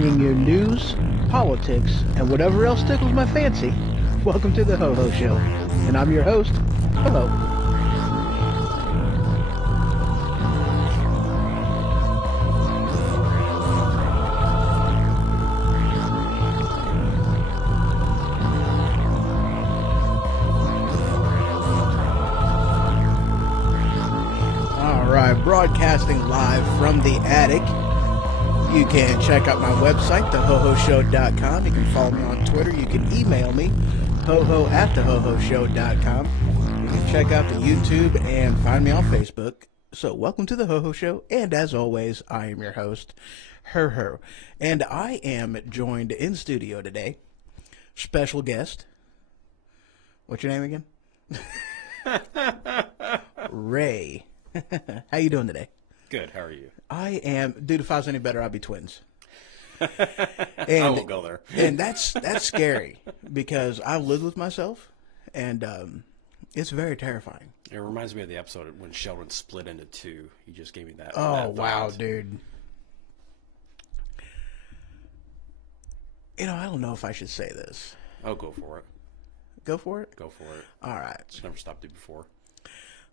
bringing you news, politics, and whatever else tickles my fancy. Welcome to the Ho-Ho Show, and I'm your host, Ho-Ho. Alright, broadcasting live from the attic. You can check out my website, thehohoshow.com. You can follow me on Twitter. You can email me, hoho@thehohoshow.com. You can check out the YouTube and find me on Facebook. So welcome to the Ho-Ho Show, and as always, I am your host, Her. And I am joined in studio today, special guest. What's your name again? Ray. How you doing today? Good. How are you? I am, dude. If I was any better, I'd be twins. I won't go there. And that's scary because I've lived with myself, and it's very terrifying. It reminds me of the episode when Sheldon split into two. You just gave me that. Oh, that wow, dude. You know, I don't know if I should say this. Oh, go for it. Go for it? Go for it. All right. It's never stopped you before.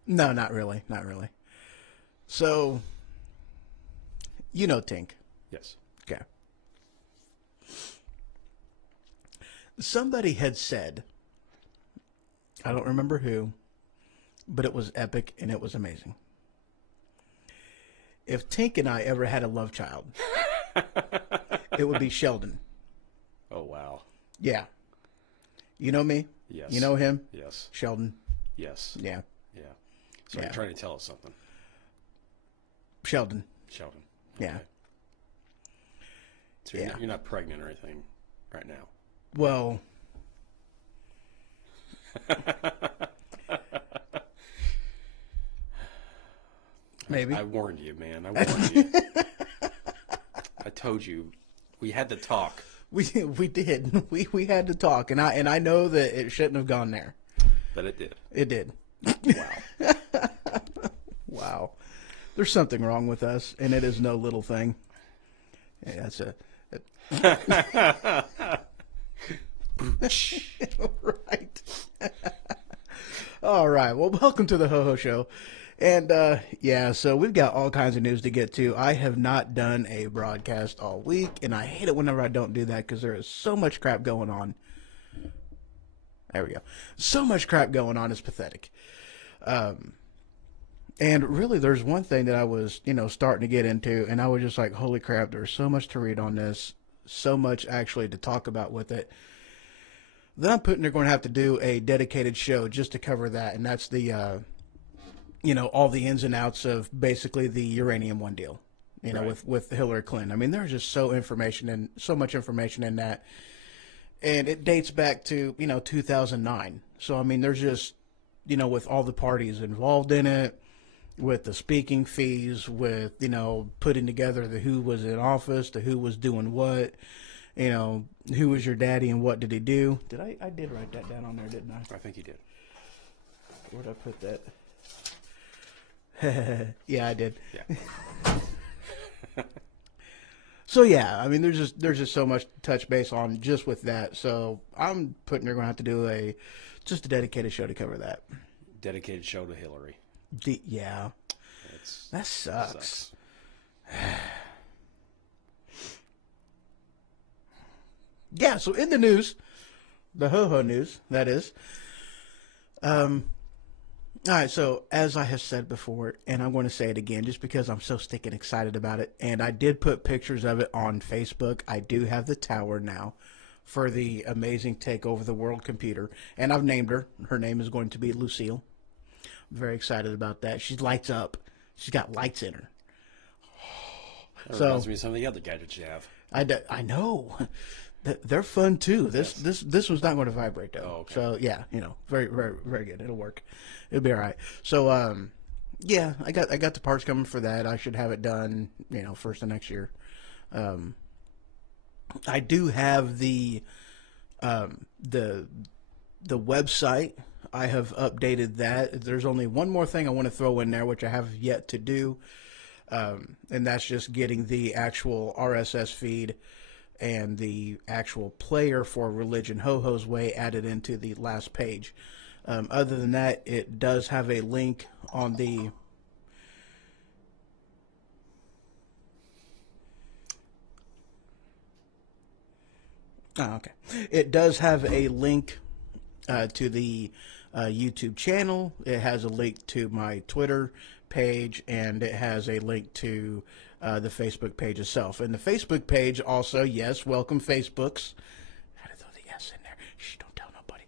No, not really. Not really. So, you know Tink. Yes. Okay. Somebody had said, I don't remember who, but it was epic and it was amazing. If Tink and I ever had a love child, it would be Sheldon. Oh, wow. Yeah. You know me? Yes. You know him? Yes. Sheldon? Yes. Yeah. Yeah. So you're trying to tell us something. Sheldon. Sheldon. Okay. Yeah. So you're not pregnant or anything right now. Well, maybe. I warned you, man. I warned you. I told you. We had to talk. We did. We had to talk, and I know that it shouldn't have gone there. But it did. It did. Wow. Wow. There's something wrong with us, and it is no little thing. Yeah, that's right. All right. Well, welcome to the Ho-Ho Show. And, so we've got all kinds of news to get to. I have not done a broadcast all week, and I hate it whenever I don't do that because there is so much crap going on. There we go. So much crap going on. It's pathetic. And really, there's one thing that I was, starting to get into, and I was just like, holy crap, there's so much to read on this, so much actually to talk about with it. Then I'm putting, they're going to have to do a dedicated show just to cover that, and that's the, all the ins and outs of basically the Uranium One Deal, right. with Hillary Clinton. I mean, there's just so much information in that, and it dates back to, 2009. So, I mean, there's just, with all the parties involved in it, with the speaking fees, with, putting together the who was in office, the who was doing what, who was your daddy and what did he do. I did write that down on there, didn't I? I think you did. Where did I put that? Yeah, I did. Yeah. So yeah, I mean, there's just so much to touch base on just with that. So I'm putting, they're going to have to do just a dedicated show to cover that. Dedicated show to Hillary. Yeah. That sucks. Yeah, so in the news, the Ho-Ho news, that is. All right, so as I have said before, and I'm going to say it again just because I'm so stinking excited about it, and I did put pictures of it on Facebook. I do have the tower now for the amazing Take Over the World computer, and I've named her. Her name is going to be Lucille. I'm very excited about that. She lights up. She's got lights in her. That reminds me of some of the other gadgets you have. I know. They're fun too. This one's not going to vibrate though. Oh, okay. So yeah, very, very, very good. It'll work. It'll be all right. So I got the parts coming for that. I should have it done, first of next year. I do have the website. I have updated that. There's only one more thing I want to throw in there, which I have yet to do, and that's just getting the actual RSS feed and the actual player for Religion Ho-Ho's Way added into the last page. Other than that, it does have a link on the... Oh, okay. It does have a link to the YouTube channel. It has a link to my Twitter page, and it has a link to the Facebook page itself. And the Facebook page also, yes, welcome Facebooks. I had to throw the S in there. Shh, don't tell nobody.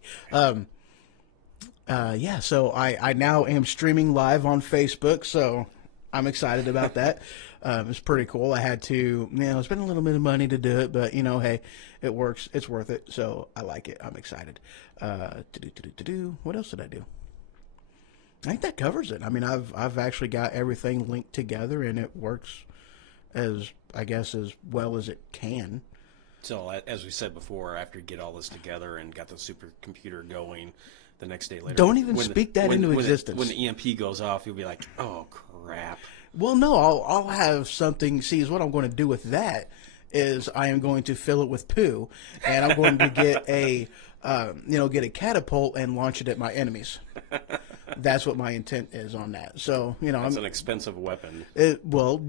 Yeah, so I now am streaming live on Facebook, so I'm excited about that. It's pretty cool. I had to, spend a little bit of money to do it, but, hey, it works. It's worth it, so I like it. I'm excited. What else did I do? I think that covers it. I mean, I've actually got everything linked together, and it works as well as it can. So, as we said before, after you get all this together and got the supercomputer going, the next day later... Don't even speak that into existence. When the EMP goes off, you'll be like, oh, crap. Well, no, I'll have something... See, is what I'm going to do with that is I am going to fill it with poo, and I'm going to get get a catapult and launch it at my enemies. That's what my intent is on that. So, That's an expensive weapon. But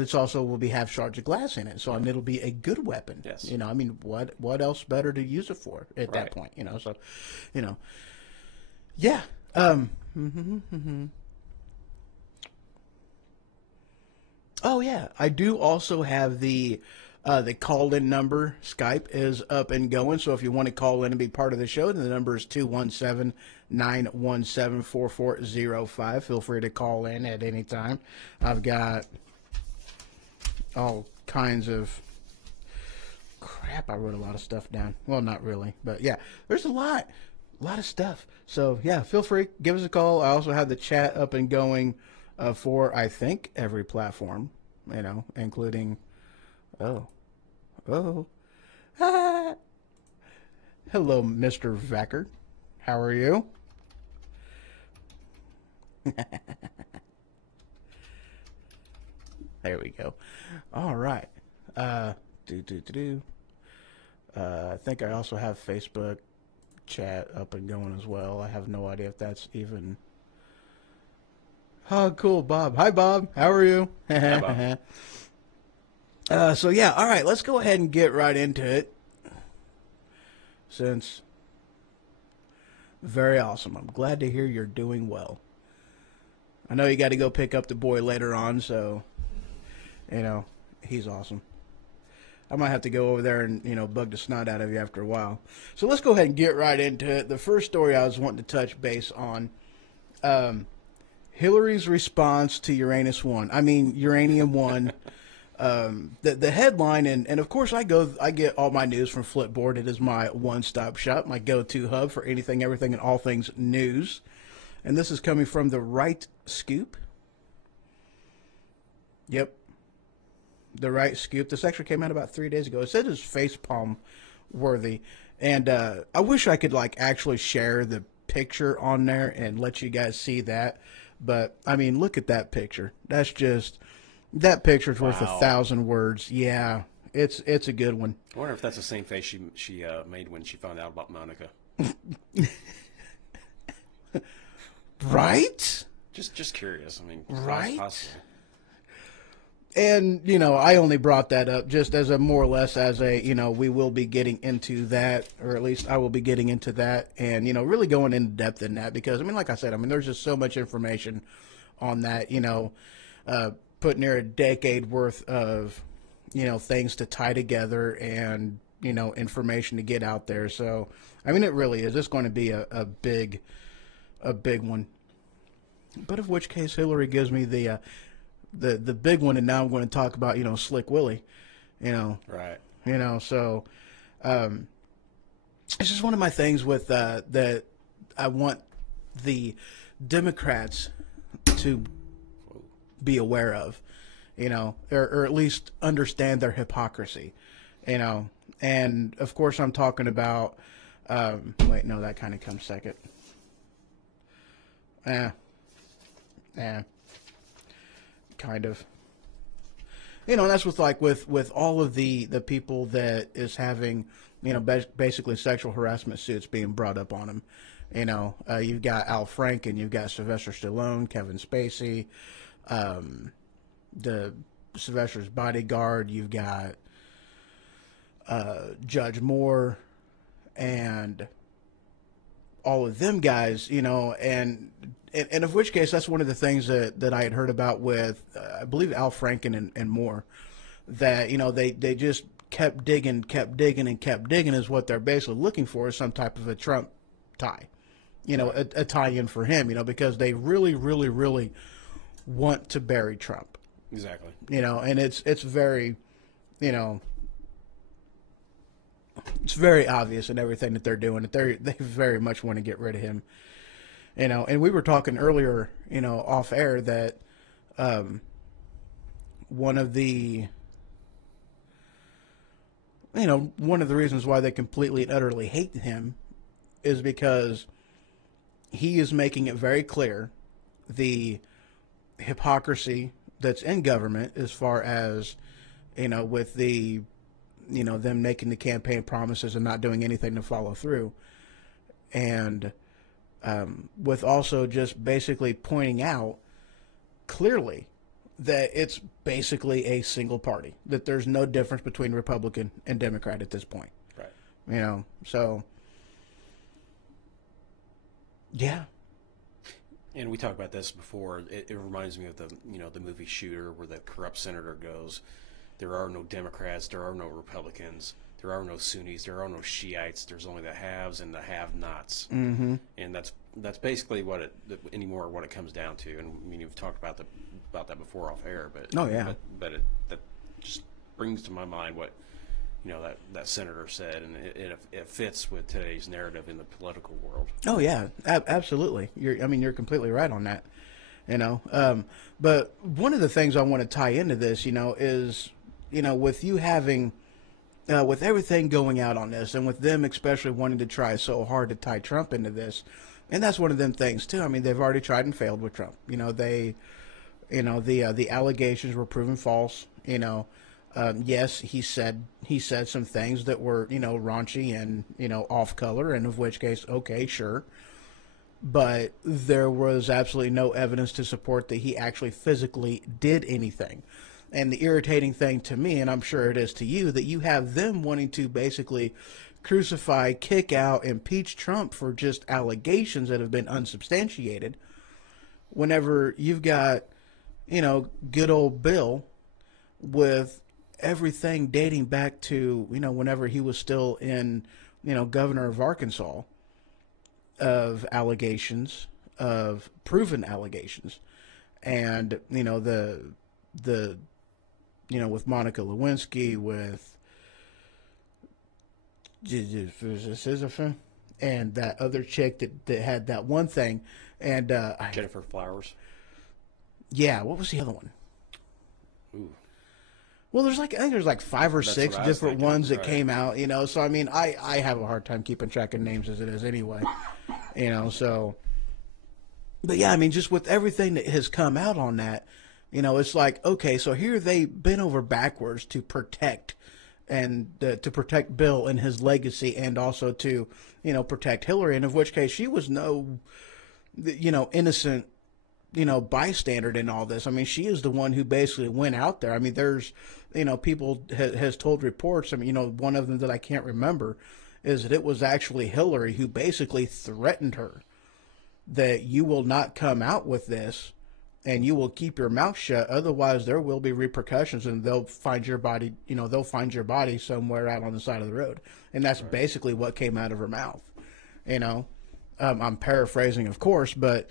it's also will be half shards of glass in it. So, it'll be a good weapon. Yes. What else better to use it for at that point? So, yeah. Oh, yeah. I do also have the call-in number. Skype is up and going. So if you want to call in and be part of the show, then the number is 217-917-4405. Feel free to call in at any time. I've got all kinds of crap. I wrote a lot of stuff down. Well, not really. But, yeah, there's a lot of stuff. So, yeah, feel free. Give us a call. I also have the chat up and going for, I think, every platform, including... Oh. Hello, Mr. Vacker. How are you? There we go. All right. I think I also have Facebook chat up and going as well. I have no idea if that's even... Oh, cool, Bob. Hi, Bob. How are you? Hi, Bob. So, yeah, all right, let's go ahead and get right into it. Since, very awesome. I'm glad to hear you're doing well. I know you got to go pick up the boy later on, so, he's awesome. I might have to go over there and, bug the snot out of you after a while. So let's go ahead and get right into it. The first story I was wanting to touch base on, Hilarys Response to Uranium One. The headline, and of course I get all my news from Flipboard. It is my one-stop shop, my go-to hub for anything, everything, and all things news. And this is coming from the Right Scoop. Yep. The Right Scoop. This actually came out about 3 days ago. It said it's facepalm worthy. And I wish I could actually share the picture on there and let you guys see that. But look at that picture. That's just... That picture's worth 1,000 words. Yeah, it's a good one. I wonder if that's the same face she made when she found out about Monica. Right? Just curious. Right? Possibly. And I only brought that up just as a more or less as a we will be getting into that, or at least I will be getting into that, and really going in depth in that because like I said, there's just so much information on that. Put near a decade worth of, things to tie together and, information to get out there. So, it really is. It's going to be a big one. But of which case, Hillary gives me the big one, and now I'm going to talk about, Slick Willie, Right. So, it's just one of my things with that I want the Democrats to be aware of, or at least understand their hypocrisy, and of course I'm talking about, wait, no, that kind of comes second. Kind of, and that's with with all of the people that is having, basically sexual harassment suits being brought up on them. You've got Al Franken, you've got Sylvester Stallone, Kevin Spacey, the Sylvester's bodyguard, you've got Judge Moore, and all of them guys, and and of which case, that's one of the things that I had heard about with, I believe, Al Franken and more, that, they just kept digging, and kept digging is what they're basically looking for, is some type of a Trump tie, a tie-in for him, because they really, really, really want to bury Trump. Exactly. And it's very, it's very obvious in everything that they're doing that they very much want to get rid of him. And we were talking earlier, off air that one of the reasons why they completely and utterly hate him is because he is making it very clear the hypocrisy that's in government, as far as, with the, them making the campaign promises and not doing anything to follow through. And with also just basically pointing out clearly that it's basically a single party, that there's no difference between Republican and Democrat at this point. Right. So, yeah. And we talked about this before. It reminds me of the movie Shooter, where the corrupt senator goes, "There are no Democrats, there are no Republicans, there are no Sunnis, there are no Shiites. There's only the haves and the have-nots." Mm-hmm. And that's basically what it comes down to. And I mean, you've talked about that before off air, but oh yeah, but that just brings to my mind what that senator said, and it fits with today's narrative in the political world. Oh yeah, absolutely. You're completely right on that. But one of the things I want to tie into this, is, with you having, with everything going out on this, and with them especially wanting to try so hard to tie Trump into this, and that's one of them things too. I mean, they've already tried and failed with Trump. The allegations were proven false. Yes, he said some things that were, raunchy and, off color, and of which case, okay, sure. But there was absolutely no evidence to support that he actually physically did anything. And the irritating thing to me, and I'm sure it is to you, that you have them wanting to basically crucify, kick out, impeach Trump for just allegations that have been unsubstantiated, whenever you've got, good old Bill with everything dating back to, whenever he was still in, governor of Arkansas, of allegations, of proven allegations. And, the with Monica Lewinsky, with and that other chick that had that one thing, and Jennifer Flowers. Yeah, what was the other one? Ooh. Well, I think there's like 5 or 6 different ones that right. came out, so I mean, I have a hard time keeping track of names as it is anyway, so, but yeah, I mean, just with everything that has come out on that, it's like, okay, so here they bent over backwards to protect Bill and his legacy, and also to, protect Hillary, and of which case she was no, innocent, bystander in all this. I mean, she is the one who basically went out there. I mean, there's, people has told reports. I mean, one of them that I can't remember is that it was actually Hillary who basically threatened her that you will not come out with this and you will keep your mouth shut. Otherwise, there will be repercussions, and they'll find your body, they'll find your body somewhere out on the side of the road. And that's right. Basically what came out of her mouth. I'm paraphrasing, of course, but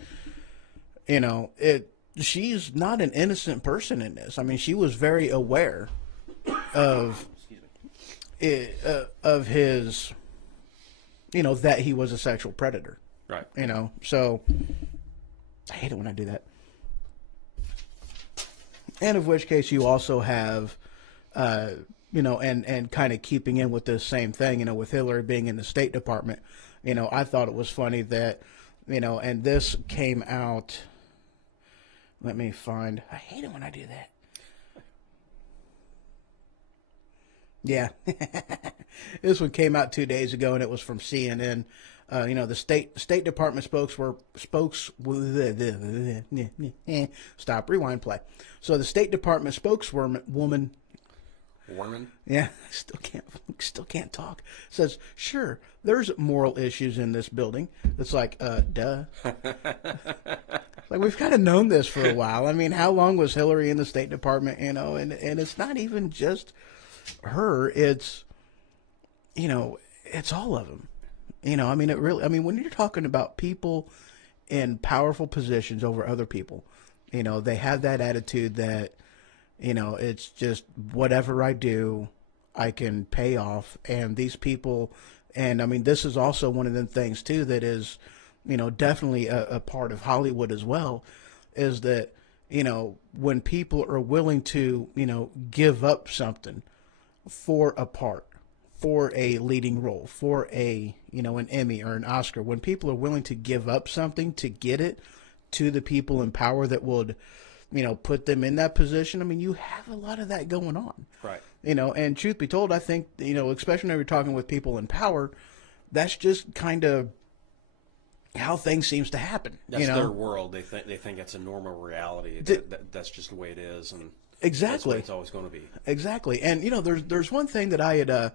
she's not an innocent person in this. I mean, she was very aware of his, that he was a sexual predator. Right. So I hate it when I do that. And of which case you also have, and kind of keeping in with this same thing, with Hillary being in the State Department, I thought it was funny that, and this came out. Let me find. I hate it when I do that. Yeah. This one came out 2 days ago, and it was from CNN. The State Department Stop, rewind, play. So the State Department spokeswoman, Warman? Yeah, still can't talk. Says, sure, there's moral issues in this building. It's like, duh. Like, we've kind of known this for a while. I mean, how long was Hillary in the State Department, you know? And it's not even just her. It's, you know, it's all of them. You know, I mean, when you're talking about people in powerful positions over other people, you know, they have that attitude that, you know, it's just whatever I do, I can pay off. And these people, and I mean, this is also one of the things too that is, you know, definitely a part of Hollywood as well, is that, you know, when people are willing to, you know, give up something for a part, for a leading role, for a, you know, an Emmy or an Oscar, when people are willing to give up something to get it to the people in power that would, you know, put them in that position. I mean, you have a lot of that going on. Right. You know, and truth be told, I think, you know, especially when you're talking with people in power, that's just kind of how things seems to happen. That's, you know? their world. They think it's a normal reality. That's just the way it is, and exactly, that's the way it's always going to be. Exactly. And you know, there's one thing that I had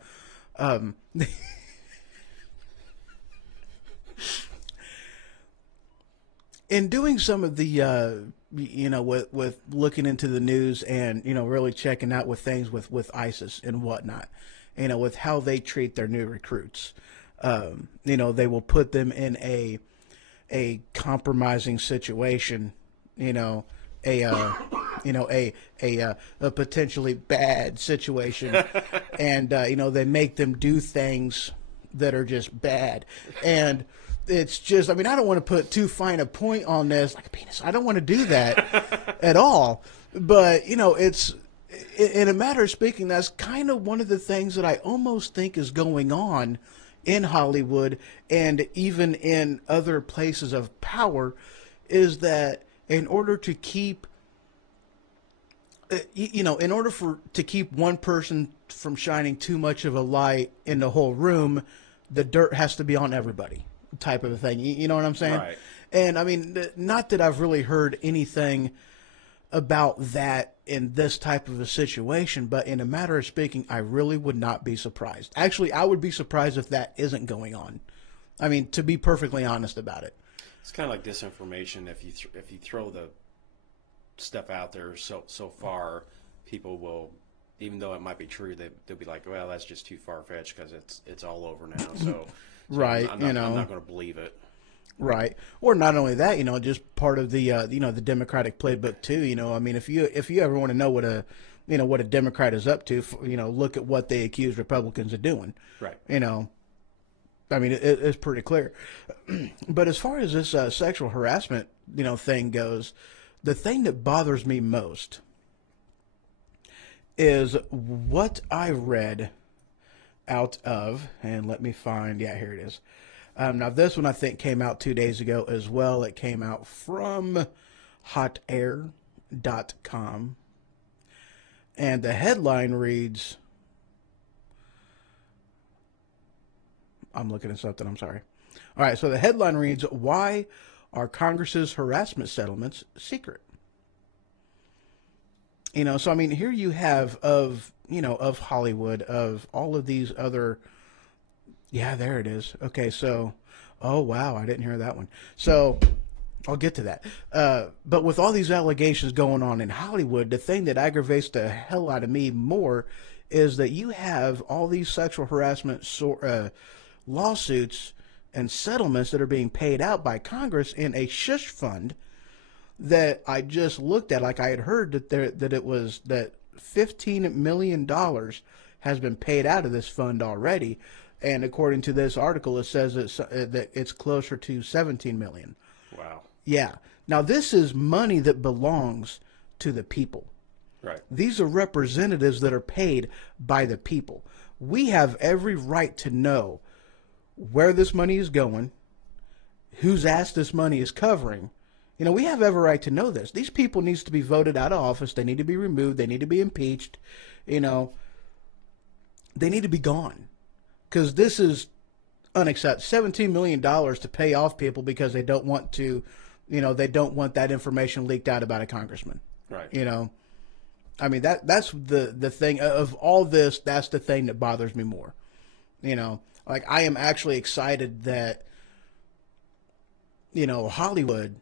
in doing some of the you know, with looking into the news and, you know, really checking out with things with ISIS and whatnot, you know, with how they treat their new recruits. You know, they will put them in a compromising situation, you know, a potentially bad situation, and you know, they make them do things that are just bad. And it's just, I mean, I don't want to put too fine a point on this, like a penis. I don't want to do that at all. But, you know, it's, in a matter of speaking, that's kind of one of the things that I almost think is going on in Hollywood and even in other places of power, is that in order to keep, you know, in order to keep one person from shining too much of a light in the whole room, the dirt has to be on everybody, type of a thing. You know what I'm saying? Right. And I mean, not that I've really heard anything about that in this type of a situation, but in a matter of speaking, I really would not be surprised. Actually, I would be surprised if that isn't going on. I mean, to be perfectly honest about it. It's kind of like disinformation. If you throw the stuff out there so far, people will, even though it might be true, they'll be like, well, that's just too far fetched because it's all over now. So right, I'm you know, I'm not going to believe it. Right. Or not only that, you know, just part of the you know, the Democratic playbook too. You know, I mean, if you ever want to know what a Democrat is up to, you know, look at what they accuse Republicans of doing. Right. You know, I mean, it's pretty clear. But as far as this sexual harassment, you know, thing goes, the thing that bothers me most is what I read out of, and let me find, yeah, here it is. Now, this one I think came out 2 days ago as well. It came out from hotair.com. And the headline reads, I'm looking at something, I'm sorry. All right, so the headline reads, why are Congress's harassment settlements secret? You know, so I mean, here you have of Hollywood, of all of these other, yeah, there it is. Okay, so, oh wow, I didn't hear that one. So I'll get to that. But with all these allegations going on in Hollywood, the thing that aggravates the hell out of me more is that you have all these sexual harassment lawsuits and settlements that are being paid out by Congress in a shush fund that I just looked at. Like, I had heard that that $15 million has been paid out of this fund already. And according to this article, it says that it's closer to 17 million. Wow. Yeah. Now, this is money that belongs to the people. Right. These are representatives that are paid by the people. We have every right to know where this money is going, whose ass this money is covering. You know, we have every right to know this. These people need to be voted out of office. They need to be removed. They need to be impeached. You know, they need to be gone. Because this is unacceptable. $17 million to pay off people because they don't want to, you know, they don't want that information leaked out about a congressman. Right. You know, I mean, that's the thing of all this. That's the thing that bothers me more. You know, like I am actually excited that, you know, Hollywood,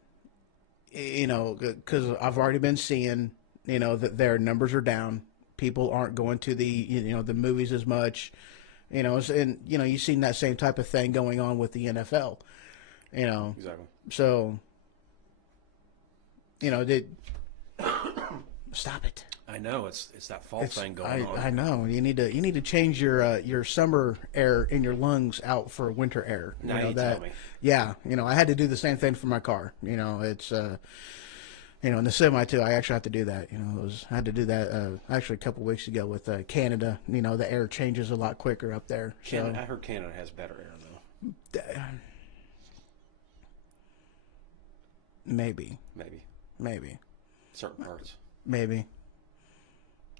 you know, because I've already been seeing, you know, that their numbers are down. People aren't going to the, you know, the movies as much, you know, and, you know, you've seen that same type of thing going on with the NFL, you know. Exactly. So, you know, stop it. I know it's that fall thing going on. I know you need to change your summer air in your lungs out for winter air. Now you that, tell me. Yeah, you know, I had to do the same thing for my car. You know, it's you know, in the semi too. I actually have to do that. You know, I had to do that actually a couple weeks ago with Canada. You know, the air changes a lot quicker up there. Canada, I heard Canada has better air though. Maybe. Certain parts. Maybe.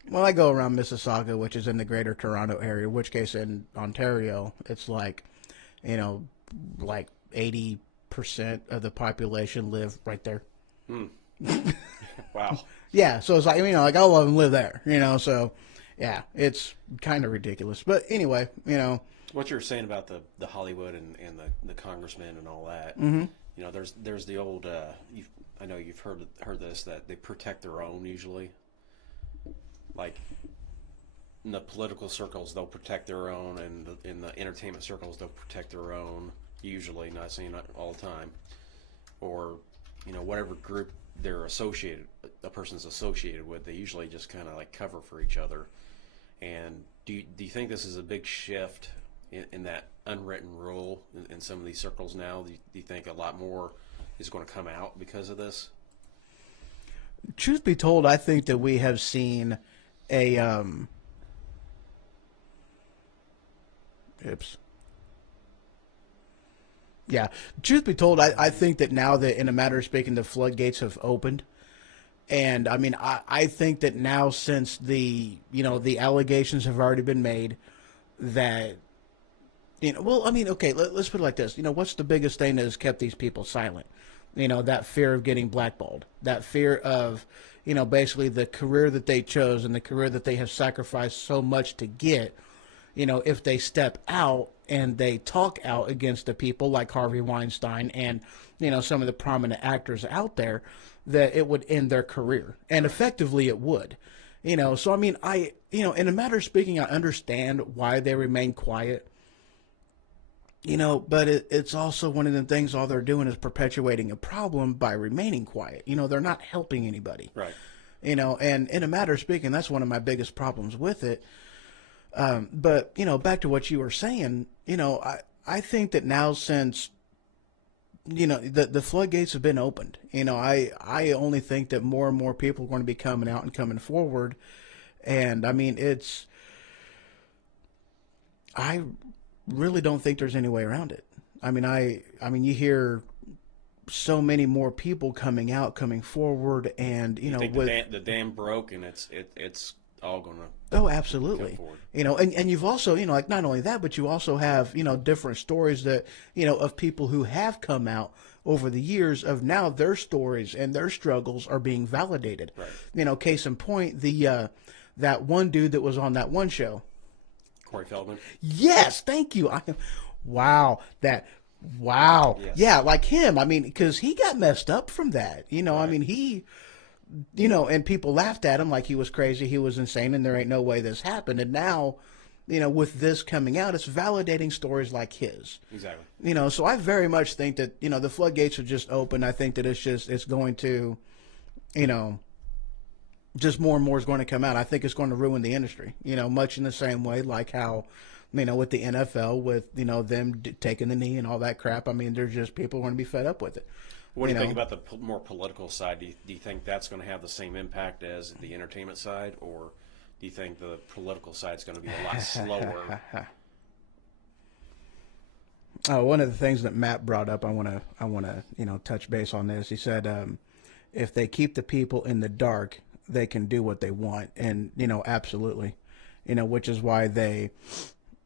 Well, I go around Mississauga, which is in the greater Toronto area, in which case in Ontario, it's like, you know, like 80% of the population live right there. Wow. Yeah, so it's like, you know, like all of them live there, you know, so yeah, it's kind of ridiculous. But anyway, you know. What you were saying about the Hollywood and the congressmen and all that, Mm-hmm. you know, there's the old, I know you've heard this, that they protect their own usually. Like, in the political circles, they'll protect their own, and in the entertainment circles, they'll protect their own, usually, not saying that all the time. Or, you know, whatever group a person's associated with, they usually just kind of like cover for each other. And do you think this is a big shift in that unwritten rule in some of these circles now? Do you think a lot more is going to come out because of this? Truth be told, I think that we have seen a yeah, truth be told, I think that now that, in a matter of speaking, the floodgates have opened. And I mean, I think that now, since the allegations have already been made, that, you know, well, I mean, okay, let's put it like this. You know, what's the biggest thing that has kept these people silent? You know, that fear of getting blackballed, that fear of, you know, basically the career that they chose and the career that they have sacrificed so much to get. You know, if they step out and they talk out against the people like Harvey Weinstein and, you know, some of the prominent actors out there, that it would end their career. And effectively it would. You know, so I mean, you know, in a matter of speaking, I understand why they remain quiet. You know, but it's also one of the things, all they're doing is perpetuating a problem by remaining quiet. You know, they're not helping anybody. Right. You know, and in a matter of speaking, that's one of my biggest problems with it. But, you know, back to what you were saying, you know, I think that now, since, you know, the floodgates have been opened, you know, I only think that more and more people are going to be coming out and coming forward. And I mean, I really don't think there's any way around it. I mean, you hear so many more people coming out, coming forward, and you know, think with the dam broke, and it's all gonna. Oh, absolutely. You know, and you've also, you know, like, not only that, but you also have, you know, different stories that, you know, of people who have come out over the years, of now their stories and their struggles are being validated. Right. You know, case in point, that one dude that was on that one show. Corey Feldman. Yes, thank you. Wow. Yes. Yeah, like him. I mean, because he got messed up from that. You know, right. I mean, you know, and people laughed at him like he was crazy, he was insane, and there ain't no way this happened. And now, you know, with this coming out, it's validating stories like his. Exactly. You know, so I very much think that, you know, the floodgates are just open. I think that it's going to, you know, just more and more is going to come out. I think it's going to ruin the industry, you know, much in the same way like how, you know, with the NFL, with, you know, them taking the knee and all that crap. I mean, there's just people going to be fed up with it. What do you think about the more political side? Do you think that's going to have the same impact as the entertainment side, or do you think the political side is going to be a lot slower? One of the things that Matt brought up, I want to, you know, touch base on this. He said, if they keep the people in the dark, they can do what they want. And, you know, absolutely, you know, which is why they,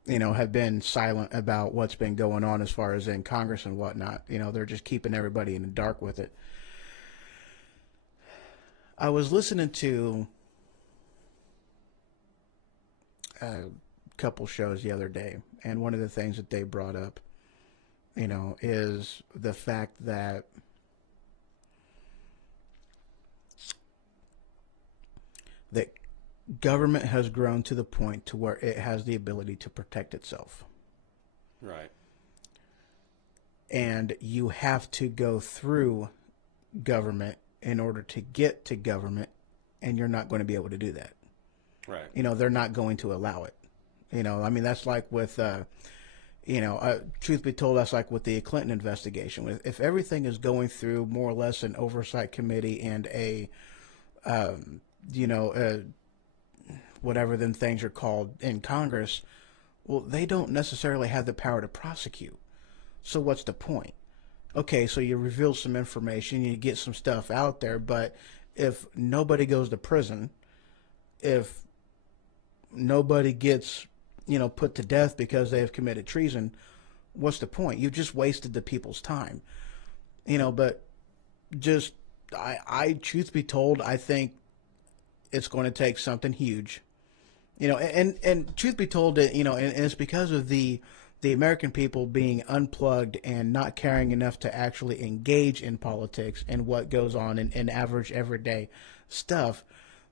you know, have been silent about what's been going on as far as in Congress and whatnot. You know, they're just keeping everybody in the dark with it. I was listening to a couple shows the other day, and one of the things that they brought up, is the fact that government has grown to the point to where it has the ability to protect itself. Right. And you have to go through government in order to get to government, and you're not going to be able to do that. Right. They're not going to allow it. That's like with, truth be told, that's like with the Clinton investigation. If everything is going through more or less an oversight committee and whatever them things are called in Congress, well, they don't necessarily have the power to prosecute. So what's the point? Okay, so you reveal some information, you get some stuff out there, but if nobody goes to prison, if nobody gets, put to death because they have committed treason, what's the point? You've just wasted the people's time. But just, I truth be told, I think it's going to take something huge. And truth be told, and it's because of the American people being unplugged and not caring enough to actually engage in politics and what goes on in average everyday stuff,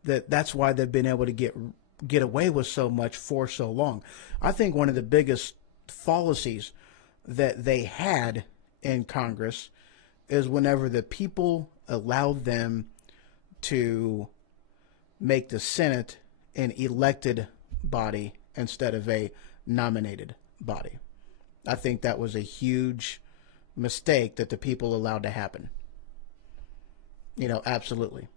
that's why they've been able to get away with so much for so long. I think one of the biggest fallacies that they had in Congress is whenever the people allowed them to make the Senate an elected body instead of a nominated body. I think that was a huge mistake that the people allowed to happen. Absolutely.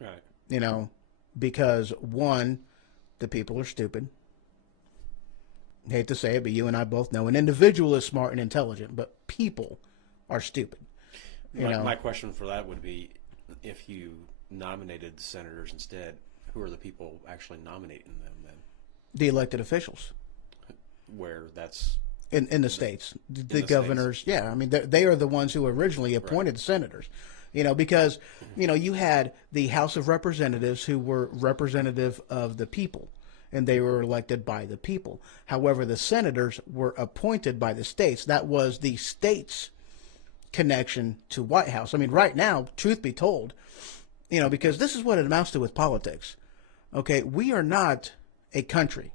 Right. Because one, the people are stupid. Hate to say it, but you and I both know an individual is smart and intelligent, but people are stupid. My question for that would be, if you nominated senators instead, who are the people actually nominating them then? The elected officials. Where that's in the states, the governors. States. Yeah, I mean they are the ones who originally appointed senators. Because you had the House of Representatives who were representative of the people, and they were elected by the people. However, the senators were appointed by the states. That was the states' connection to White House. I mean, right now, truth be told, because this is what it amounts to with politics. Okay, we are not a country.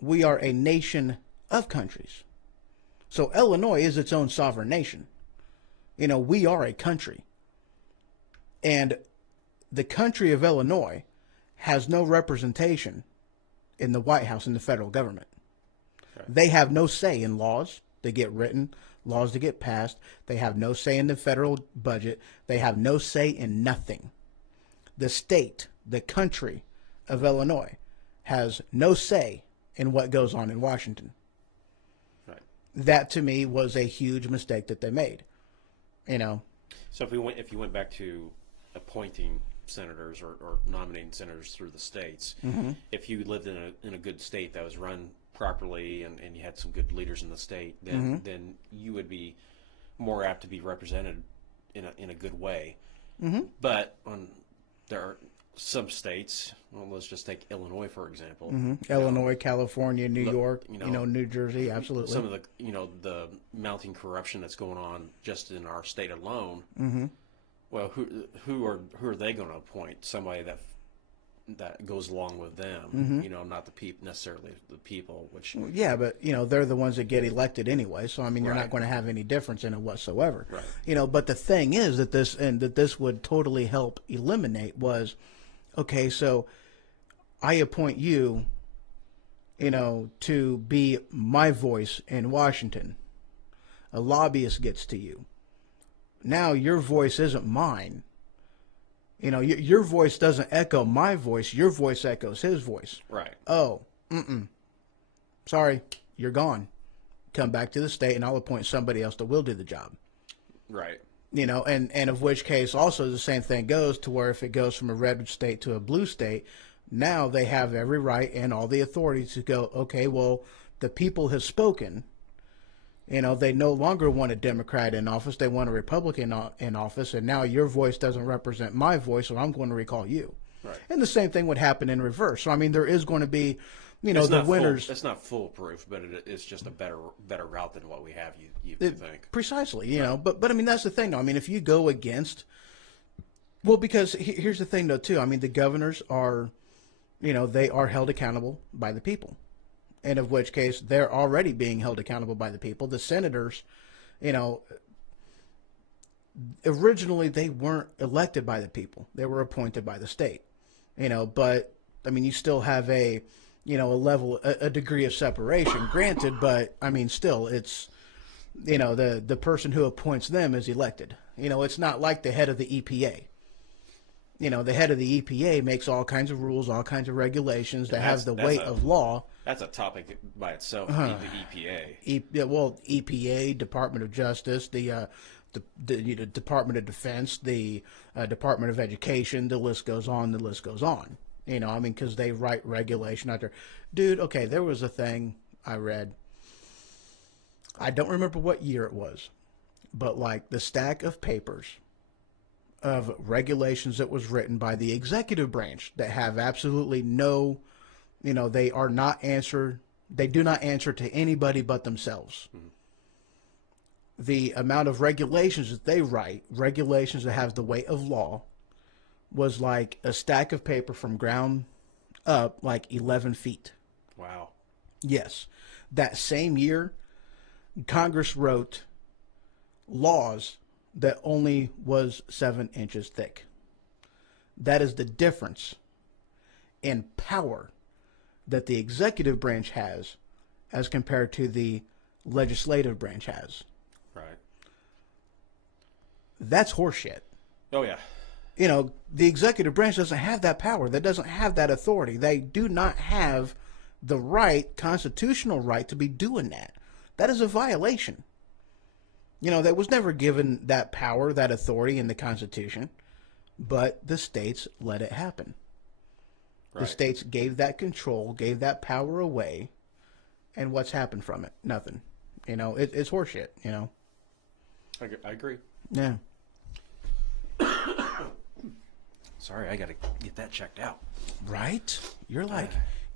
We are a nation of countries. So Illinois is its own sovereign nation. We are a country. And the country of Illinois has no representation in the White House and the federal government. Right. They have no say in laws that get written, laws that get passed. They have no say in the federal budget. They have no say in nothing. The state, the country of Illinois, has no say in what goes on in Washington. Right. That to me was a huge mistake that they made. So if you went back to appointing senators or nominating senators through the states, mm-hmm. if you lived in a good state that was run properly and you had some good leaders in the state, then mm-hmm. then you would be more apt to be represented in a good way. Mm-hmm. But there are some states. Well, let's just take Illinois for example. Mm-hmm. Illinois, California, New York, New Jersey, absolutely. Some of the the mounting corruption that's going on just in our state alone. Mm-hmm. Well, who are they going to appoint? Somebody that goes along with them. Mm-hmm. Not the people necessarily the people. Which yeah, but they're the ones that get elected anyway. So I mean, you're right. not going to have any difference in it whatsoever. Right. But the thing is that this would totally help eliminate was, okay, so I appoint you, to be my voice in Washington. A lobbyist gets to you. Now your voice isn't mine. Your voice doesn't echo my voice. Your voice echoes his voice. Right. Oh, sorry, you're gone. Come back to the state, and I'll appoint somebody else that will do the job. Right. And of which case also the same thing goes to where if it goes from a red state to a blue state, now they have every right and all the authority to go, okay, well, the people have spoken. They no longer want a Democrat in office. They want a Republican in office. And now your voice doesn't represent my voice, so I'm going to recall you. Right. And the same thing would happen in reverse. So, I mean, there is going to be, the winners. It's not foolproof, but it's just a better route than what we have, you think. Precisely, But, I mean, that's the thing, though. I mean, if you go against, well, because here's the thing, though, too. I mean, the governors are, they are held accountable by the people. And of which case, they're already being held accountable by the people. The senators, originally they weren't elected by the people. They were appointed by the state. But, I mean, you still have a degree of separation, granted, but, I mean, still, it's, the person who appoints them is elected. It's not like the head of the EPA. The head of the EPA makes all kinds of rules, all kinds of regulations that have the weight of law. That's a topic by itself, the EPA. EPA, Department of Justice, the Department of Defense, the Department of Education, the list goes on, I mean, because they write regulation out there. Dude, okay, there was a thing I read. I don't remember what year it was, but like the stack of papers of regulations that was written by the executive branch that have absolutely no, they do not answer to anybody but themselves. Mm-hmm. The amount of regulations that they write, regulations that have the weight of law, was like a stack of paper from ground up, like 11 feet. Wow. Yes. That same year, Congress wrote laws that only was 7 inches thick. That is the difference in power that the executive branch has as compared to the legislative branch has. Right. That's horseshit. Oh, yeah. The executive branch doesn't have that power. That doesn't have that authority. They do not have the right, constitutional right, to be doing that. That is a violation. That was never given that power, that authority in the Constitution, but the states let it happen. Right. The states gave that control, gave that power away, and what's happened from it? Nothing. It's horseshit, I agree. Yeah. Sorry, I got to get that checked out. Right? You're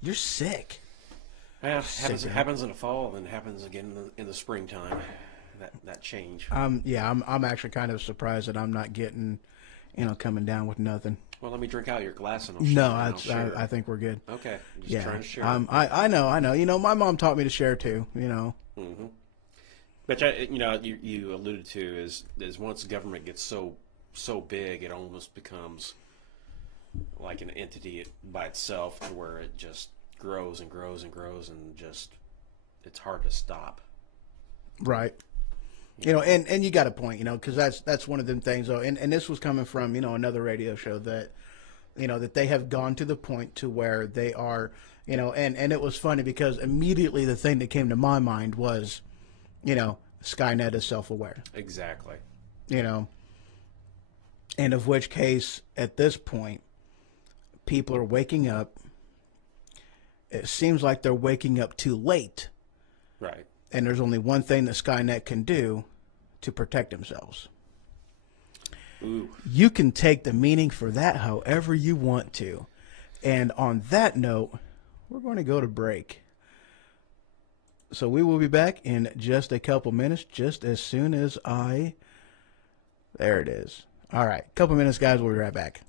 you're sick. Yeah, happens in the fall, and then happens again in the springtime. That change. I'm actually kind of surprised that I'm not getting, coming down with nothing. Well, let me drink out your glass and I'll share. I think we're good. Okay, just trying to share. I know. My mom taught me to share too. Mm-hmm. But you alluded to is once government gets so big, it almost becomes like an entity by itself, to where it just grows and grows and grows, and just it's hard to stop. Right. And you got a point, because that's one of them things, though. And this was coming from, another radio show that, that they have gone to the point to where they are, and it was funny because immediately the thing that came to my mind was, Skynet is self-aware. Exactly. And of which case, at this point, people are waking up. It seems like they're waking up too late. Right. And there's only one thing that Skynet can do to protect themselves. Ooh. You can take the meaning for that however you want to. And on that note, we're going to go to break. So we will be back in just a couple minutes, just as soon as there it is. All right. Couple minutes, guys. We'll be right back.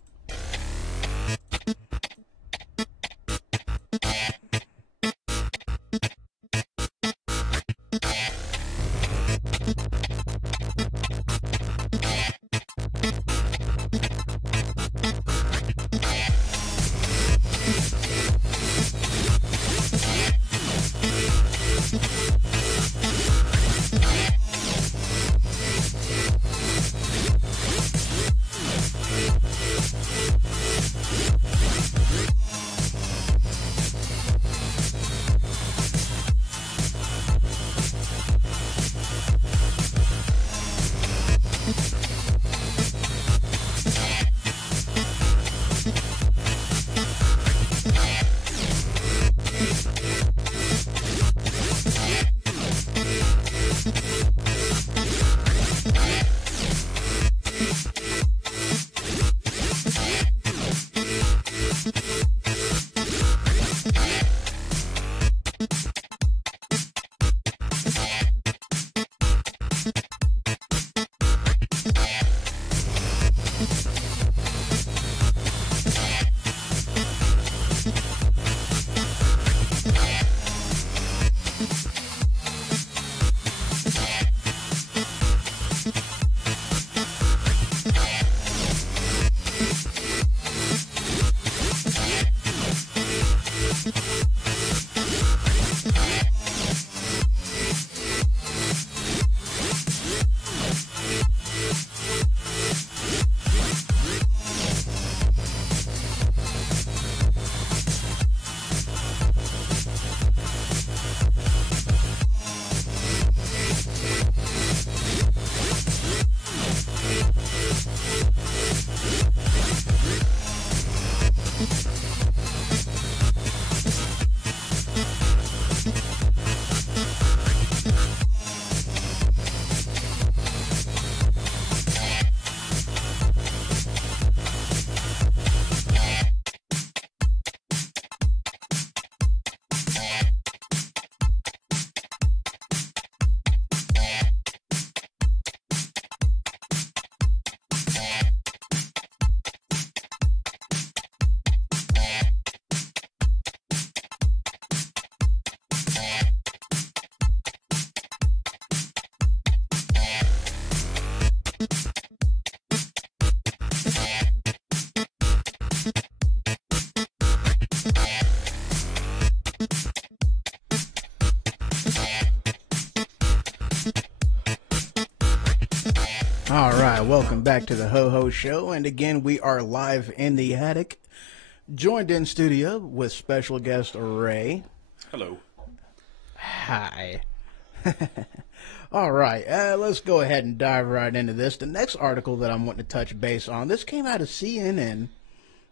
All right, welcome back to the Ho Ho Show, and again we are live in the attic, joined in studio with special guest Ray. Hello. Hi. All right, let's go ahead and dive right into this. The next article that I'm wanting to touch base on, this came out of CNN.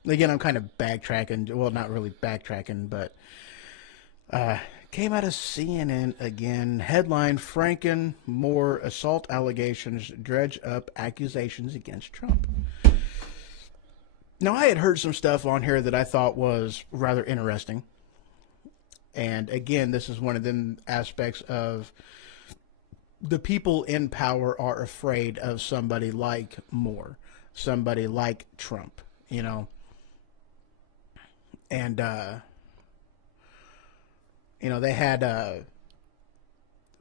Again, I'm kind of backtracking. Well, not really backtracking, but came out of CNN again. Headline: Franken, more assault allegations dredge up accusations against Trump. Now, I had heard some stuff on here that I thought was rather interesting. And again, this is one of them aspects of the people in power are afraid of somebody like Moore, somebody like Trump, you know. And, you know, they had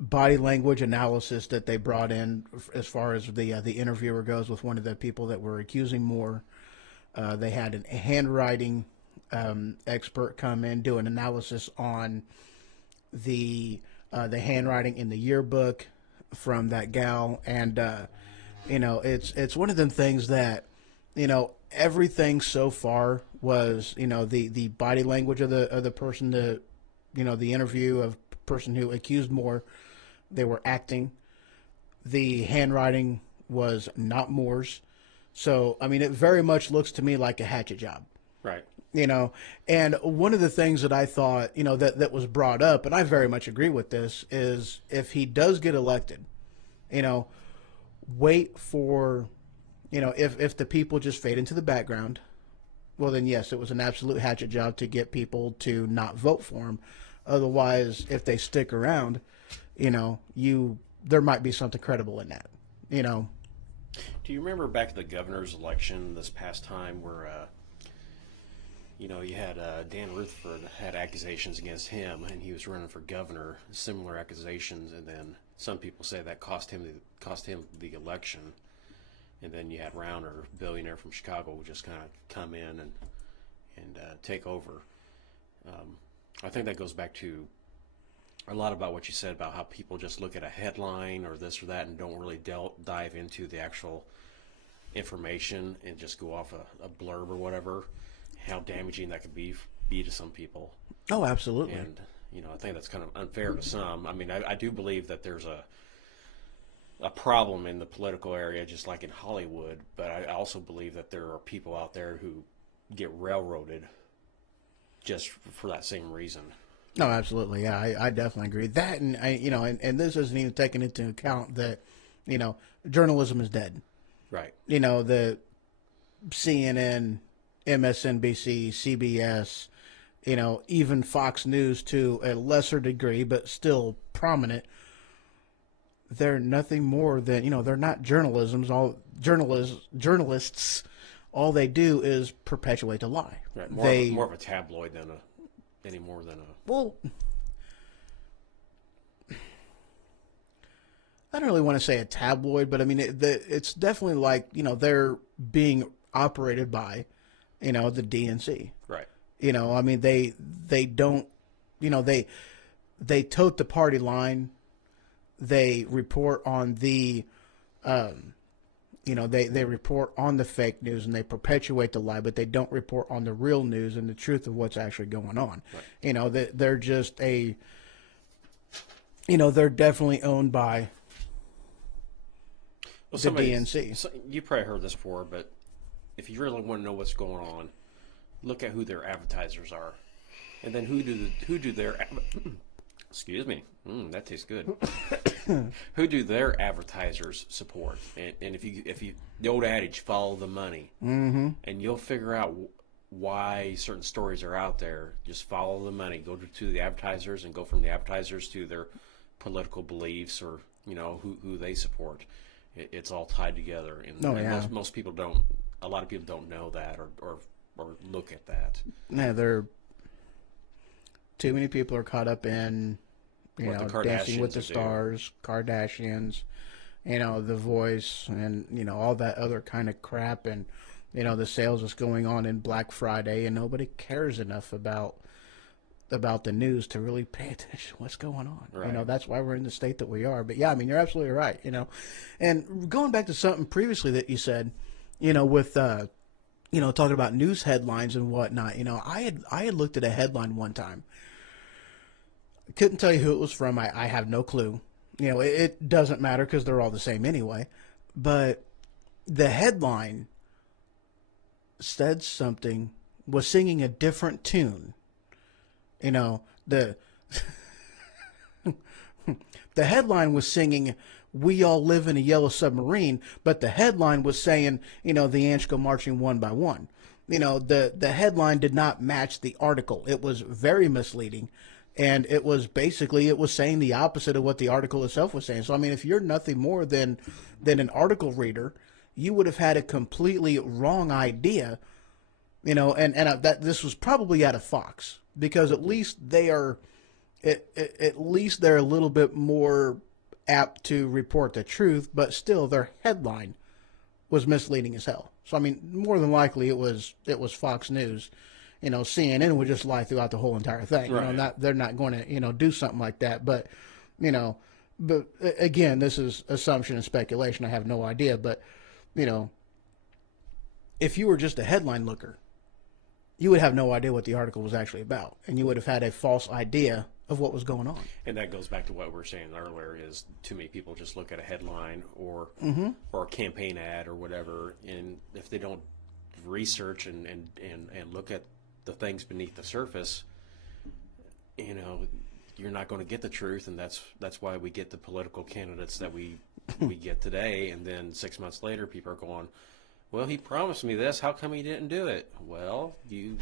body language analysis that they brought in as far as the interviewer goes with one of the people that were accusing Moore. They had a handwriting expert come in, do an analysis on the handwriting in the yearbook from that gal, and you know, it's one of them things that, you know, everything so far was, you know, the body language of the person, the, you know, the interview of person who accused Moore, they were acting. The handwriting was not Moore's. So, I mean, it very much looks to me like a hatchet job. Right. You know, and one of the things that I thought, you know, that was brought up, and I very much agree with this, is if he does get elected, you know, wait for, you know, if the people just fade into the background, well, then yes, it was an absolute hatchet job to get people to not vote for him. Otherwise, if they stick around, you know, there might be something credible in that, you know. Do you remember back to the governor's election this past time where, you know, you had Dan Rutherford had accusations against him, and he was running for governor, similar accusations, and then some people say that cost him the election. And then you had Rauner, billionaire from Chicago, just kind of come in and take over. I think that goes back to a lot about what you said about how people just look at a headline or this or that and don't really dive into the actual information and just go off a blurb or whatever, how damaging that could be to some people. Oh, absolutely. And, you know, I think that's kind of unfair to some. I mean, I do believe that there's a problem in the political area, just like in Hollywood, but I also believe that there are people out there who get railroaded just for that same reason. No, absolutely. Yeah, I definitely agree. That, and you know, and this isn't even taking into account that, you know, journalism is dead. Right. You know, the CNN, MSNBC, CBS, you know, even Fox News to a lesser degree, but still prominent. They're nothing more than, you know, they're not journalists. All they do is perpetuate a lie. Right. More of a tabloid than any more than a. Well, I don't really want to say a tabloid, but I mean it's definitely like, you know, they're being operated by, you know, the DNC. Right. You know, I mean, they don't, you know, they tote the party line. They report on the, you know, they report on the fake news and they perpetuate the lie, but they don't report on the real news and the truth of what's actually going on. Right. You know, they're just a, you know, they're definitely owned by the DNC. So you probably heard this before, but if you really want to know what's going on, look at who their advertisers are, and then who do their excuse me, that tastes good. Who do their advertisers support? And if you the old adage, follow the money, Mm-hmm. and you'll figure out why certain stories are out there. Just follow the money. Go to the advertisers and go from the advertisers to their political beliefs or, you know, who they support. It's all tied together. And most people don't. A lot of people don't know that or look at that. Yeah, too many people are caught up in, you know, Dancing with the Stars, Kardashians, you know, The Voice, and, you know, all that other kind of crap, and, you know, the sales that's going on in Black Friday, and nobody cares enough about the news to really pay attention to what's going on. Right. You know, that's why we're in the state that we are. But yeah, I mean, you're absolutely right, you know. And going back to something previously that you said, you know, with you know, talking about news headlines and whatnot, you know, I had looked at a headline one time. Couldn't tell you who it was from. I have no clue. You know, it doesn't matter because they're all the same anyway. But the headline said something, was singing a different tune. You know, the headline was singing, "We all live in a yellow submarine," but the headline was saying, you know, the ants go marching one by one. You know, the headline did not match the article. It was very misleading, and it was saying the opposite of what the article itself was saying. So, I mean, if you're nothing more than an article reader, you would have had a completely wrong idea, you know, and that this was probably out of Fox, because at least they're a little bit more apt to report the truth, but still their headline was misleading as hell. So, I mean, more than likely it was Fox News. You know, CNN would just lie throughout the whole entire thing. Right. You know, they're not going to, you know, do something like that. But, you know, again, this is assumption and speculation. I have no idea. But, you know, if you were just a headline looker, you would have no idea what the article was actually about, and you would have had a false idea of what was going on. And that goes back to what we were saying earlier, is too many people just look at a headline or a campaign ad or whatever, and if they don't research and look at the things beneath the surface, you know, you're not going to get the truth. And that's why we get the political candidates that we get today, and then 6 months later people are going, well, he promised me this, how come he didn't do it? Well, you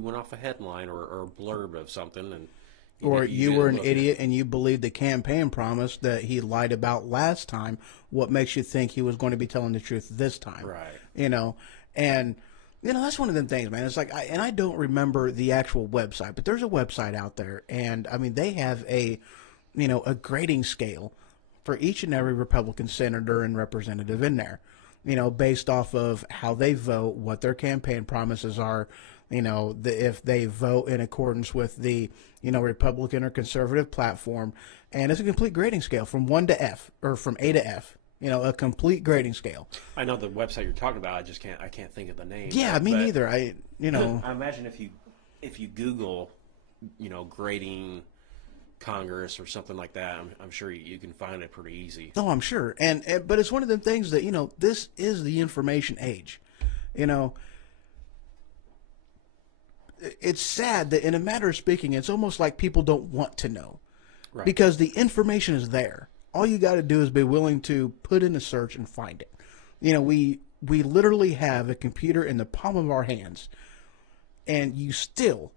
went off a headline or a blurb of something, and or you were an idiot and you believed the campaign promise that he lied about last time. What makes you think he was going to be telling the truth this time? Right. You know, and, you know, that's one of them things, man. It's like, I don't remember the actual website, but there's a website out there, and, I mean, they have a grading scale for each and every Republican senator and representative in there, you know, based off of how they vote, what their campaign promises are, you know, if they vote in accordance with the, you know, Republican or conservative platform. And it's a complete grading scale from 1 to F, or from A to F. You know, a complete grading scale. I know the website you're talking about. I can't think of the name. Yeah, me neither. I imagine if you Google, you know, grading Congress or something like that, I'm sure you can find it pretty easy. Oh, I'm sure. But it's one of the things that, you know, this is the information age. You know, it's sad that, in a matter of speaking, it's almost like people don't want to know. Right. Because the information is there. All you got to do is be willing to put in a search and find it. You know, we literally have a computer in the palm of our hands, and you still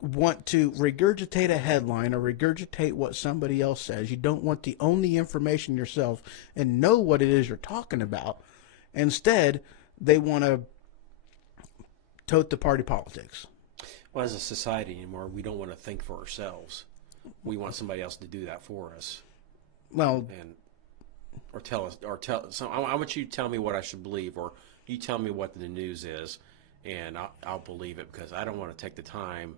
want to regurgitate a headline or regurgitate what somebody else says. You don't want to own the information yourself and know what it is you're talking about. Instead, they want to tote the party politics. Well, as a society anymore, we don't want to think for ourselves. We want somebody else to do that for us. Well, or tell us. So I want you to tell me what I should believe, or you tell me what the news is, and I'll believe it because I don't want to take the time,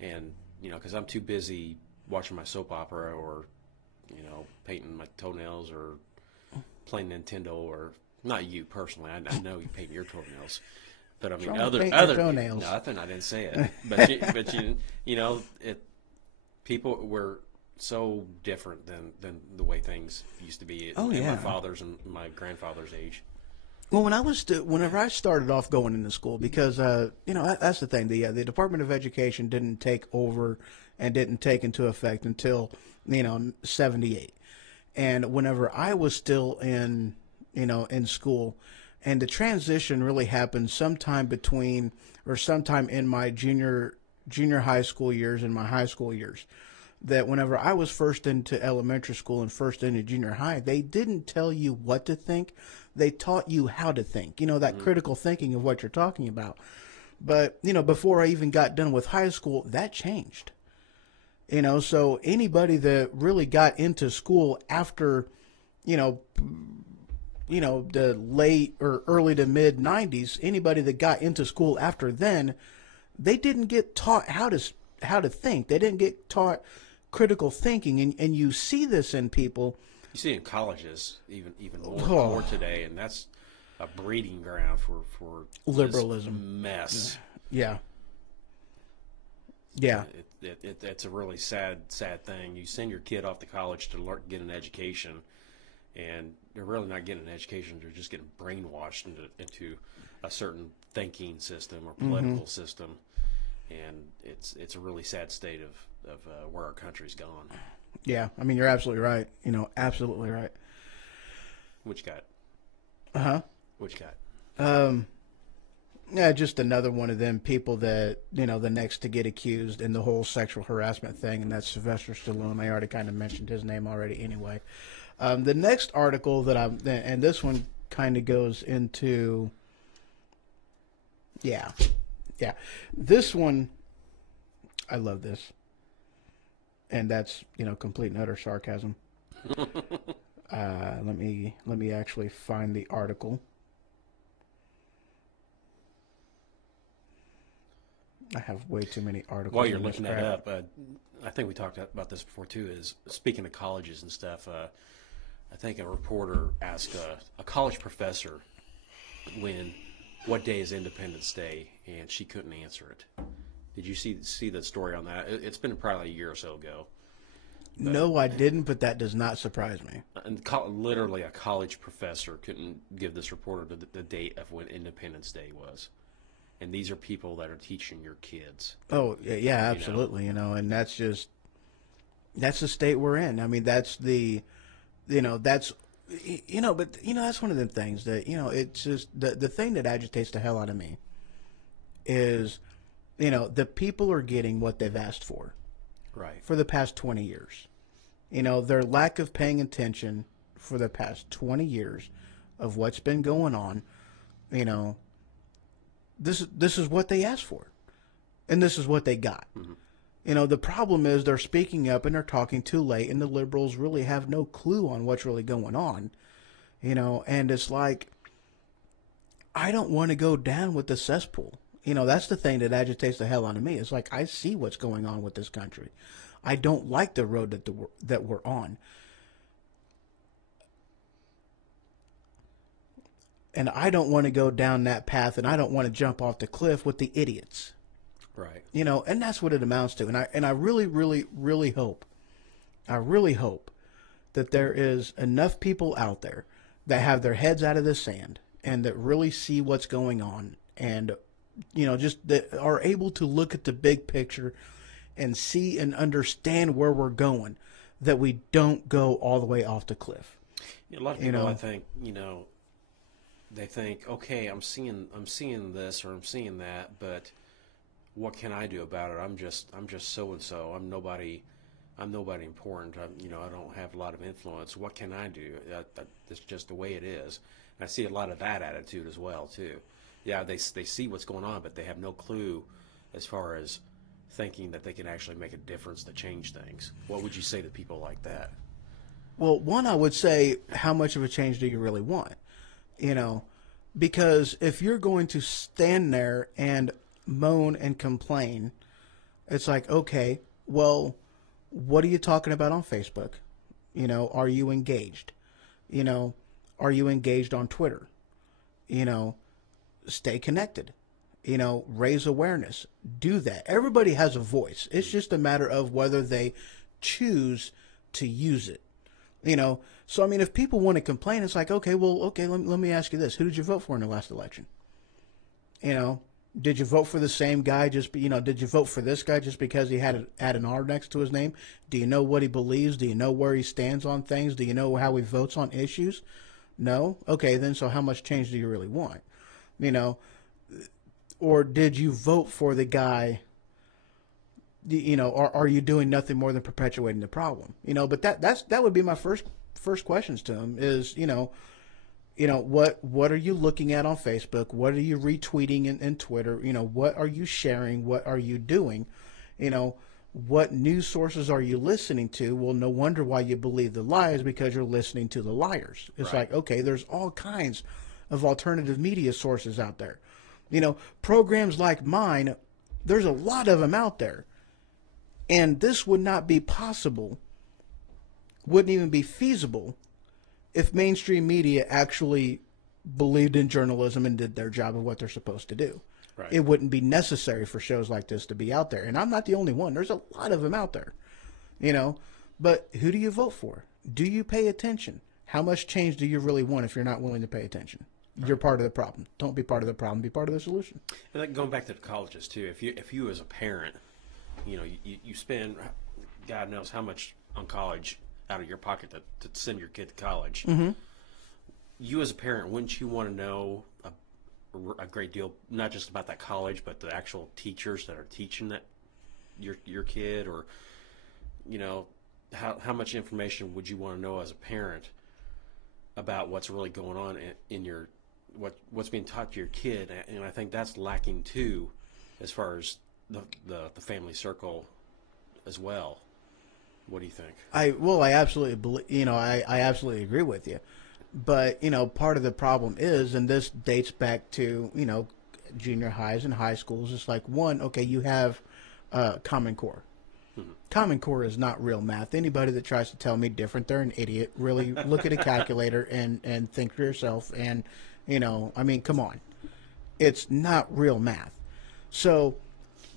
and because I'm too busy watching my soap opera or painting my toenails or playing Nintendo or not you personally. I know you paint your toenails, but I mean other toenails. Nothing. I didn't say it, but people were so different than the way things used to be in my father's and my grandfather's age. Well, whenever I started off going into school, because that's the thing. The Department of Education didn't take over and didn't take into effect until 78, and whenever I was still in school, and the transition really happened sometime in my junior high school years and my high school years. That whenever I was first into elementary school and first into junior high, they didn't tell you what to think. They taught you how to think, that critical thinking of what you're talking about. But, before I even got done with high school, that changed. So anybody that really got into school after, the late or early to mid 90s, anybody that got into school after then, they didn't get taught how to think. They didn't get taught critical thinking, and you see this in people. You see it in colleges even more today, and that's a breeding ground for liberalism mess. Yeah. It's a really sad thing. You send your kid off to college to get an education, and they're really not getting an education. They're just getting brainwashed into a certain thinking system or political system, and it's a really sad state of where our country's gone. Yeah, I mean, you're absolutely right. Absolutely right. Which guy? Which guy? Yeah, just another one of them people that, the next to get accused in the whole sexual harassment thing, and that's Sylvester Stallone. I already kind of mentioned his name already anyway. The next article and this one kind of goes into, this one, I love this. And that's, complete and utter sarcasm. Let me actually find the article. I have way too many articles. While you're looking that up, I think we talked about this before too. Is speaking of colleges and stuff, I think a reporter asked a college professor what day is Independence Day, and she couldn't answer it. Did you see the story on that? It's been probably a year or so ago. But, no, I didn't, but that does not surprise me. And literally a college professor couldn't give this reporter the date of when Independence Day was. And these are people that are teaching your kids. Oh, yeah, absolutely. And that's the state we're in. I mean, that's but that's one of the things that, it's just the thing that agitates the hell out of me is, the people are getting what they've asked for. Right. For the past 20 years. Their lack of paying attention for the past 20 years of what's been going on, this is what they asked for. And this is what they got. Mm-hmm. The problem is they're speaking up and they're talking too late, and the liberals really have no clue on what's really going on. And it's like, I don't want to go down with the cesspool. That's the thing that agitates the hell out of me. It's like, I see what's going on with this country. I don't like the road that we're on. And I don't want to go down that path, and I don't want to jump off the cliff with the idiots. Right. And that's what it amounts to. And I really, really, really hope that there is enough people out there that have their heads out of the sand and that really see what's going on, and just that are able to look at the big picture and see and understand where we're going, that we don't go all the way off the cliff. A lot of people, I think, they think, okay, I'm seeing this or I'm seeing that, but what can I do about it? I'm just so and so. I'm nobody important. I don't have a lot of influence. What can I do? That's just the way it is. And I see a lot of that attitude as well too. Yeah, they see what's going on, but they have no clue as far as thinking that they can actually make a difference to change things. What would you say to people like that? Well, one, I would say, how much of a change do you really want? Because if you're going to stand there and moan and complain, it's like, okay, well, what are you talking about on Facebook? You know, are you engaged? You know, are you engaged on Twitter? You know, stay connected. You know, raise awareness. Do that. Everybody has a voice. It's just a matter of whether they choose to use it. You know, so I mean, if people want to complain, it's like, okay, well, okay, let me ask you this. Who did you vote for in the last election? You know, did you vote for the same guy did you vote for this guy just because he had an R next to his name? Do you know what he believes? Do you know where he stands on things? Do you know how he votes on issues? No? Okay, then so how much change do you really want? You know, or did you vote for the guy, you know, or are you doing nothing more than perpetuating the problem? You know, but that would be my first questions to him is, you know, what are you looking at on Facebook? What are you retweeting in Twitter? You know, what are you sharing? What are you doing? You know, what news sources are you listening to? Well, no wonder why you believe the lies, because you're listening to the liars. It's Right. like, okay, there's all kinds of alternative media sources out there. You know, programs like mine, there's a lot of them out there. And this would not be possible, wouldn't even be feasible, if mainstream media actually believed in journalism and did their job of what they're supposed to do. Right. It wouldn't be necessary for shows like this to be out there. And I'm not the only one. There's a lot of them out there, you know. But who do you vote for? Do you pay attention? How much change do you really want if you're not willing to pay attention? You're part of the problem. Don't be part of the problem. Be part of the solution. And like going back to the colleges too, if you as a parent, you know, you spend God knows how much on college out of your pocket to send your kid to college. Mm-hmm. You as a parent, wouldn't you want to know a great deal, not just about that college, but the actual teachers that are teaching that your kid, or you know, how much information would you want to know as a parent about what's really going on in your what's being taught to your kid? And I think that's lacking too, as far as the family circle as well. What do you think? I absolutely I absolutely agree with you. But, you know, part of the problem is, and this dates back to, you know, junior highs and high schools, it's like, one, okay, you have Common Core. Mm-hmm. Common Core is not real math. Anybody that tries to tell me different, they're an idiot. Really look at a calculator and think for yourself. And, you know, I mean, come on. It's not real math. So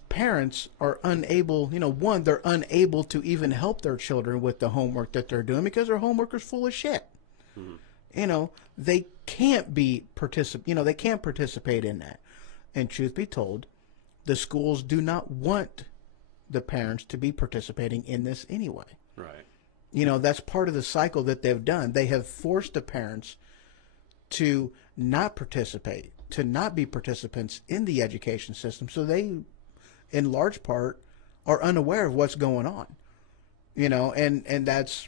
parents are unable, you know, one, they're unable to even help their children with the homework that they're doing because their homework is full of shit. Mm-hmm. You know, they can't they can't participate in that. And truth be told, the schools do not want the parents to be participating in this anyway. Right. You know, that's part of the cycle that they've done. They have forced the parents to not participate, to not be participants in the education system. So they, in large part, are unaware of what's going on. You know, and that's,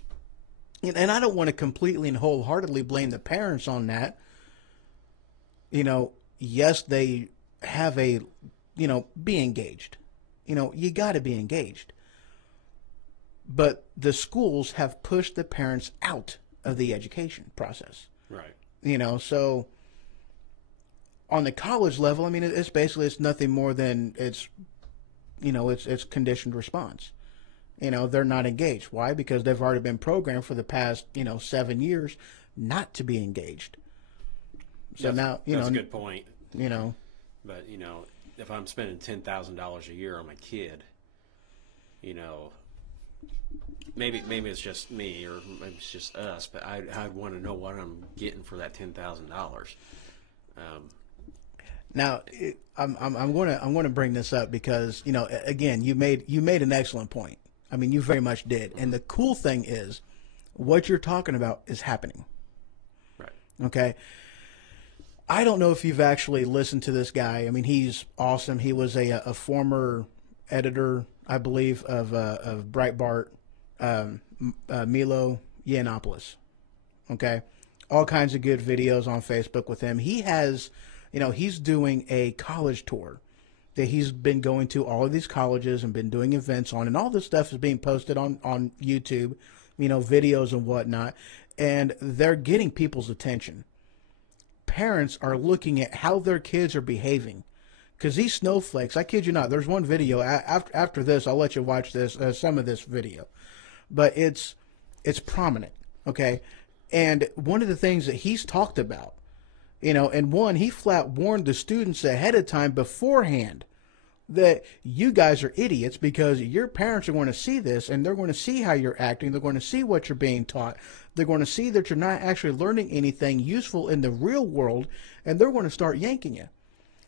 and I don't want to completely and wholeheartedly blame the parents on that. You know, yes, they have be engaged. You know, you got to be engaged. But the schools have pushed the parents out of the education process. Right. You know, so on the college level, I mean, it's nothing more than it's conditioned response. You know, they're not engaged. Why? Because they've already been programmed for the past, 7 years not to be engaged. So now, that's a good point. You know. But, you know, if I'm spending $10,000 a year on my kid, you know, maybe it's just me, or maybe it's just us, but I want to know what I'm getting for that $10,000. Now, I'm going to bring this up because, you know, again, you made an excellent point. I mean, you very much did. And the cool thing is, what you're talking about is happening. Right. Okay. I don't know if you've actually listened to this guy. I mean, he's awesome. He was a former editor, I believe, of Breitbart, Milo Yiannopoulos. Okay. All kinds of good videos on Facebook with him. He has, he's doing a college tour that he's been going to all of these colleges and been doing events on, and all this stuff is being posted on YouTube, videos and whatnot, and they're getting people's attention. parents are looking at how their kids are behaving. Because these snowflakes, I kid you not, there's one video, after this, I'll let you watch this, some of this video. But it's prominent, okay? And one of the things that he's talked about, and one, he flat warned the students ahead of time beforehand that you guys are idiots because your parents are going to see this and they're going to see how you're acting. They're going to see what you're being taught. They're going to see that you're not actually learning anything useful in the real world, and they're going to start yanking you.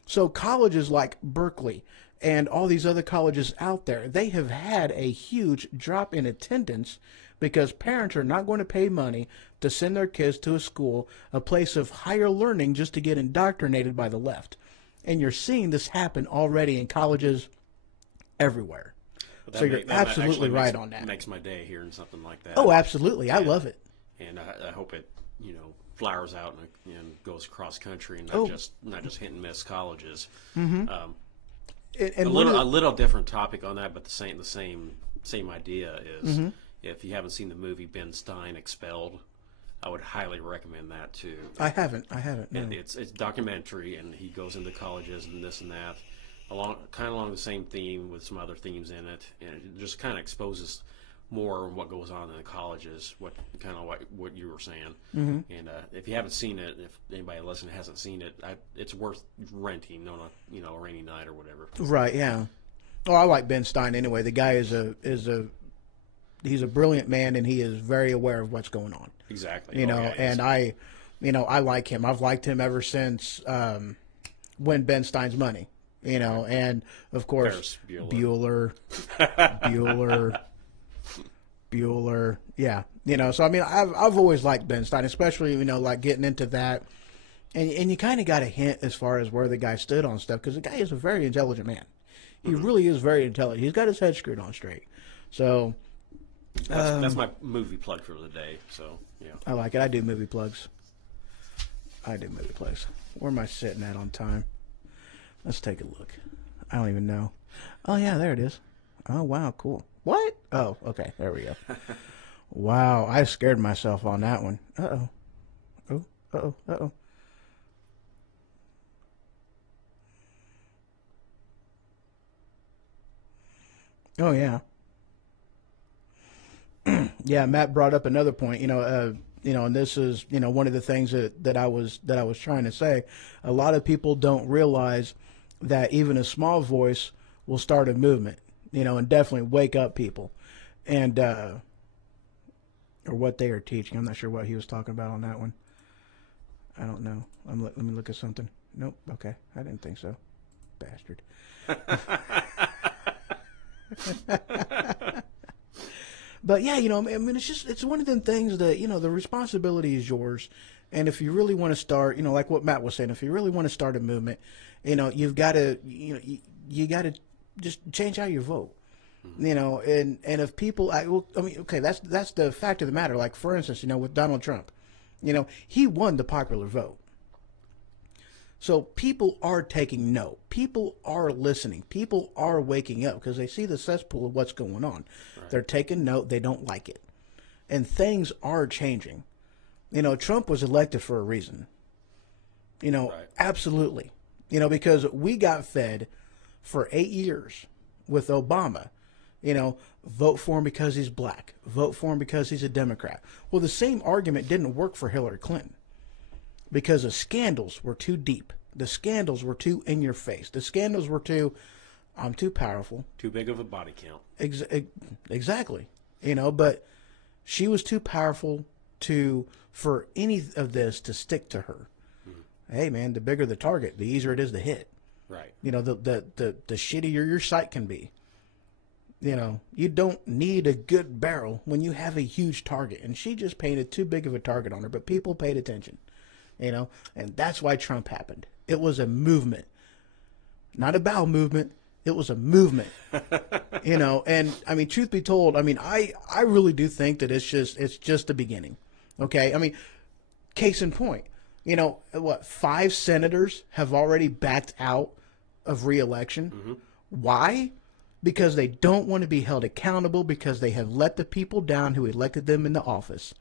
So colleges like Berkeley and all these other colleges out there, they have had a huge drop in attendance because parents are not going to pay money to send their kids to a school, a place of higher learning, just to get indoctrinated by the left. And you're seeing this happen already in colleges everywhere. So you're absolutely right on that. It makes my day hearing something like that. Oh, absolutely. I love it. And I hope it, flowers out and goes cross country and not just hit and miss colleges. Mm-hmm. A little different topic on that, but the same idea is if you haven't seen the movie Ben Stein Expelled, I would highly recommend that too. I haven't. No. It's a documentary, and he goes into colleges and this and that, along the same theme with some other themes in it, and it just kind of exposes more what goes on in the colleges, what you were saying. Mm-hmm. And if you haven't seen it, if anybody listening hasn't seen it, it's worth renting on a rainy night or whatever. Right. Yeah. Oh, I like Ben Stein anyway. The guy he's a brilliant man, and he is very aware of what's going on. Exactly. And I like him. I've liked him ever since when Ben Stein's Money. And of course Bueller. Yeah. So I mean, I've always liked Ben Stein, especially like getting into that, and you kind of got a hint as far as where the guy stood on stuff, because the guy is a very intelligent man. He really is very intelligent. He's got his head screwed on straight. So that's my movie plug for the day. So yeah, I like it. I do movie plugs. Where am I sitting at on time? Let's take a look. I don't even know. Oh yeah, there it is. Oh wow, cool. What? Oh, okay. There we go. Wow, I scared myself on that one. Uh-oh. Oh, uh-oh, uh-oh. Oh, yeah. Yeah, Matt brought up another point, and this is, one of the things that I was trying to say. A lot of people don't realize that even a small voice will start a movement, and definitely wake up people, and or what they are teaching. I'm not sure what he was talking about on that one. I don't know. Let me look at something. Nope. Okay, I didn't think so. Bastard. But yeah, I mean, it's one of them things that, the responsibility is yours. And if you really want to start, like what Matt was saying, if you really want to start a movement, you've got to, you got to just change how you vote, and if people, okay, that's the fact of the matter. Like, for instance, with Donald Trump, he won the popular vote. So people are taking note. People are listening. People are waking up because they see the cesspool of what's going on. Right. They're taking note. They don't like it. And things are changing. Trump was elected for a reason. Right. Absolutely. Because we got fed for 8 years with Obama. Vote for him because he's black. Vote for him because he's a Democrat. Well, the same argument didn't work for Hillary Clinton. Because the scandals were too deep. The scandals were too in your face. The scandals were too, I'm too powerful. Too big of a body count. Exactly. But she was too powerful for any of this to stick to her. Mm-hmm. Hey, man, the bigger the target, the easier it is to hit. Right. The shittier your sight can be. You don't need a good barrel when you have a huge target. And she just painted too big of a target on her, but people paid attention. And that's why Trump happened. It was a movement, not a bowel movement. It was a movement, and I mean, truth be told, I mean, I really do think that it's just the beginning. Okay. I mean, case in point, 5 senators have already backed out of re-election. Mm-hmm. Why? Because they don't want to be held accountable, because they have let the people down who elected them in the office.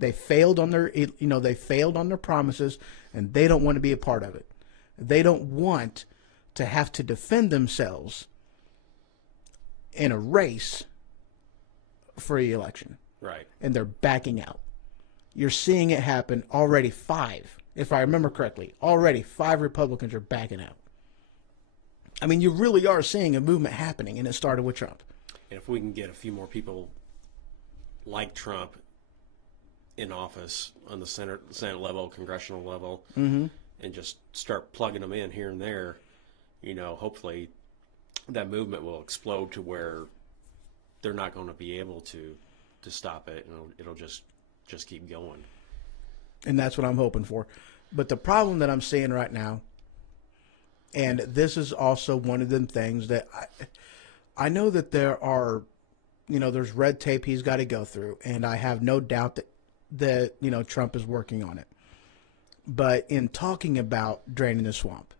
They failed on their, they failed on their promises, and they don't want to be a part of it. They don't want to have to defend themselves in a race for the election. Right. And they're backing out. You're seeing it happen already. 5, if I remember correctly, already 5 Republicans are backing out. I mean, you really are seeing a movement happening, and it started with Trump. And if we can get a few more people like Trump in office on the Senate level, congressional level, and just start plugging them in here and there, hopefully that movement will explode to where they're not going to be able to stop it, and it'll just keep going. And that's what I'm hoping for. But the problem that I'm seeing right now, and this is also one of them things that I know that there are, there's red tape he's got to go through, and I have no doubt that Trump is working on it. But in talking about draining the swamp,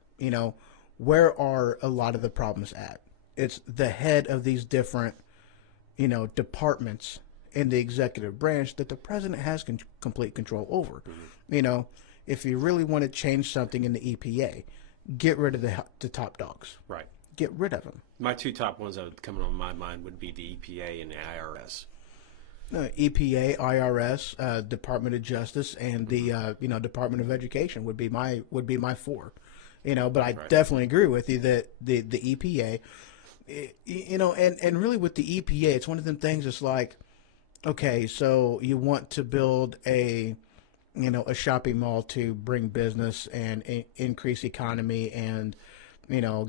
where are a lot of the problems at? It's the head of these different, departments in the executive branch that the president has complete control over. Mm-hmm. If you really want to change something in the EPA, get rid of the top dogs. Right. Get rid of them. My 2 top ones that would come on my mind would be the EPA and the IRS. EPA, IRS, Department of Justice, and the Department of Education would be my 4. But I definitely agree with you that the EPA, and really with the EPA, it's one of them things. It's like, okay, so you want to build a shopping mall to bring business and increase economy and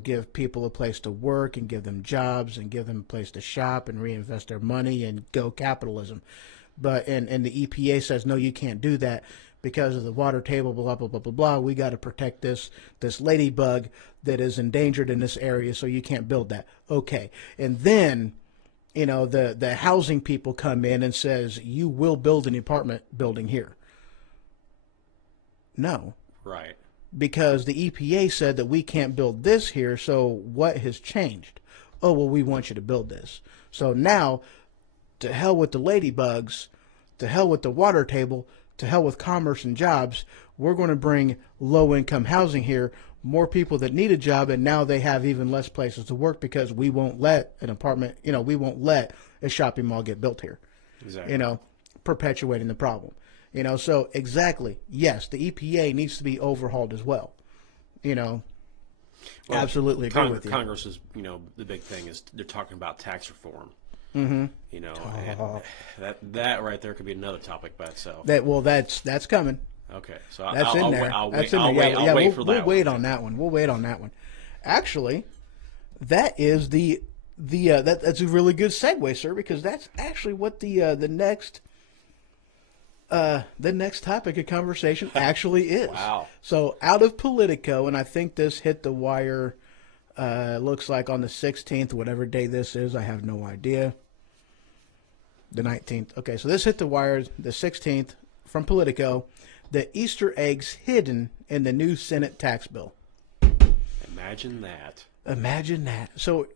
give people a place to work and give them jobs and give them a place to shop and reinvest their money and go capitalism. But and the EPA says, no, you can't do that because of the water table, blah, blah, blah, blah, blah. We got to protect this ladybug that is endangered in this area, so you can't build that. Okay. And then, the housing people come in and says, you will build an apartment building here. No. Right. Because the EPA said that we can't build this here, so what has changed? Oh, well, we want you to build this. So now, to hell with the ladybugs, to hell with the water table, to hell with commerce and jobs, we're going to bring low-income housing here, more people that need a job, and now they have even less places to work because we won't let an apartment, we won't let a shopping mall get built here. Exactly. Perpetuating the problem. So exactly, yes, the EPA needs to be overhauled as well. Well, absolutely agree with you. Congress is, the big thing is they're talking about tax reform. Mm-hmm. And that right there could be another topic by itself. That's coming. Okay, so that's in there. I'll wait for that. We'll wait on that one. We'll wait on that one. Actually, that is that's a really good segue, sir, because that's actually what the next topic of conversation actually is. Wow. So out of Politico, and I think this hit the wire, looks like on the 16th, whatever day this is, I have no idea. The 19th. Okay, so this hit the wire the 16th from Politico. The Easter eggs hidden in the new Senate tax bill. Imagine that. Imagine that. So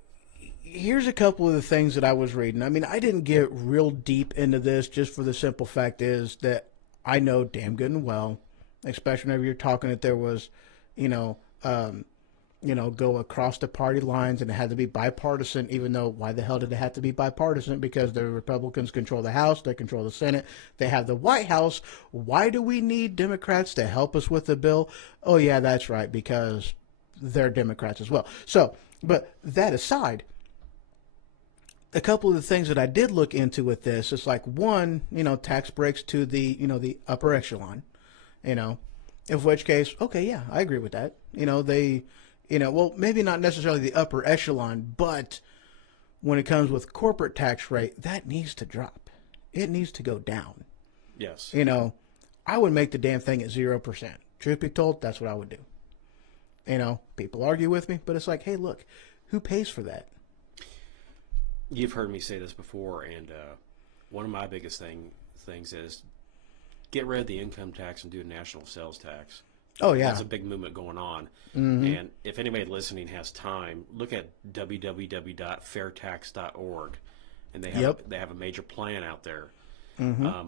here's a couple of the things that I was reading. I mean, I didn't get real deep into this just for the simple fact is that I know damn good and well, especially whenever you're talking that there was, go across the party lines and it had to be bipartisan, even though why the hell did it have to be bipartisan? Because the Republicans control the House, they control the Senate, they have the White House. Why do we need Democrats to help us with the bill? Oh, yeah, that's right, because they're Democrats as well. So, but that aside, a couple of the things that I did look into with this is like one, tax breaks to the upper echelon, in which case, okay, yeah, I agree with that. Well, maybe not necessarily the upper echelon, but when it comes with corporate tax rate, that needs to drop. It needs to go down. Yes. I would make the damn thing at 0%. Truth be told, that's what I would do. People argue with me, but it's like, hey, look, who pays for that? You've heard me say this before, and one of my biggest things is get rid of the income tax and do a national sales tax. Oh, yeah. That's a big movement going on. Mm-hmm. And if anybody listening has time, look at www.fairtax.org, and they have a major plan out there. Mm-hmm.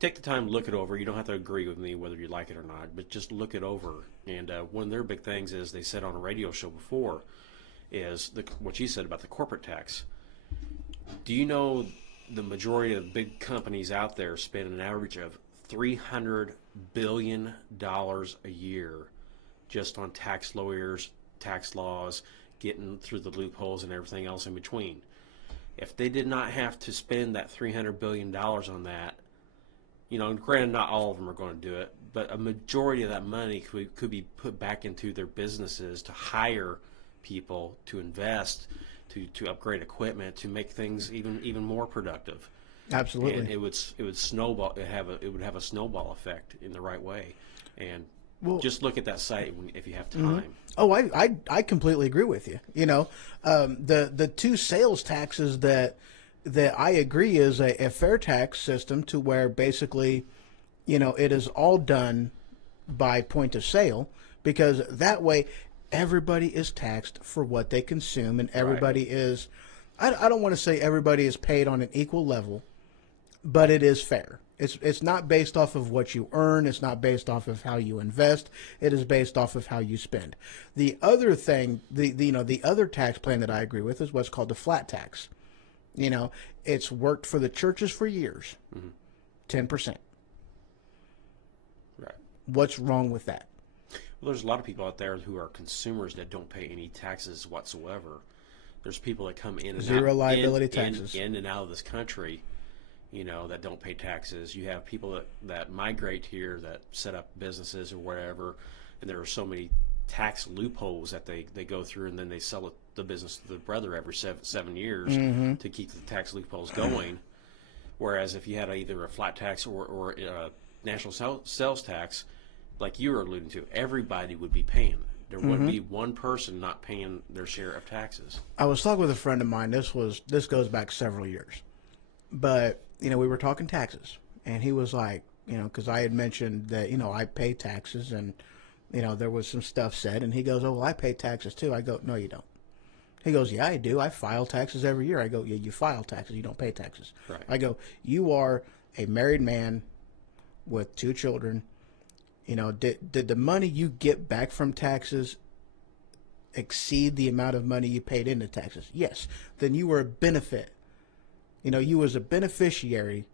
take the time to look it over. You don't have to agree with me whether you like it or not, but just look it over. And one of their big things is, they said on a radio show before, is what you said about the corporate tax. Do you know the majority of big companies out there spend an average of $300 billion a year just on tax lawyers, tax laws, getting through the loopholes and everything else in between? If they did not have to spend that $300 billion on that, and granted, not all of them are going to do it, but a majority of that money could be put back into their businesses to hire people, to invest, to upgrade equipment, to make things even more productive. Absolutely. And it would snowball. It would have a snowball effect in the right way. And just look at that site if you have time. Oh, I completely agree with you. The two sales taxes that I agree is a fair tax system, to where basically, it is all done by point of sale, because that way everybody is taxed for what they consume, and everybody is, I don't want to say everybody is paid on an equal level, but it is fair. It's not based off of what you earn. It's not based off of how you invest. It is based off of how you spend. The other thing, the other tax plan that I agree with is what's called the flat tax. It's worked for the churches for years. 10%. Right. What's wrong with that? Well, there's a lot of people out there who are consumers that don't pay any taxes whatsoever. There's people that come in and zero out, liability taxes in and out of this country, that don't pay taxes. You have people that migrate here, that set up businesses or whatever, and there are so many tax loopholes that they go through, and then they sell the business to the brother every 7 years to keep the tax loopholes going. Whereas if you had either a flat tax or a national sales tax, like you were alluding to, everybody would be paying. There wouldn't be one person not paying their share of taxes. I was talking with a friend of mine. This goes back several years, but we were talking taxes, and he was like, because I had mentioned that I pay taxes, and there was some stuff said, and he goes, "Oh, well, I pay taxes too." I go, "No, you don't." He goes, "Yeah, I do. I file taxes every year." I go, "Yeah, you file taxes. You don't pay taxes." Right. I go, "You are a married man with 2 children. Did the money you get back from taxes exceed the amount of money you paid into taxes? Yes. Then you were a benefit. You was a beneficiary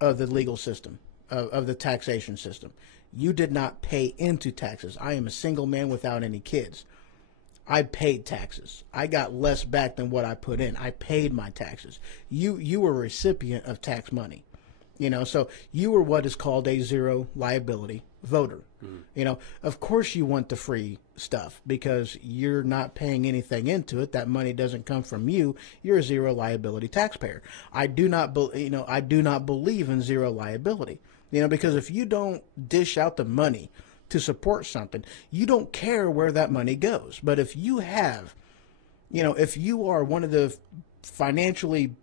of the legal system, of the taxation system. You did not pay into taxes. I am a single man without any kids. I paid taxes. I got less back than what I put in. I paid my taxes. You were a recipient of tax money. So you were what is called a zero liability voter. Of course you want the free stuff, because you're not paying anything into it. That money doesn't come from you. You're a zero liability taxpayer. I do not believe in zero liability. Because if you don't dish out the money to support something, you don't care where that money goes. But if you have, if you are one of the financially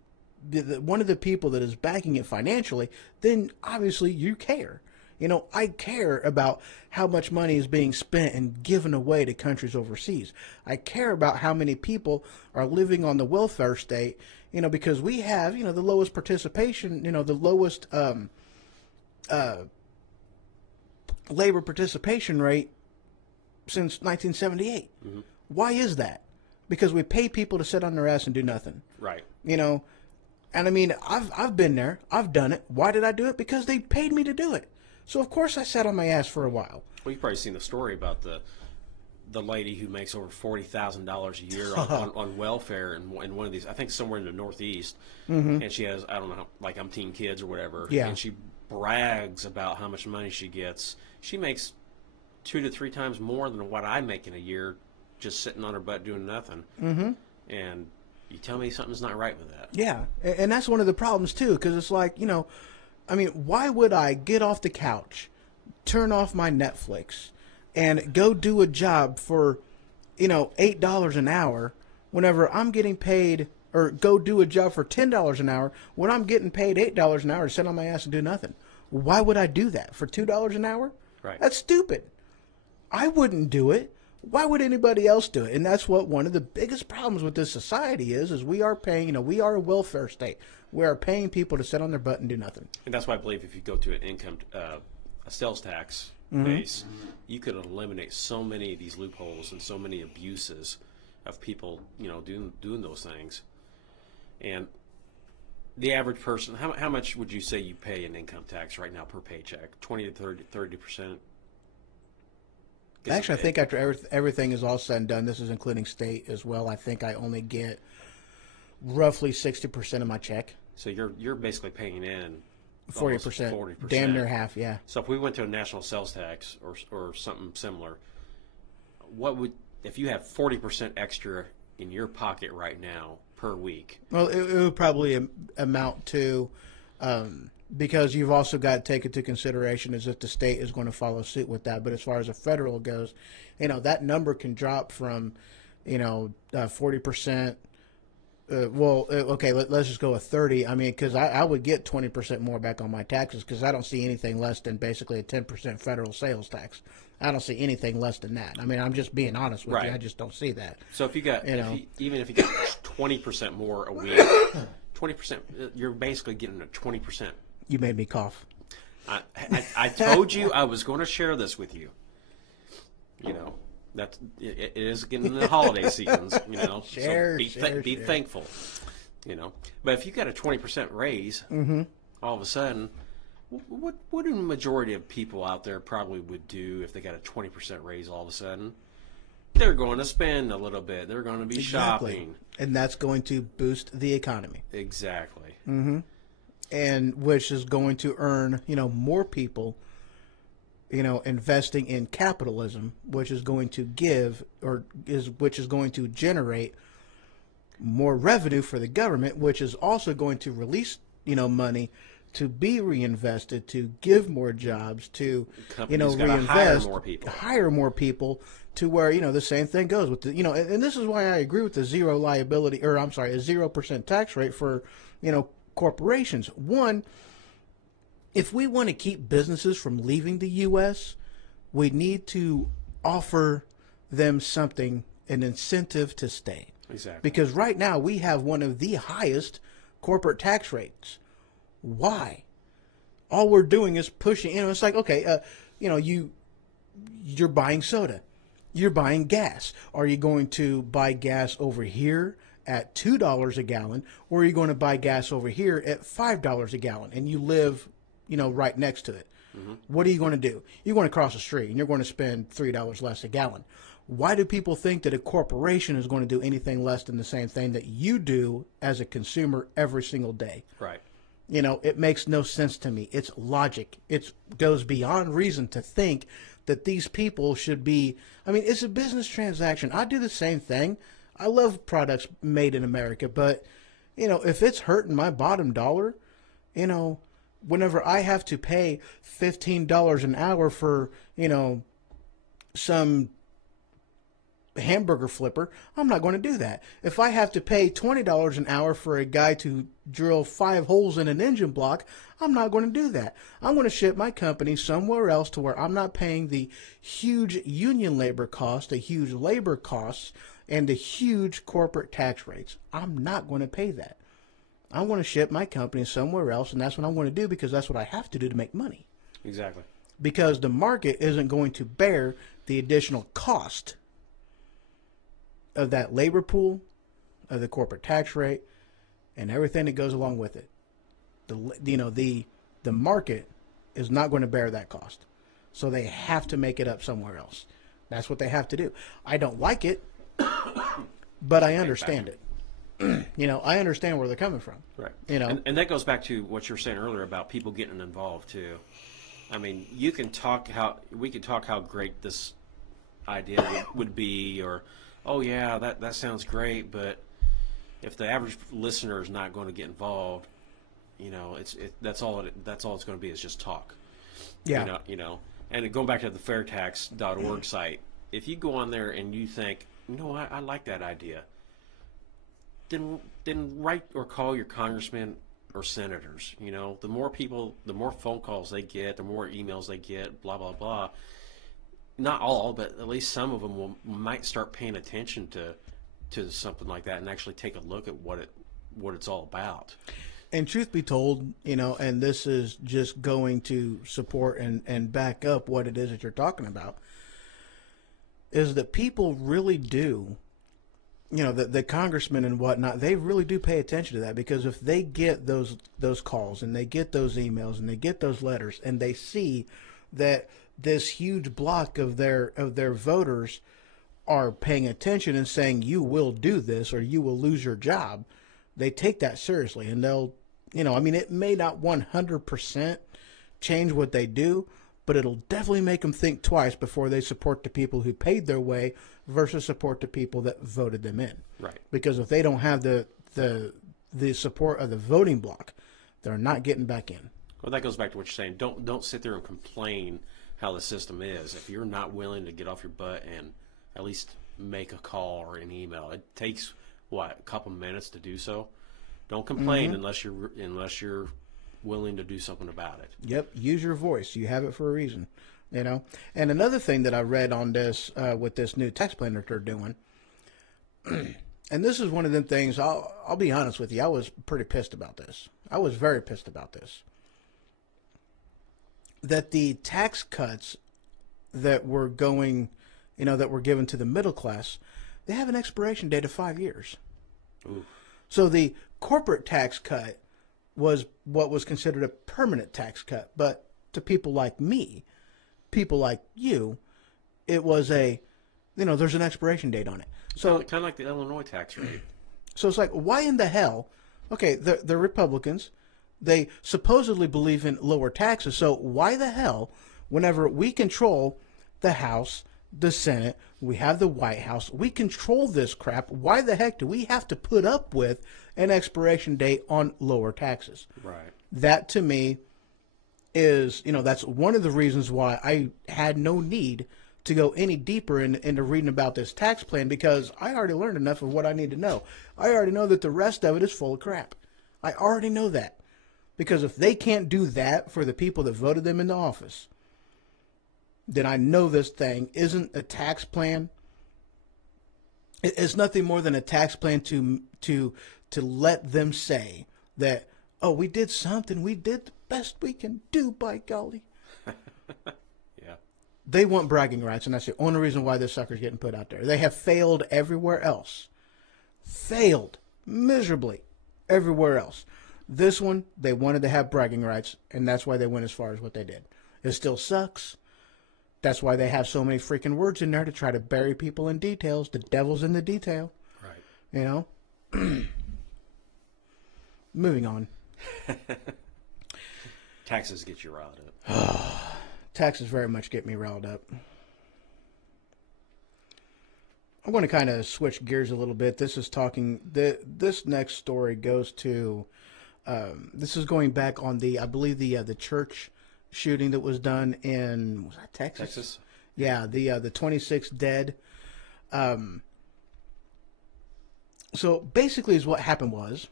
one of the people that is backing it financially, then obviously you care. I care about how much money is being spent and given away to countries overseas. I care about how many people are living on the welfare state, because we have, the lowest participation, the lowest labor participation rate since 1978. Why is that? Because we pay people to sit on their ass and do nothing. Right. And I mean, I've been there. I've done it. Why did I do it? Because they paid me to do it. So of course I sat on my ass for a while. Well, you've probably seen the story about the lady who makes over $40,000 a year on welfare in one of these, I think somewhere in the Northeast, and she has, I don't know, like umpteen kids or whatever, and she brags about how much money she gets. She makes 2 to 3 times more than what I make in a year, just sitting on her butt doing nothing. And you tell me something's not right with that. Yeah, and that's one of the problems too, because it's like, I mean, why would I get off the couch, turn off my Netflix, and go do a job for, $8 an hour whenever I'm getting paid, or go do a job for $10 an hour when I'm getting paid $8 an hour to sit on my ass and do nothing? Why would I do that for $2 an hour? Right. That's stupid. I wouldn't do it. Why would anybody else do it? And that's what one of the biggest problems with this society is we are paying, we are a welfare state. We are paying people to sit on their butt and do nothing. And that's why I believe if you go to an income, a sales tax base, you could eliminate so many of these loopholes and so many abuses of people, doing those things. And the average person, how much would you say you pay in income tax right now per paycheck? 20 to 30%? Actually, I think after everything is all said and done, this is including state as well, I think I only get roughly 60% of my check. So you're basically paying in 40%. 40%. Damn near half, yeah. So if we went to a national sales tax or something similar, if you have 40% extra in your pocket right now per week? Well, it would probably amount to, because you've also got to take into consideration is if the state is going to follow suit with that. But as far as the federal goes, that number can drop from, 40%. Okay, let's just go with 30. I mean, because I would get 20% more back on my taxes because I don't see anything less than basically a 10% federal sales tax. I don't see anything less than that. I mean, I'm just being honest with you. I just don't see that. So if you got, even if you got 20% more a week, 20%, you're basically getting a 20%. You made me cough. I told you I was going to share this with you. It is getting the holiday seasons, Share, so be thankful, But if you got a 20% raise, all of a sudden, what do the majority of people out there probably would do if they got a 20% raise all of a sudden? They're going to spend a little bit. They're going to be shopping. And that's going to boost the economy. Exactly. And which is going to earn, more people investing in capitalism, which is going to which is going to generate more revenue for the government, which is also going to release, money to be reinvested, to give more jobs, to, reinvest, hire more people to where, the same thing goes with the, and this is why I agree with the 0% tax rate for, corporations. One, if we want to keep businesses from leaving the U.S., we need to offer them something, an incentive to stay. Exactly. Because right now we have one of the highest corporate tax rates. Why? All we're doing is pushing. It's like, okay, you're buying soda, you're buying gas. Are you going to buy gas over here at $2 a gallon, or are you going to buy gas over here at $5 a gallon? And you live right next to it. What are you going to do? You're going to cross the street and you're going to spend $3 less a gallon. Why do people think that a corporation is going to do anything less than the same thing that you do as a consumer every single day? Right. It makes no sense to me. It's logic. It goes beyond reason to think that these people should be, it's a business transaction. I do the same thing. I love products made in America, but, if it's hurting my bottom dollar, whenever I have to pay $15 an hour for, some hamburger flipper, I'm not going to do that. If I have to pay $20 an hour for a guy to drill 5 holes in an engine block, I'm not going to do that. I'm going to ship my company somewhere else to where I'm not paying the huge union labor costs, the huge labor costs, and the huge corporate tax rates. I'm not going to pay that. I want to ship my company somewhere else, and that's what I want to do because that's what I have to do to make money. Exactly. Because the market isn't going to bear the additional cost of that labor pool, of the corporate tax rate, and everything that goes along with it. The market is not going to bear that cost. So they have to make it up somewhere else. That's what they have to do. I don't like it, but I understand it. I understand where they're coming from. Right. And that goes back to what you were saying earlier about people getting involved too. We can talk how great this idea would be, or, oh yeah, that sounds great, but if the average listener is not going to get involved, that's all it's going to be is just talk. Yeah. And going back to the fairtax.org site, if you go on there and you think, I like that idea, then write or call your congressmen or senators. The more people, the more phone calls they get, the more emails they get, blah, blah, blah. not all, but at least some of them might start paying attention to something like that and actually take a look at what it's all about. And truth be told, and this is just going to support and back up what it is that you're talking about, is that people really do, the congressmen and whatnot, they really do pay attention to that, because if they get those calls and they get those emails and they get those letters and they see that this huge block of their voters are paying attention and saying, you will do this or you will lose your job, they take that seriously, and they'll, it may not 100% change what they do, but it'll definitely make them think twice before they support the people who paid their way versus support the people that voted them in. Right. Because if they don't have the support of the voting bloc, they're not getting back in. Well, that goes back to what you're saying. Don't sit there and complain how the system is. If you're not willing to get off your butt and at least make a call or an email, it takes a couple minutes to do so. Don't complain unless you're willing to do something about it. Yep, use your voice. You have it for a reason, And another thing that I read on this with this new tax plan that they're doing, and this is one of them things. I'll be honest with you. I was pretty pissed about this. I was very pissed about this. That the tax cuts that were going, that were given to the middle class, they have an expiration date of 5 years. Ooh. So the corporate tax cut was what was considered a permanent tax cut. But to people like me, people like you, it was there's an expiration date on it. So kind of like the Illinois tax rate. So it's like, why in the hell? Okay, they're Republicans. They supposedly believe in lower taxes. So why the hell, whenever we control the House, the Senate, we have the White House, we control this crap, why the heck do we have to put up with an expiration date on lower taxes? Right. That to me is, that's one of the reasons why I had no need to go any deeper into reading about this tax plan, because I already learned enough of what I need to know. I already know that the rest of it is full of crap. I already know that. Because if they can't do that for the people that voted them into office, then I know this thing isn't a tax plan. It's nothing more than a tax plan to let them say that, oh, we did something. We did the best we can do, by golly. Yeah. They want bragging rights, and that's the only reason why this sucker's getting put out there. They have failed everywhere else. Failed miserably everywhere else. This one, they wanted to have bragging rights, and that's why they went as far as what they did. It still sucks. That's why they have so many freaking words in there to try to bury people in details. The devil's in the detail. Right. Moving on. Taxes get you riled up. Taxes very much get me riled up. I'm going to kind of switch gears a little bit. This next story goes to... this is going back on I believe the church shooting that was done in, was that Texas? Texas. Yeah, the 26 dead. So basically, is what happened was,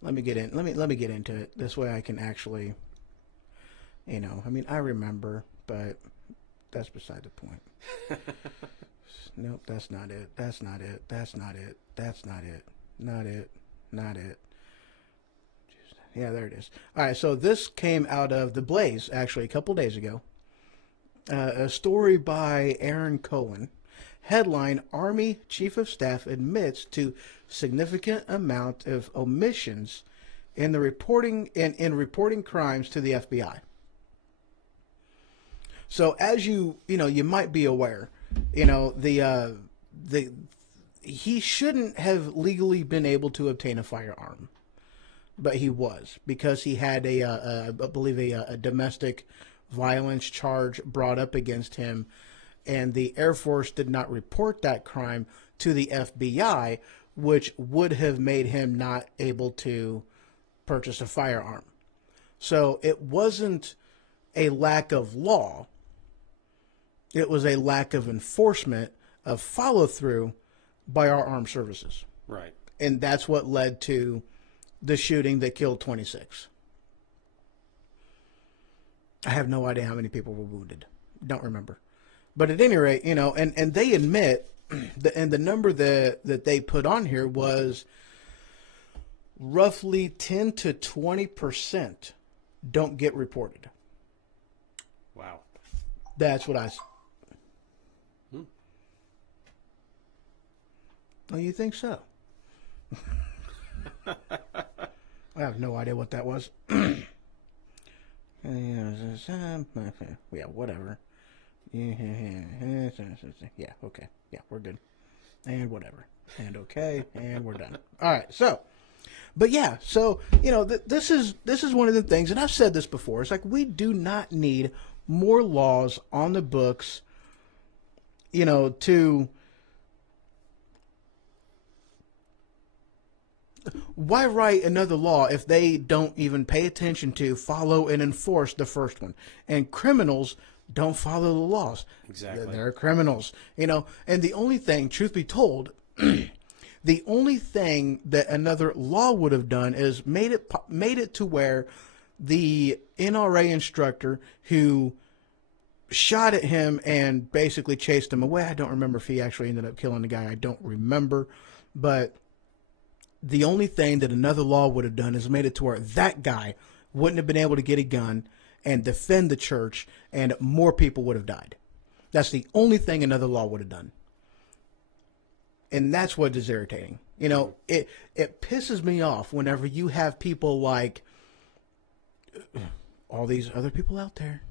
let me get into it. This way I can actually, I remember, but that's beside the point. Nope, that's not it. Not it. Yeah, there it is. All right, so this came out of The Blaze, actually, a couple days ago. A story by Aaron Cohen. Headline, Army Chief of Staff admits to significant amount of omissions in reporting crimes to the FBI. So as you might be aware, he shouldn't have legally been able to obtain a firearm, but he was, because he had I believe a domestic violence charge brought up against him, and the Air Force did not report that crime to the FBI, which would have made him not able to purchase a firearm. So it wasn't a lack of law. It was a lack of enforcement, of follow-through by our armed services. Right. And that's what led to the shooting that killed 26. I have no idea how many people were wounded. Don't remember. But at any rate, you know, and they admit, and the number that they put on here was roughly 10 to 20% don't get reported. Wow. That's what I... Oh, you think so? I have no idea what that was. Yeah, whatever. Yeah, okay. Yeah, we're good. And whatever. And okay, and we're done. All right, so... But yeah, so, you know, this is one of the things, and I've said this before, it's like we do not need more laws on the books, you know, to... Why write another law if they don't even pay attention to, follow, and enforce the first one? And criminals don't follow the laws. Exactly. They're criminals, you know, and the only thing, truth be told... The only thing that another law would have done is made it to where the NRA instructor who shot at him and basically chased him away. I don't remember if he actually ended up killing the guy. I don't remember. But the only thing that another law would have done is made it to where that guy wouldn't have been able to get a gun and defend the church, and more people would have died. That's the only thing another law would have done. And that's what is irritating. You know, it pisses me off whenever you have people like all these other people out there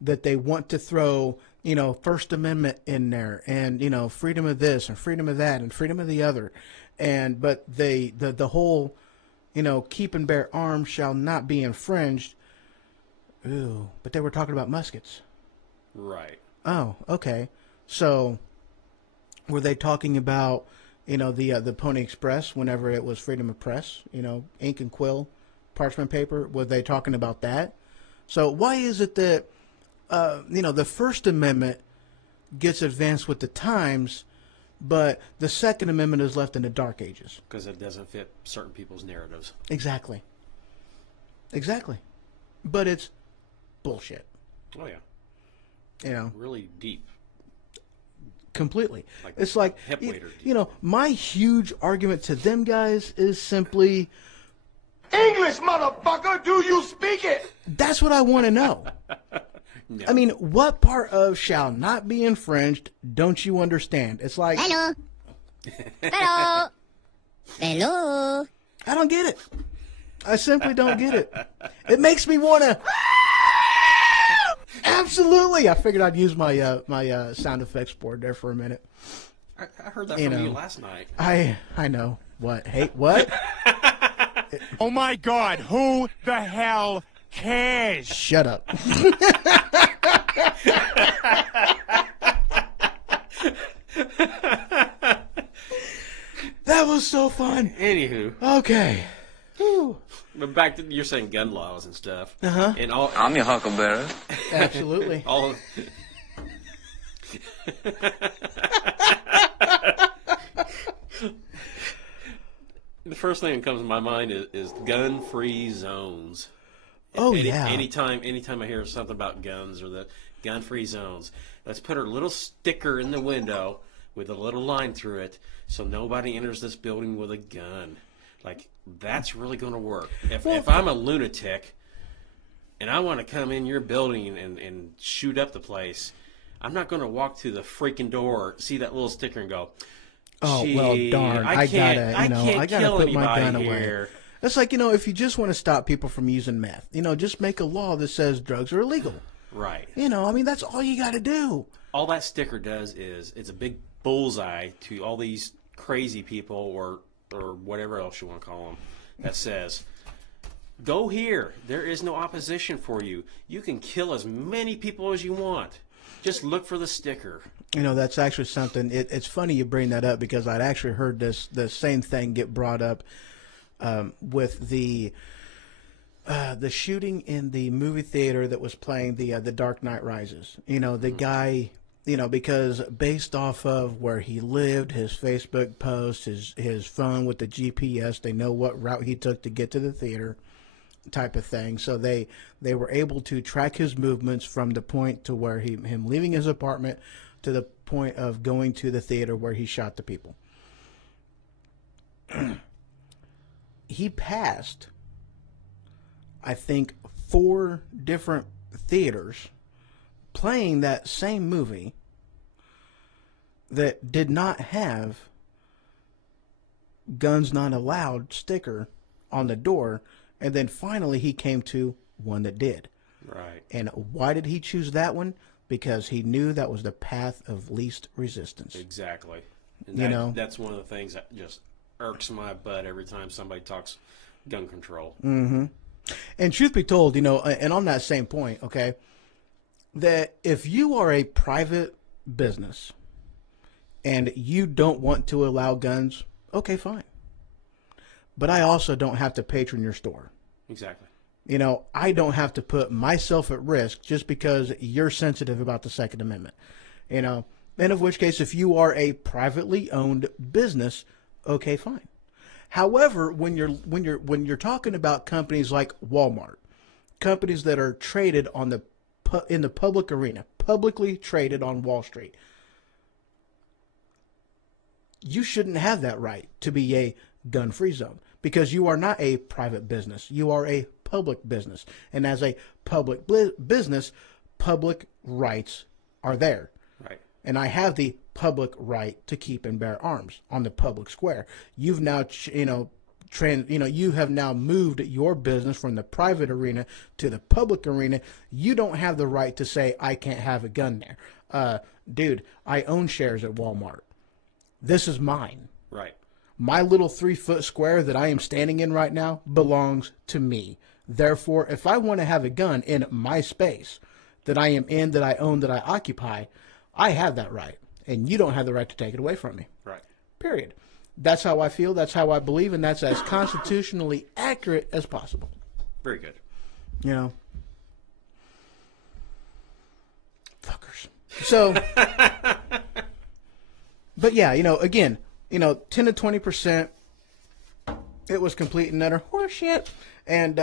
that they want to throw, you know, First Amendment in there and, you know, freedom of this and freedom of that and freedom of the other. But the whole, you know, keep and bear arms shall not be infringed. Ooh, but they were talking about muskets. Right. Oh, okay. So... Were they talking about, you know, the Pony Express whenever it was freedom of press, you know, ink and quill, parchment paper? Were they talking about that? So why is it that, you know, the First Amendment gets advanced with the times, but the Second Amendment is left in the Dark Ages? Because it doesn't fit certain people's narratives. Exactly. Exactly. But it's bullshit. Oh, yeah. You know. Really deep. Completely. It's like, hip waiter. You know, my huge argument to them guys is simply... English, motherfucker, do you speak it? That's what I want to know. No. I mean, what part of shall not be infringed don't you understand? It's like... Hello. Hello. Hello. I don't get it. I simply don't get it. It makes me want to... Absolutely. I figured I'd use my my sound effects board there for a minute. I heard that from you last night. I know. What? Hey, what? Oh my God, who the hell cares? Shut up. That was so fun. Anywho. Okay. Whew. But back to, you're saying gun laws and stuff. Uh-huh. And all, I'm your huckleberry. Absolutely. all the first thing that comes to my mind is gun-free zones. Oh, yeah. Anytime I hear something about guns or the gun-free zones, let's put a little sticker in the window with a little line through it so nobody enters this building with a gun. Like, that's really going to work. If I'm a lunatic and I want to come in your building and shoot up the place, I'm not going to walk through the freaking door, see that little sticker and go, oh, well, darn, I gotta put my gun here. away. It's like, you know, if you just want to stop people from using meth, you know, just make a law that says drugs are illegal. Right. You know, I mean, that's all you got to do. All that sticker does is it's a big bullseye to all these crazy people or whatever else you want to call them that says, go here. There is no opposition for you. You can kill as many people as you want. Just look for the sticker. You know, that's actually something. It's funny you bring that up because I'd actually heard the same thing get brought up with the shooting in the movie theater that was playing the Dark Knight Rises. You know, the guy, you know, because based off of where he lived, his Facebook post, his phone with the GPS, they know what route he took to get to the theater. type of thing. So they were able to track his movements from the point to where him leaving his apartment to the point of going to the theater where he shot the people. He passed, I think, 4 different theaters playing that same movie that did not have guns not allowed sticker on the door, and then finally he came to one that did. Right. And why did he choose that one? Because he knew that was the path of least resistance. Exactly. And You know? that's one of the things that just irks my butt every time somebody talks gun control. Mm-hmm. And truth be told, you know, and on that same point, okay, that if you are a private business and you don't want to allow guns, okay, fine. But I also don't have to patron your store. Exactly. You know, I don't have to put myself at risk just because you're sensitive about the Second Amendment. You know, and of which case, if you are a privately owned business, okay, fine. However, when you're talking about companies like Walmart, companies that are traded on in the public arena, publicly traded on Wall Street, you shouldn't have that right to be a gun-free zone because you are not a private business. You are a public business. And as a public business, public rights are there. Right. And I have the public right to keep and bear arms on the public square. You've now, you have now moved your business from the private arena to the public arena. You don't have the right to say, I can't have a gun there. Dude, I own shares at Walmart. This is mine. Right. My little 3-foot square that I am standing in right now belongs to me. Therefore, if I want to have a gun in my space that I am in, that I own, that I occupy, I have that right. And you don't have the right to take it away from me. Right. Period. That's how I feel. That's how I believe. And that's as constitutionally accurate as possible. Very good. You know? Fuckers. So, but yeah, you know, again, 10 to 20%, it was complete and utter horseshit. And,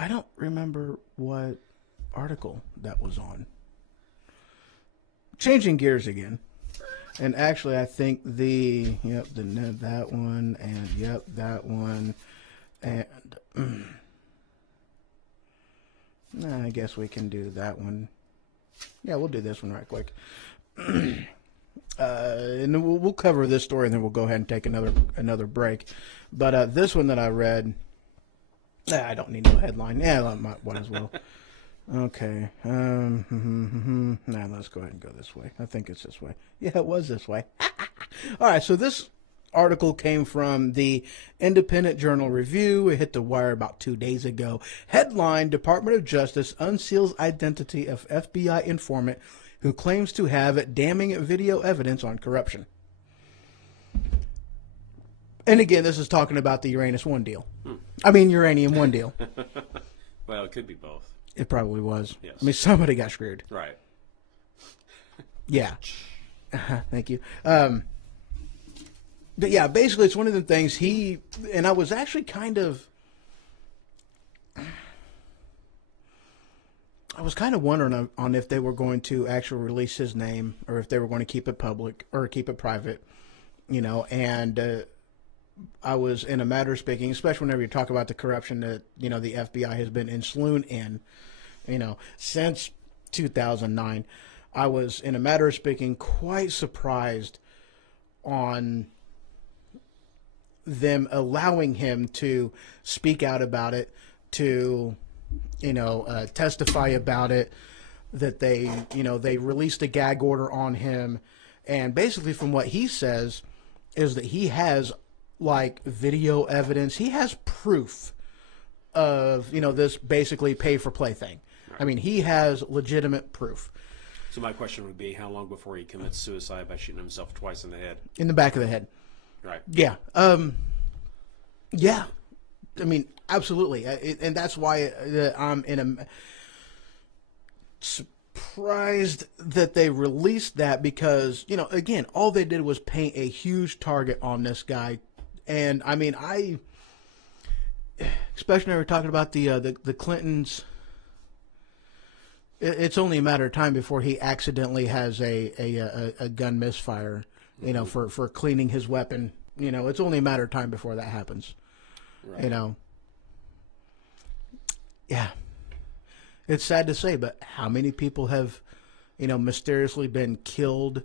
I don't remember what article that was on. Changing gears again. And actually, I think that one, and that one, and I guess we can do that one. Yeah, we'll do this one right quick. And we'll cover this story, and then we'll go ahead and take another break. But this one that I read, I don't need no headline. Yeah, I might as well. Okay. Let's go ahead and go this way. I think it's this way. Yeah, it was this way. All right, so this article came from the Independent Journal Review. It hit the wire about 2 days ago. Headline, Department of Justice unseals identity of FBI informant who claims to have damning video evidence on corruption. And again, this is talking about the Uranium One Deal. Uranium One Deal. Well, it could be both. It probably was. Yes. I mean, somebody got screwed. Right. Yeah. Thank you. But yeah, basically it's one of the things and I was actually I was kind of wondering on if they were going to actually release his name or if they were going to keep it public or keep it private, and I was, in a matter of speaking, especially whenever you talk about the corruption that, the FBI has been enslooned in, since 2009, I was, in a matter of speaking, quite surprised on them allowing him to speak out about it, to, testify about it, that they released a gag order on him. And basically from what he says is that he has video evidence. He has proof of, this basically pay for play thing. Right. I mean, he has legitimate proof. So my question would be, how long before he commits suicide by shooting himself twice in the head? In the back of the head. Right. Yeah. Yeah. I mean, absolutely. And that's why I'm in a surprised that they released that because, you know, again, all they did was paint a huge target on this guy. And I mean, especially when we're talking about the Clintons, it's only a matter of time before he accidentally has a gun misfire, you know, for cleaning his weapon. You know, it's only a matter of time before that happens. Right. You know. Yeah. It's sad to say, but how many people have, you know, mysteriously been killed,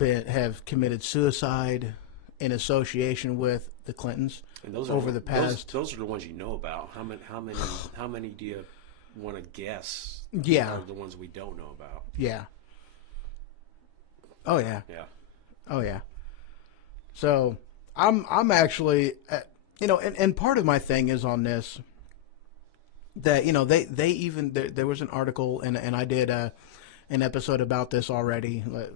have committed suicide in association with the Clintons and those over the past? Those are the ones you know about. How many do you want to guess? Yeah. Are the ones we don't know about? Yeah. Oh yeah. Yeah. Oh yeah. So I'm actually, you know, and part of my thing is on this. That, you know, they even there was an article and I did an episode about this already a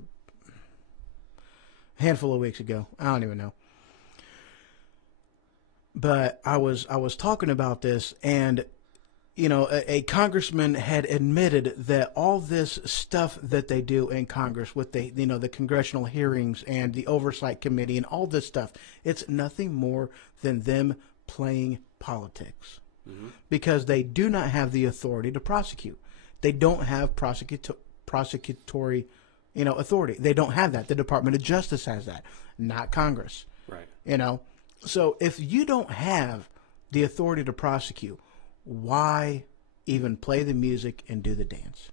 handful of weeks ago. I don't even know, but I was talking about this, and you know, a congressman had admitted that all this stuff that they do in Congress with the congressional hearings and the oversight committee and all this stuff, it's nothing more than them playing politics. Mm-hmm. Because they do not have the authority to prosecute. They don't have prosecutory, you know, authority. They don't have that. The Department of Justice has that, not Congress. Right. You know, so if you don't have the authority to prosecute, why even play the music and do the dance?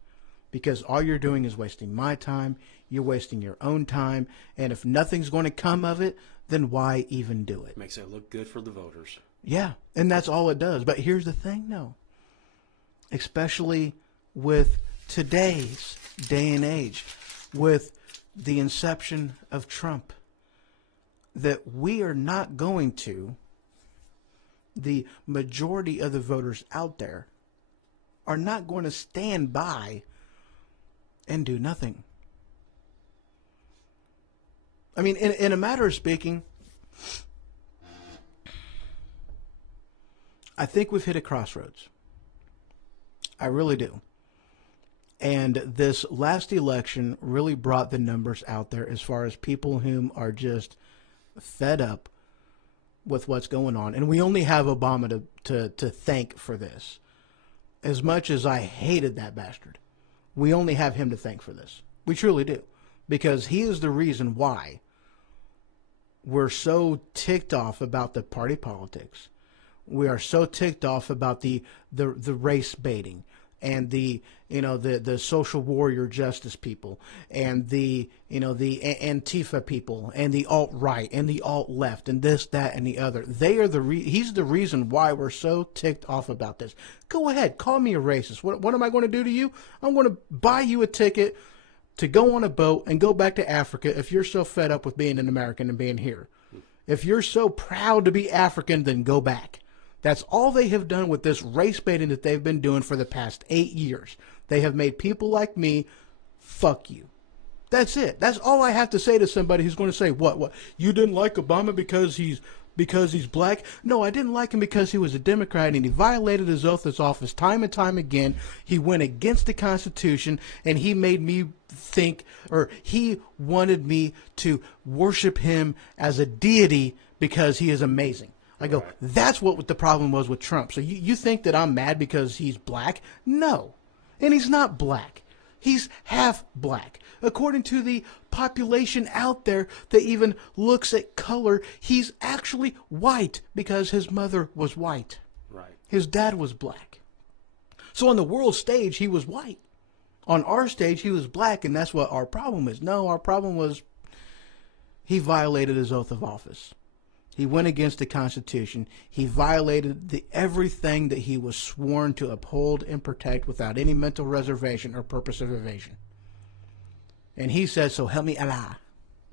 Because all you're doing is wasting my time. You're wasting your own time. And if nothing's going to come of it, then why even do it? Makes it look good for the voters. Yeah, and that's all it does. But here's the thing, no. Especially with today's day and age, with the inception of Trump, that we are not going to, the majority of the voters out there are not going to stand by and do nothing. I mean, in a matter of speaking, I think we've hit a crossroads. I really do. And this last election really brought the numbers out there as far as people whom are just fed up with what's going on. And we only have Obama to thank for this. As much as I hated that bastard, we only have him to thank for this. We truly do. Because he is the reason why we're so ticked off about the party politics. We are so ticked off about the race baiting and the social warrior justice people and the Antifa people and the alt-right and the alt-left and this, that, and the other. They are he's the reason why we're so ticked off about this. Go ahead, call me a racist. What am I going to do to you? I'm going to buy you a ticket to go on a boat and go back to Africa if you're so fed up with being an American and being here. If you're so proud to be African, then go back. That's all they have done with this race baiting that they've been doing for the past 8 years. They have made people like me, fuck you. That's it. That's all I have to say to somebody who's going to say, what? You didn't like Obama because he's black? No, I didn't like him because he was a Democrat and he violated his oath of office time and time again. He went against the Constitution and he made me think, or he wanted me to worship him as a deity because he is amazing. I go, that's what the problem was with Trump. So you think that I'm mad because he's black? No. And he's not black. He's half black. According to the population out there that even looks at color, he's actually white because his mother was white. Right. His dad was black. So on the world stage, he was white. On our stage, he was black, and that's what our problem is. No, our problem was he violated his oath of office. He went against the Constitution. He violated everything that he was sworn to uphold and protect without any mental reservation or purpose of evasion. And he said, so help me Allah.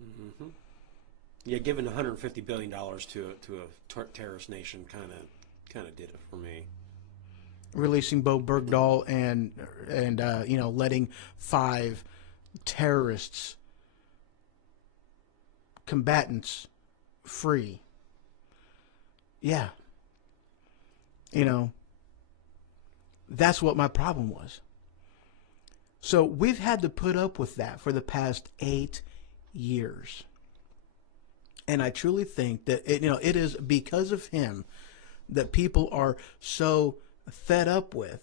Mm-hmm. Yeah, giving $150 billion to a terrorist nation kind of did it for me. Releasing Bo Bergdahl and letting 5 terrorists, combatants, free. Yeah. That's what my problem was. So we've had to put up with that for the past 8 years. And I truly think that it is because of him that people are so fed up with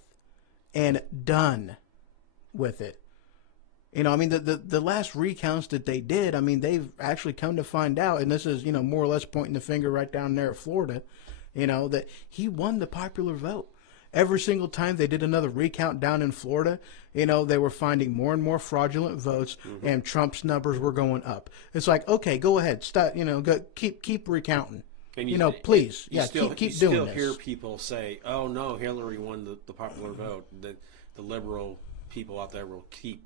and done with it. I mean, the last recounts that they did, I mean, they've actually come to find out, and this is, more or less pointing the finger right down there at Florida, that he won the popular vote. Every single time they did another recount down in Florida, they were finding more and more fraudulent votes, and Trump's numbers were going up. It's like, okay, go ahead, stop, keep recounting. And please, keep doing this. You still hear people say, "Oh no, Hillary won the popular vote." The liberal people out there will keep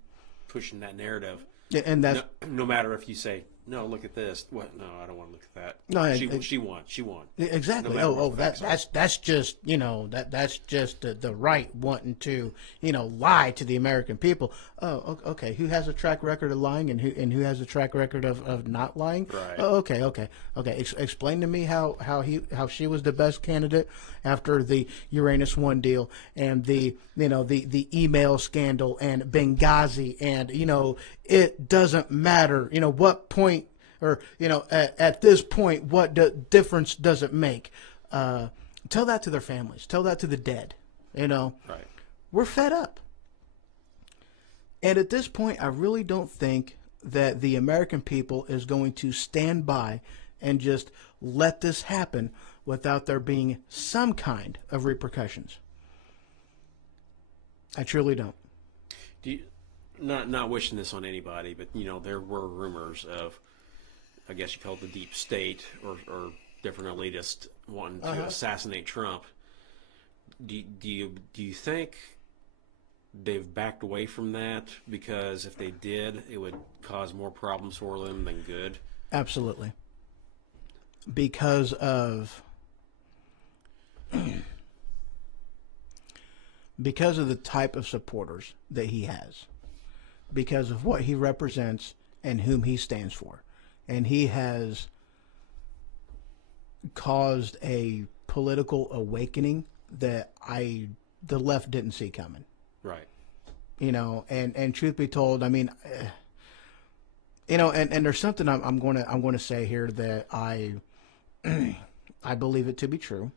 pushing that narrative. Yeah, and that's no matter if you say, "No, look at this." What? No, I don't want to look at that. No, she won. She won. Exactly. No that's just that's just the right wanting to lie to the American people. Oh, okay. Who has a track record of lying and who has a track record of not lying? Right. Oh, okay. Explain to me how she was the best candidate after the Uranus One Deal and the email scandal and Benghazi and it doesn't matter what point. Or, at this point, what difference does it make? Tell that to their families. Tell that to the dead. Right. We're fed up. And at this point, I really don't think that the American people is going to stand by and just let this happen without there being some kind of repercussions. I truly don't. Not wishing this on anybody, but, there were rumors of, I guess you call it the deep state or different elitists wanting to assassinate Trump. Do you think they've backed away from that? Because if they did, it would cause more problems for them than good. Absolutely. Because of the type of supporters that he has, because of what he represents and whom he stands for. And he has caused a political awakening that the left didn't see coming. Right. And truth be told, I mean, and there's something I'm going to say here that I believe it to be true.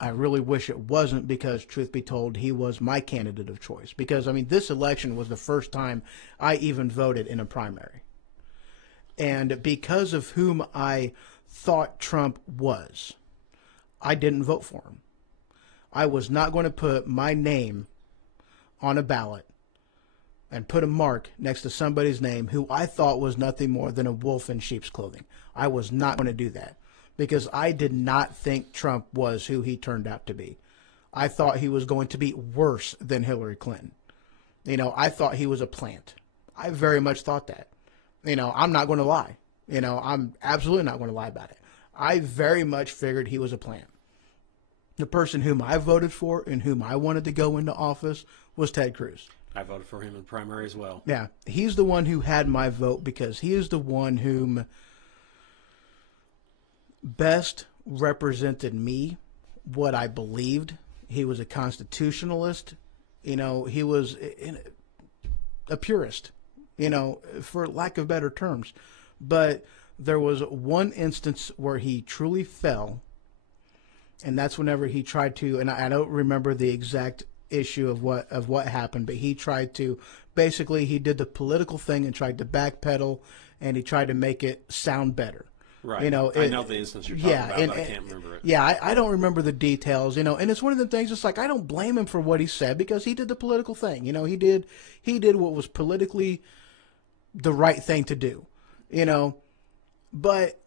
I really wish it wasn't, because truth be told, he was my candidate of choice. Because, I mean, this election was the first time I even voted in a primary. And because of whom I thought Trump was, I didn't vote for him. I was not going to put my name on a ballot and put a mark next to somebody's name who I thought was nothing more than a wolf in sheep's clothing. I was not going to do that, because I did not think Trump was who he turned out to be. I thought he was going to be worse than Hillary Clinton. I thought he was a plant. I very much thought that. I'm not going to lie. I'm absolutely not going to lie about it. I very much figured he was a plant. The person whom I voted for and whom I wanted to go into office was Ted Cruz. I voted for him in primary as well. Yeah, he's the one who had my vote, because he is the one whom best represented me, what I believed. He was a constitutionalist. He was a purist, for lack of better terms. But there was one instance where he truly fell, and that's whenever he tried to, and I don't remember the exact issue of what happened, but he tried to, basically he did the political thing and tried to backpedal, and he tried to make it sound better. Right. I know the instance you're talking about, but I can't remember it. Yeah, I don't remember the details, and it's one of the things, it's like, I don't blame him for what he said, because he did the political thing. He did what was politically the right thing to do. But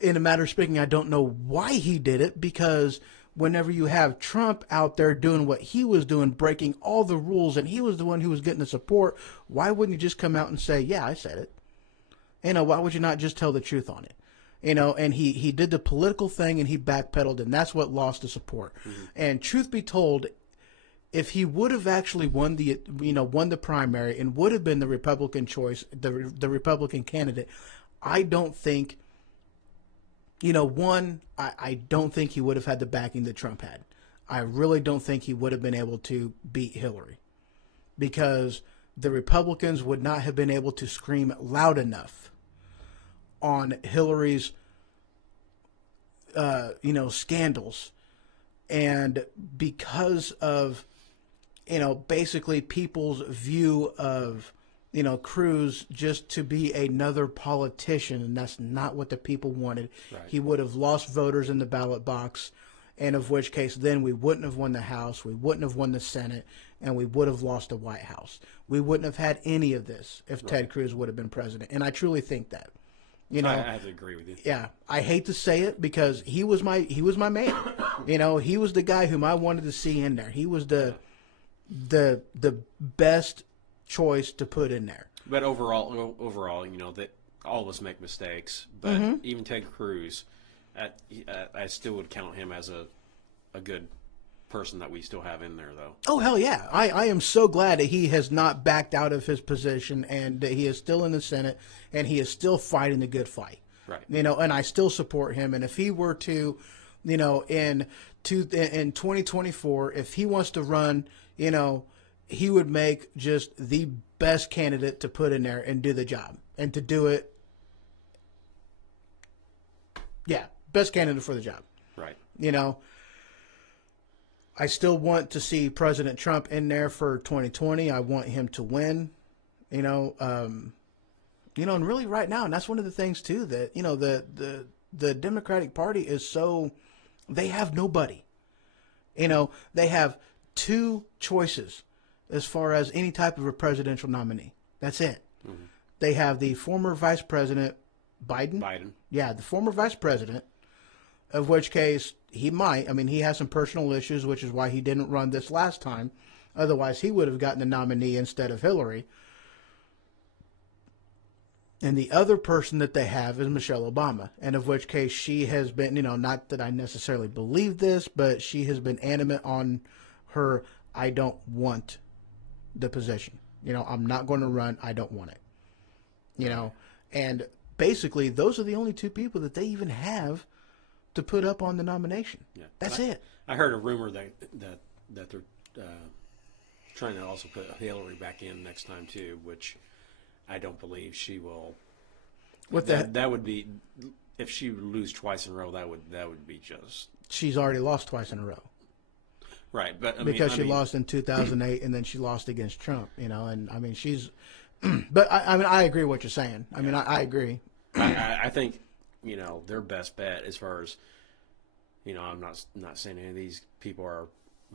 in a matter of speaking, I don't know why he did it, because whenever you have Trump out there doing what he was doing, breaking all the rules, and he was the one who was getting the support, why wouldn't you just come out and say, yeah, I said it? Why would you not just tell the truth on it? And he did the political thing, and he backpedaled, and that's what lost the support. Mm-hmm. And truth be told, if he would have actually won the primary and would have been the Republican choice, the Republican candidate, I don't think, I don't think he would have had the backing that Trump had. I really don't think he would have been able to beat Hillary. because the Republicans would not have been able to scream loud enough on Hillary's, scandals. And because of, basically people's view of, Cruz just to be another politician, and that's not what the people wanted. Right. He would have lost voters in the ballot box, and of which case then we wouldn't have won the House, we wouldn't have won the Senate, and we would have lost the White House. We wouldn't have had any of this if Ted Cruz would have been president, and I truly think that. I have to agree with you. Yeah, I hate to say it because he was my man. He was the guy whom I wanted to see in there. He was the best choice to put in there. But overall, that all of us make mistakes. But even Ted Cruz, I still would count him as a good person that we still have in there, though. Oh, hell yeah. I am so glad that he has not backed out of his position and that he is still in the Senate and he is still fighting the good fight. Right. And I still support him. And if he were to, in 2024, if he wants to run, he would make just the best candidate to put in there and do the job and to do it. Yeah, best candidate for the job. Right. I still want to see President Trump in there for 2020. I want him to win, and really right now, and that's one of the things too that the Democratic Party is so they have nobody. They have two choices as far as any type of a presidential nominee. That's it. Mm-hmm. They have the former Vice President Biden. Yeah, the former Vice President. Of which case, he might. I mean, he has some personal issues, which is why he didn't run this last time. Otherwise, he would have gotten the nominee instead of Hillary. And the other person that they have is Michelle Obama. And of which case, she has been, not that I necessarily believe this, but she has been animate on her, I don't want the position. I'm not going to run. I don't want it. And basically, those are the only two people that they even have to put up on the nomination. Yeah. That's it. I heard a rumor that they're trying to also put Hillary back in next time too, which I don't believe she will. That would be if she would lose twice in a row. That would be just. She's already lost twice in a row. Right, but she lost in 2008 and then she lost against Trump. And I mean she's. But I agree with what you're saying. I agree. I think. Their best bet as far as, I'm not saying any of these people are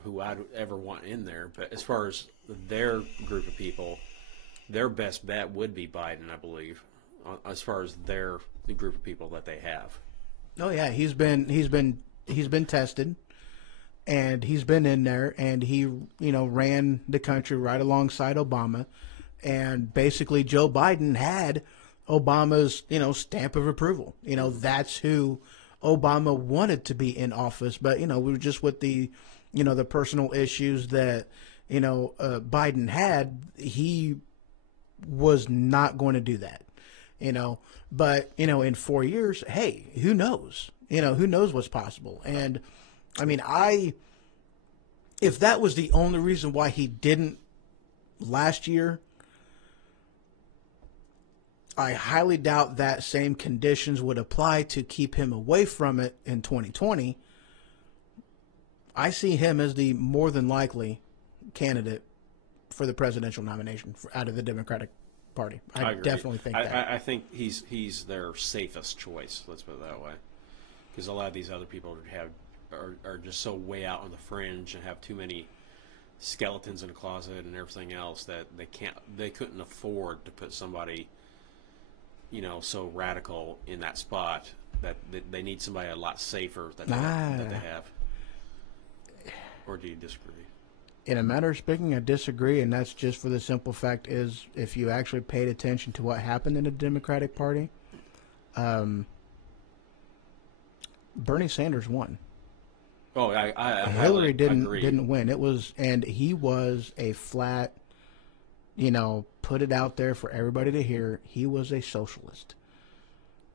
who I'd ever want in there, but as far as their group of people, their best bet would be Biden, I believe, as far as the group of people that they have. Oh yeah, he's been tested, and he's been in there, and he ran the country right alongside Obama, and basically Joe Biden had Obama's, stamp of approval. That's who Obama wanted to be in office. But, we were just with the, the personal issues that, Biden had, he was not going to do that, But, in 4 years, hey, who knows? Who knows what's possible? And, if that was the only reason why he didn't last year, I highly doubt that same conditions would apply to keep him away from it in 2020. I see him as the more than likely candidate for the presidential nomination out of the Democratic Party. I definitely think that. I think he's their safest choice. Let's put it that way, because a lot of these other people are just so way out on the fringe and have too many skeletons in a closet and everything else that they couldn't afford to put somebody. So radical in that spot that they need somebody a lot safer that they have. Or do you disagree? In a matter of speaking, I disagree, and that's just for the simple fact is if you actually paid attention to what happened in the Democratic Party, Bernie Sanders won. Oh, I Hillary didn't win. He was a flat. Put it out there for everybody to hear. He was a socialist.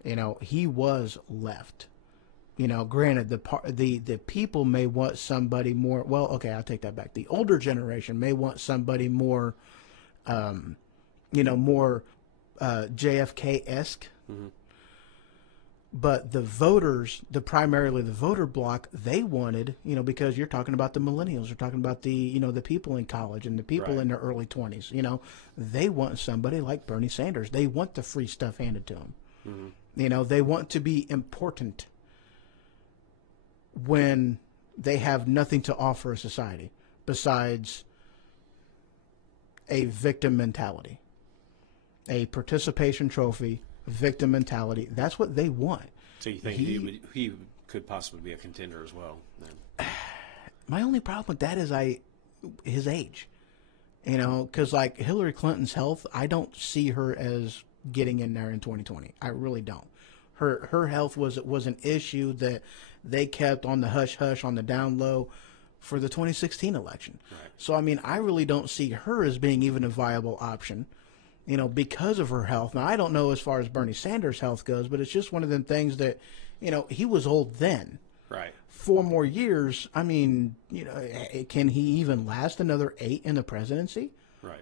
He was left. Granted, the people may want somebody more. Well, okay, I'll take that back. The older generation may want somebody more, more JFK-esque. Mm-hmm. But the voters, primarily the voter bloc, they wanted, because you're talking about the millennials, you're talking about the people in college and the people in their early 20s. They want somebody like Bernie Sanders. They want the free stuff handed to them. Mm-hmm. They want to be important when they have nothing to offer a society besides a victim mentality, a participation trophy, victim mentality. That's what they want. So you think he could possibly be a contender as well? Then? My only problem with that is his age. Because like Hillary Clinton's health, I don't see her as getting in there in 2020. I really don't. Her health was an issue that they kept on the hush hush, on the down low for the 2016 election. Right. So I really don't see her as being even a viable option, because of her health. Now I don't know as far as Bernie Sanders' health goes, but it's just one of them things that, he was old then. Right. 4 more years. Can he even last another 8 in the presidency? Right.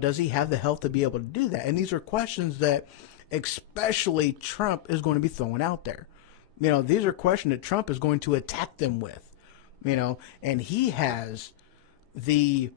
Does he have the health to be able to do that? And these are questions that especially Trump is going to be throwing out there. These are questions that Trump is going to attack them with, and he has the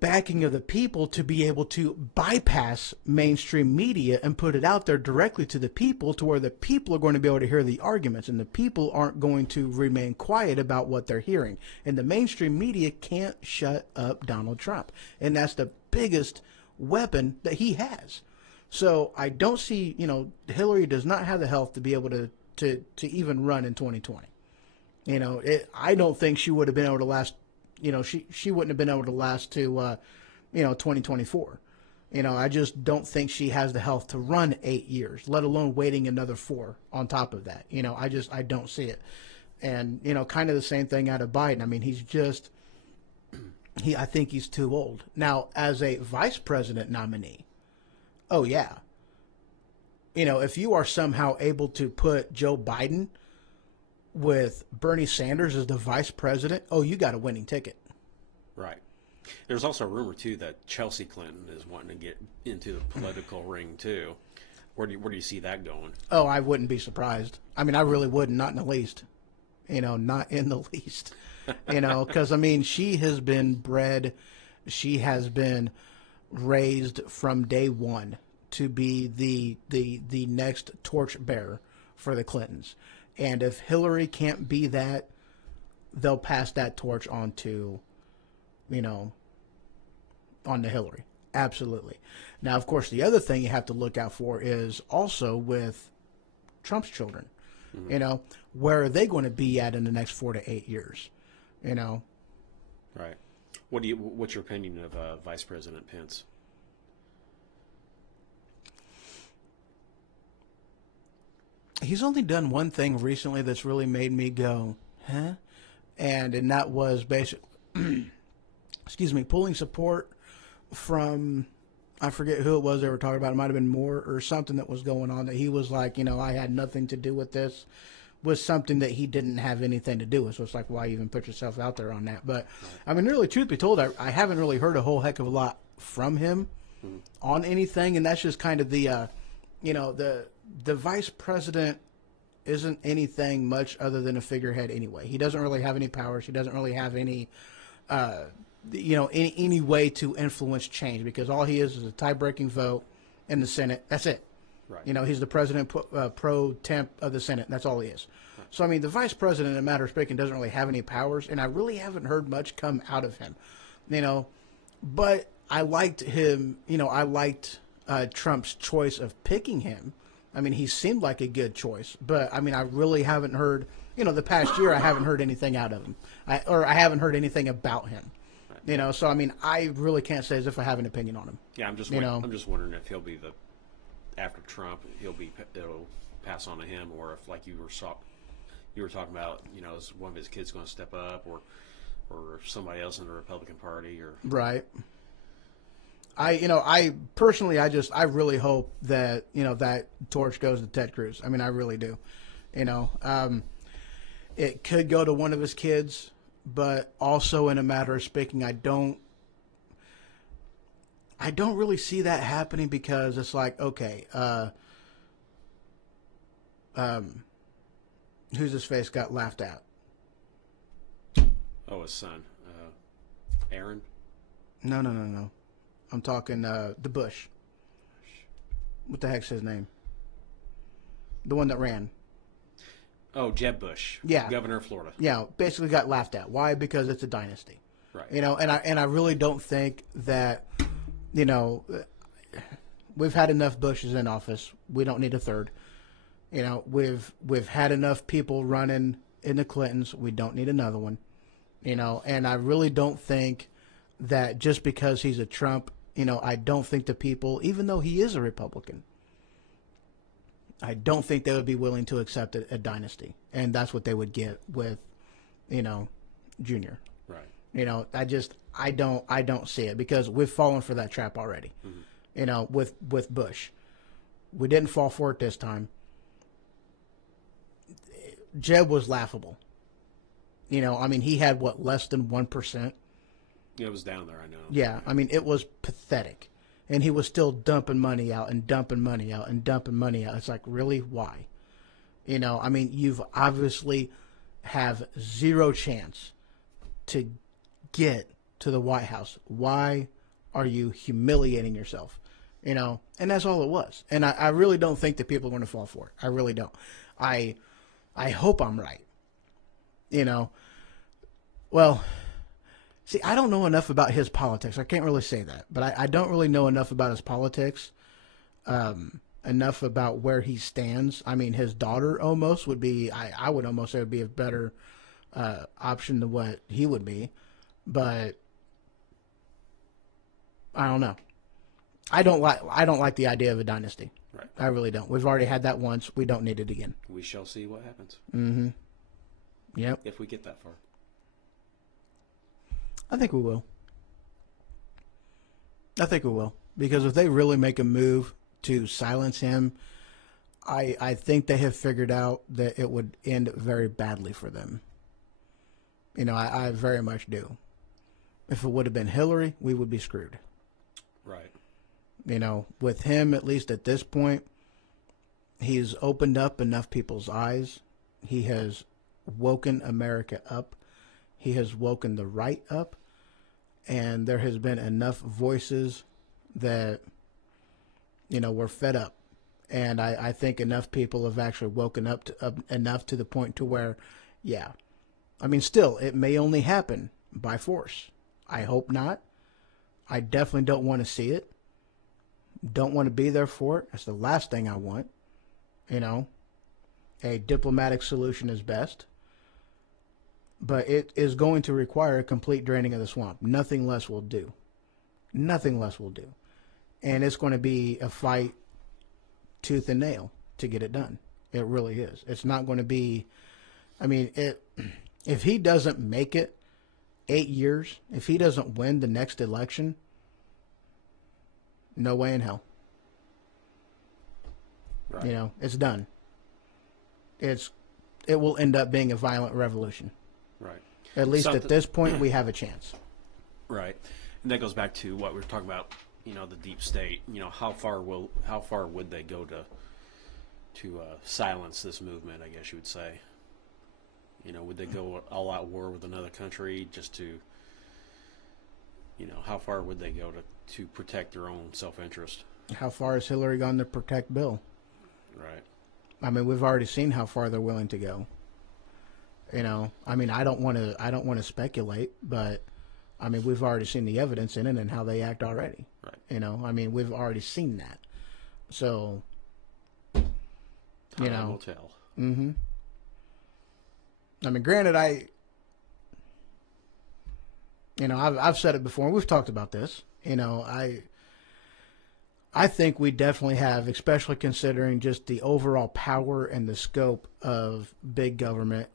backing of the people to be able to bypass mainstream media and put it out there directly to the people, to where the people are going to be able to hear the arguments, and the people aren't going to remain quiet about what they're hearing. And the mainstream media can't shut up Donald Trump. And that's the biggest weapon that he has. So I don't see, Hillary does not have the health to be able to even run in 2020. I don't think she would have been able to last. She wouldn't have been able to last to, 2024. I just don't think she has the health to run 8 years, let alone waiting another 4 on top of that. I don't see it. And, kind of the same thing out of Biden. I think he's too old. Now, as a vice president nominee, oh yeah. If you are somehow able to put Joe Biden with Bernie Sanders as the vice president, oh, you got a winning ticket. Right. There's also a rumor too that Chelsea Clinton is wanting to get into the political ring too. Where do you see that going? Oh, I wouldn't be surprised. I really wouldn't, not in the least. Not in the least. Because she has been bred, she has been raised from day one to be the next torchbearer for the Clintons. And if Hillary can't be that, they'll pass that torch on to, on to Hillary. Absolutely. Now, of course, the other thing you have to look out for is also with Trump's children. Mm-hmm. Where are they going to be at in the next 4 to 8 years? Right. What's your opinion of Vice President Pence? He's only done one thing recently that's really made me go, huh? And that was basically, pulling support from, I forget who it was they were talking about. It might have been Moore or something that was going on, that he was like, I had nothing to do with this, was something that he didn't have anything to do with. So it's like, why even put yourself out there on that? But, really, truth be told, I haven't really heard a whole heck of a lot from him on anything. And that's just kind of the, the vice president isn't anything much other than a figurehead anyway. He doesn't really have any powers. He doesn't really have any, any way to influence change, because all he is a tie-breaking vote in the Senate. That's it. Right. He's the president pro temp of the Senate. That's all he is. Right. So, the vice president, in a matter of speaking, doesn't really have any powers, and I really haven't heard much come out of him. But I liked him. I liked Trump's choice of picking him. He seemed like a good choice, but I really haven't heard, the past year I haven't heard anything out of him, I haven't heard anything about him, right. So I really can't say as if I have an opinion on him. Yeah, I'm just wondering if he'll be after Trump, it'll pass on to him, or if, like you were talking about, is one of his kids going to step up, or somebody else in the Republican Party, or right. I personally, I really hope that, that torch goes to Ted Cruz. I mean, I really do. It could go to one of his kids, but also in a matter of speaking, I don't really see that happening because it's like, okay, who's his face got laughed at? Oh, his son, Aaron. No. I'm talking the Bush. What the heck's his name? The one that ran. Oh, Jeb Bush. Yeah. Governor of Florida. Yeah, basically got laughed at. Why? Because it's a dynasty. Right. And I really don't think that, we've had enough Bushes in office. We don't need a third. We've had enough people running in the Clintons. We don't need another one. And I really don't think that just because he's a Trump, I don't think the people, even though he is a Republican, I don't think they would be willing to accept a dynasty. And that's what they would get with, Junior. Right. I don't see it because we've fallen for that trap already. Mm-hmm. With Bush. We didn't fall for it this time. Jeb was laughable. He had less than 1%. Yeah, it was down there, I know. Yeah, it was pathetic. And he was still dumping money out and dumping money out and dumping money out. It's like, really? Why? You've obviously have zero chance to get to the White House. Why are you humiliating yourself? And that's all it was. And I really don't think that people are going to fall for it. I really don't. I hope I'm right. Well, see, I don't know enough about his politics. I can't really say that. But I don't really know enough about his politics, enough about where he stands. His daughter almost would be, I would almost say would be a better option than what he would be. But I don't know. I don't like the idea of a dynasty. Right. I really don't. We've already had that once. We don't need it again. We shall see what happens. Mm-hmm. Yep. If we get that far. I think we will. Because if they really make a move to silence him, I think they have figured out that it would end very badly for them. I very much do. If it would have been Hillary, we would be screwed. Right. With him, at least at this point, he's opened up enough people's eyes. He has woken America up. He has woken the right up. And there has been enough voices that, we're fed up. And I think enough people have actually woken up enough to the point to where, yeah. Still, it may only happen by force. I hope not. I definitely don't want to see it. Don't want to be there for it. That's the last thing I want. A diplomatic solution is best. But it is going to require a complete draining of the swamp. Nothing less will do. Nothing less will do. And it's going to be a fight tooth and nail to get it done. It really is. It's not going to be... if he doesn't make it 8 years, if he doesn't win the next election, no way in hell. Right. It's done. It will end up being a violent revolution. Right. At least at this point, we have a chance. Right. And that goes back to what we were talking about, the deep state. How far would they go to silence this movement, I guess you would say? Would they go all out war with another country just to, how far would they go to protect their own self-interest? How far has Hillary gone to protect Bill? Right. We've already seen how far they're willing to go. I don't want to speculate, but we've already seen the evidence in it and how they act already. Right. We've already seen that. So, Time will tell. Mm-hmm. Granted, I've said it before. We've talked about this. I think we definitely have, especially considering just the overall power and the scope of big government.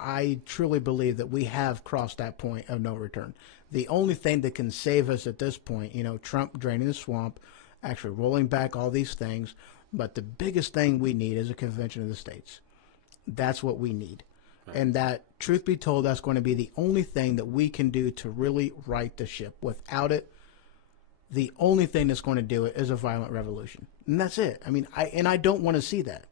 I truly believe that we have crossed that point of no return. the only thing that can save us at this point, Trump draining the swamp, actually rolling back all these things. But the biggest thing we need is a convention of the states. That's what we need. Right. And that, truth be told, that's going to be the only thing that we can do to really right the ship. Without it, the only thing that's going to do it is a violent revolution. And that's it. I mean, I don't want to see that.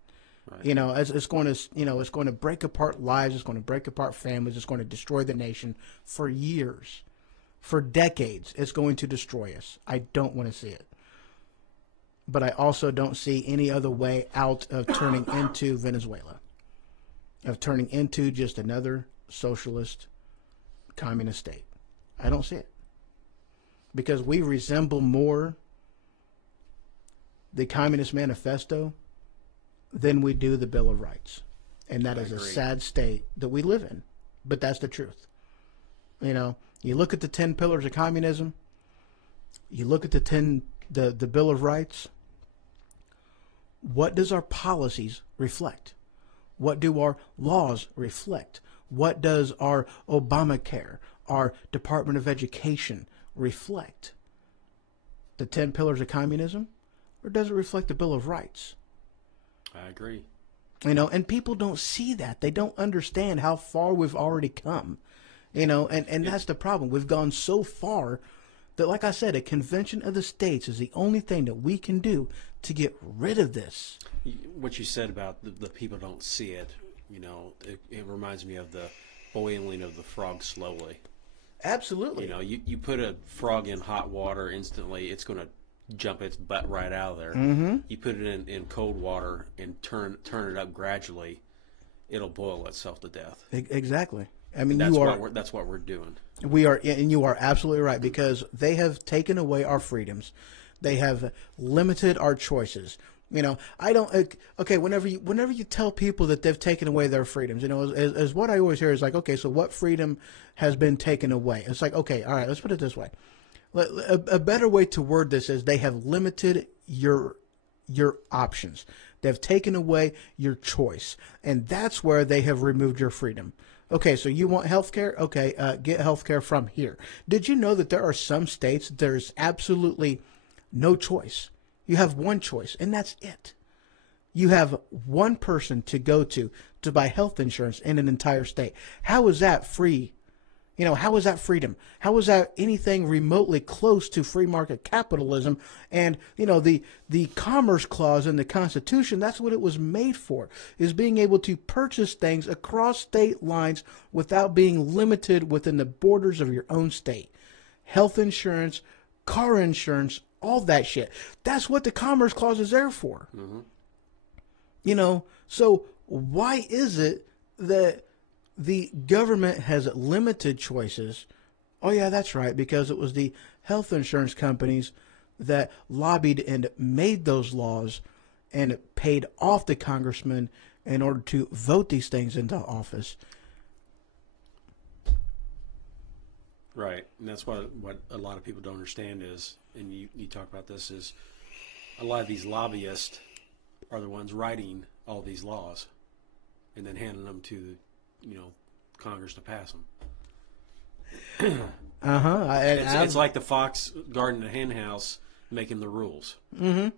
Right. It's going to break apart lives. It's going to break apart families. It's going to destroy the nation for years, for decades. It's going to destroy us. I don't want to see it. But I also don't see any other way out of turning into Venezuela, of turning into just another socialist communist state. I don't see it. Because we resemble more the Communist Manifesto than we do the Bill of Rights. And that is a sad state that we live in. But that's the truth. You look at the 10 pillars of communism, you look at the Bill of Rights. What does our policies reflect? What do our laws reflect? What does our Obamacare, our Department of Education reflect? The 10 pillars of communism? Or does it reflect the Bill of Rights? I agree. And people don't see that. They don't understand how far we've already come. And that's the problem. We've gone so far that, like I said, a convention of the states is the only thing that we can do to get rid of this. What you said about the people don't see it, it reminds me of the boiling of the frog slowly. Absolutely. You put a frog in hot water instantly, it's going to jump its butt right out of there. Mm-hmm. You put it in cold water and turn it up gradually, it'll boil itself to death. Exactly. I mean, that's what we're doing. We are, and you are absolutely right, because they have taken away our freedoms. They have limited our choices. I don't. Okay, whenever you tell people that they've taken away their freedoms, as what I always hear is like, okay, so what freedom has been taken away? It's like, okay, all right, let's put it this way. A better way to word this is they have limited your options. They've taken away your choice, and that's where they have removed your freedom. Okay, so you want health care? Okay, get health care from here. Did you know that there are some states there's absolutely no choice? You have one choice, and that's it. You have one person to go to buy health insurance in an entire state. How is that free? How is that freedom? How is that anything remotely close to free market capitalism? And, the Commerce Clause in the Constitution, that's what it was made for, is being able to purchase things across state lines without being limited within the borders of your own state. Health insurance, car insurance, all that shit. That's what the Commerce Clause is there for. Mm-hmm. So why is it that the government has limited choices? Oh, yeah, that's right, because it was the health insurance companies that lobbied and made those laws and paid off the congressmen in order to vote these things into office. Right, and that's what a lot of people don't understand is, and you talk about this, is a lot of these lobbyists are the ones writing all these laws and then handing them to Congress to pass them. It's like the fox guarding the hen house making the rules. Mm-hmm.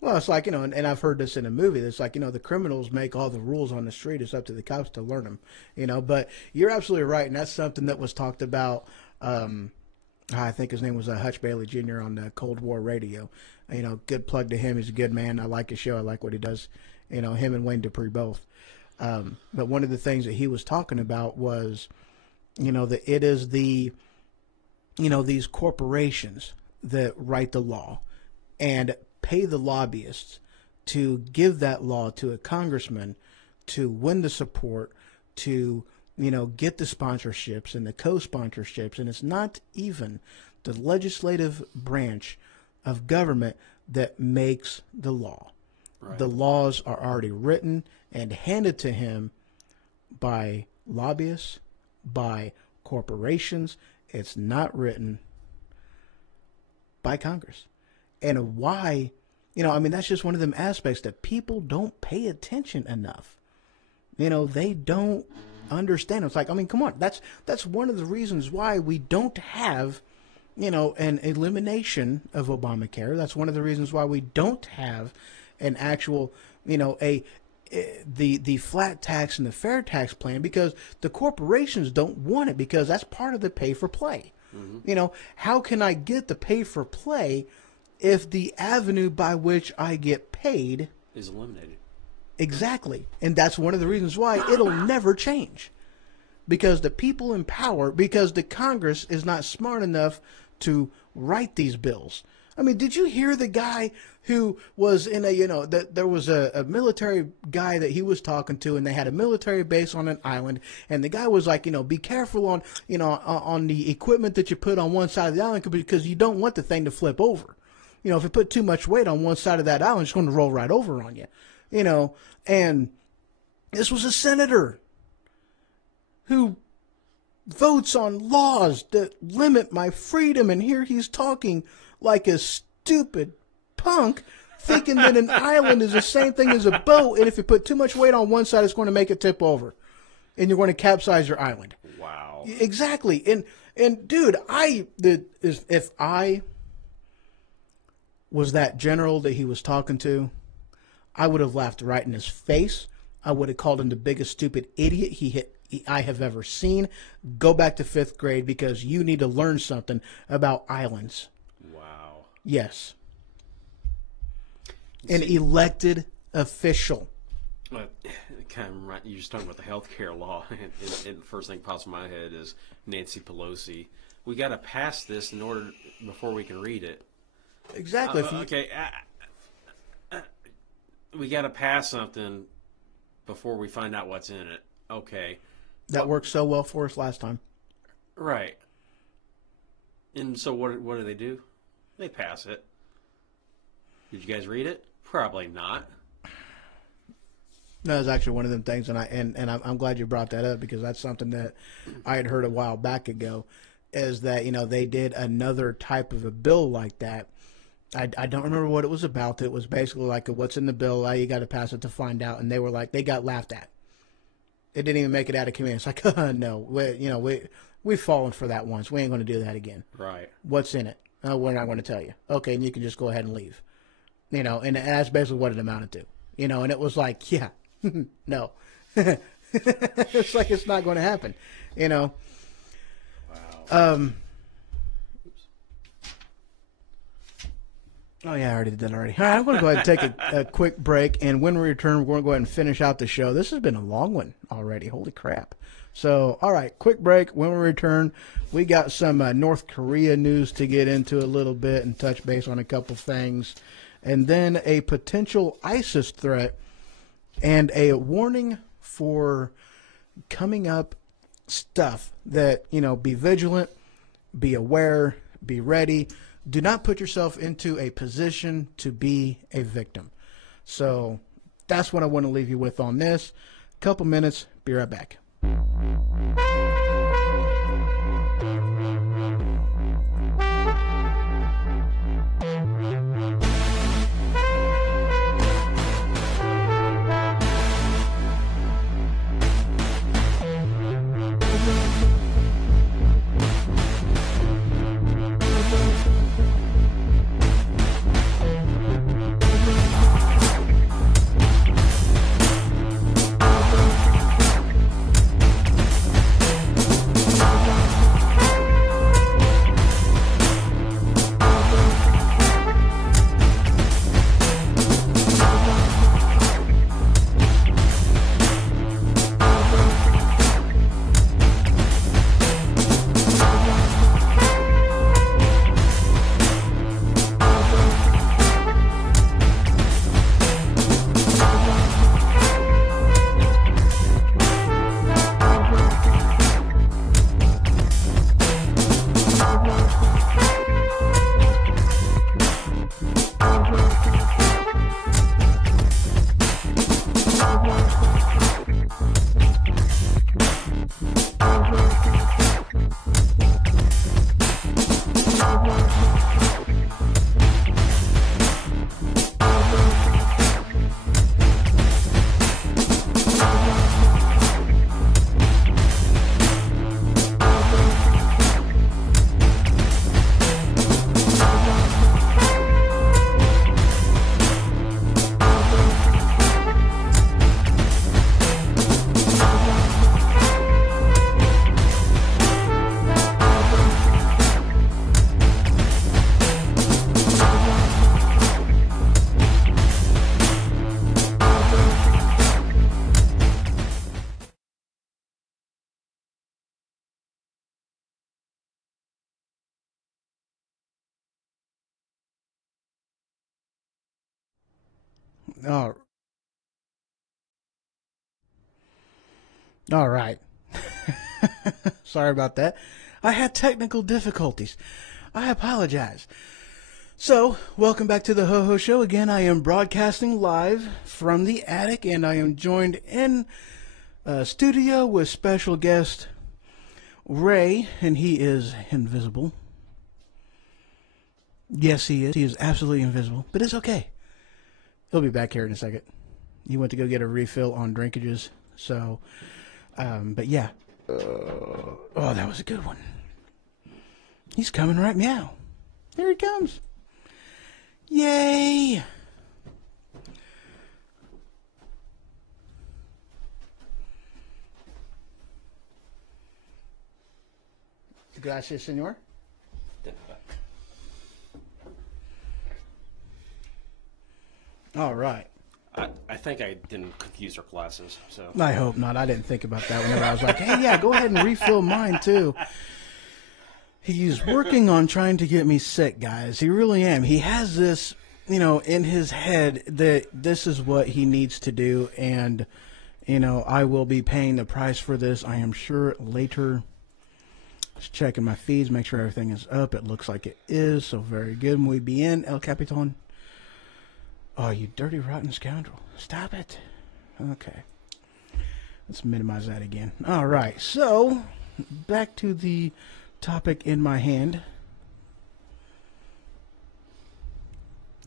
Well, it's like, and I've heard this in a movie. It's like, the criminals make all the rules on the street. It's up to the cops to learn them, but you're absolutely right. And that's something that was talked about. I think his name was Hutch Bailey Jr. on the Cold War radio. Good plug to him. He's a good man. I like his show. I like what he does. Him and Wayne Dupree both. But one of the things that he was talking about was, that it is these corporations that write the law and pay the lobbyists to give that law to a congressman to win the support, to, get the sponsorships and the co-sponsorships. And it's not even the legislative branch of government that makes the law. Right. The laws are already written and handed to him by lobbyists, by corporations. It's not written by Congress. And why, that's just one of them aspects that people don't pay attention enough. They don't understand. It's like, I mean, come on. That's one of the reasons why we don't have, an elimination of Obamacare. That's one of the reasons why we don't have an actual, the flat tax and the fair tax plan, because the corporations don't want it, because that's part of the pay for play. Mm-hmm. How can I get the pay for play if the avenue by which I get paid is eliminated? Exactly. And that's one of the reasons why it'll never change. Because the people in power, because the Congress is not smart enough to write these bills. I mean, did you hear the guy who was in there was a military guy that he was talking to, and they had a military base on an island, and the guy was like, be careful on the equipment that you put on one side of the island, because you don't want the thing to flip over. If you put too much weight on one side of that island, it's going to roll right over on you. And this was a senator who votes on laws that limit my freedom, and here he's talking like a stupid punk, thinking that an island is the same thing as a boat, and if you put too much weight on one side, it's going to make it tip over, and you're going to capsize your island. Wow. Exactly. And dude, if I was that general that he was talking to, I would have laughed right in his face. I would have called him the biggest stupid idiot I have ever seen. Go back to 5th grade, because you need to learn something about islands. Wow. Yes. An elected official. Kind of right. You're just talking about the healthcare law, and the first thing pops in my head is Nancy Pelosi. We got to pass this before we can read it. Exactly. Okay. We got to pass something before we find out what's in it. Okay. That worked so well for us last time. Right. And so what do they do? They pass it. Did you guys read it? Probably not. No, it's actually one of them things, and I'm glad you brought that up, because that's something that I had heard a while back ago, is that they did another type of a bill like that. I don't remember what it was about. It was basically like, what's in the bill? You got to pass it to find out. And they were like, they got laughed at. It didn't even make it out of committee. It's like, no, we've fallen for that once. We ain't going to do that again. Right. What's in it? We're not going to tell you. Okay, and you can just go ahead and leave. And that's basically what it amounted to. And it was like, yeah, no. It's like, it's not going to happen. Wow. Oh, yeah, I already did that already. All right, I'm going to go ahead and take a quick break, and when we return, we're going to go ahead and finish out the show. This has been a long one already. Holy crap. So, all right, quick break. When we return, we got some North Korea news to get into a little bit and touch base on a couple things, and then a potential ISIS threat and a warning for coming up stuff that, be vigilant, be aware, be ready. Do not put yourself into a position to be a victim. So that's what I want to leave you with on this. Couple minutes. Be right back. Oh. All right. Sorry about that. I had technical difficulties. I apologize. So, welcome back to the Ho Ho Show. Again, I am broadcasting live from the attic, and I am joined in studio with special guest Ray, and he is invisible. Yes, he is. He is absolutely invisible, but it's okay. He'll be back here in a second. He went to go get a refill on drinkages, so, but yeah. Oh, that was a good one. He's coming right meow. There he comes. Yay! Gracias, senor. All right. I think I didn't confuse our glasses. So I hope not. I didn't think about that whenever I was like, hey, yeah, go ahead and refill mine, too. He's working on trying to get me sick, guys. He really am. He has this, in his head that this is what he needs to do, and, I will be paying the price for this, I am sure, later. Just checking my feeds, make sure everything is up. It looks like it is, so very good. Muy bien, El Capitan. Oh, you dirty, rotten scoundrel. Stop it. Okay. Let's minimize that again. All right, so back to the topic in my hand.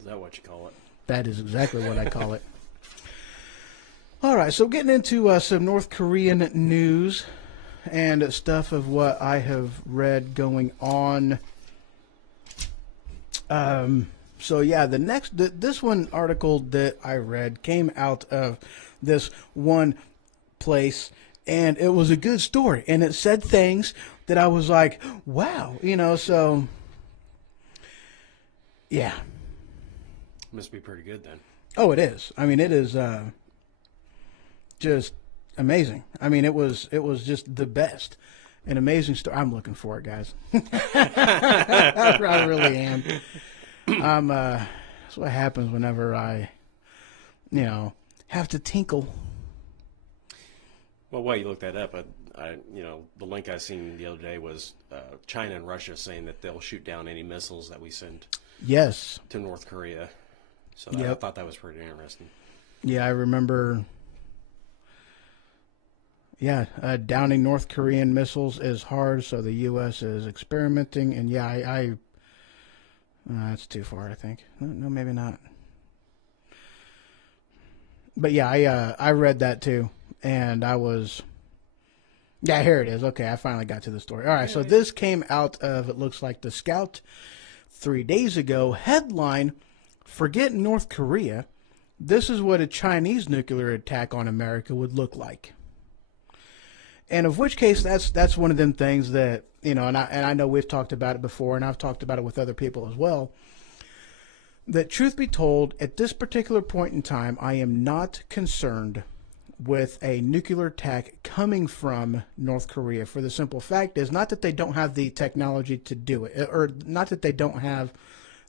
is that what you call it? That is exactly what I call it. All right, so getting into some North Korean news and stuff of what I have read going on. So yeah, this one article that I read came out of this one place, and it was a good story, and it said things that I was like, wow, so yeah. Must be pretty good then. Oh, it is. I mean, it is just amazing. I mean, it was just the best. An amazing story. I'm looking for it, guys. I really am. That's what happens whenever I, have to tinkle. Well, while you look that up, the link I seen the other day was China and Russia saying that they'll shoot down any missiles that we send Yes. to North Korea. So Yep. I thought that was pretty interesting. Yeah, I remember. Yeah, downing North Korean missiles is hard, so the U.S. is experimenting. And yeah, that's too far, I think. No, maybe not. But yeah, I read that too, and I was. Yeah, here it is. Okay, I finally got to the story. All right, so this came out of, it looks like, The Scout 3 days ago. Headline, forget North Korea. This is what a Chinese nuclear attack on America would look like. And of which case, that's one of them things that, and I know we've talked about it before, and I've talked about it with other people as well, that truth be told, at this particular point in time, I am not concerned with a nuclear attack coming from North Korea, for the simple fact is not that they don't have the technology to do it, or not that they don't have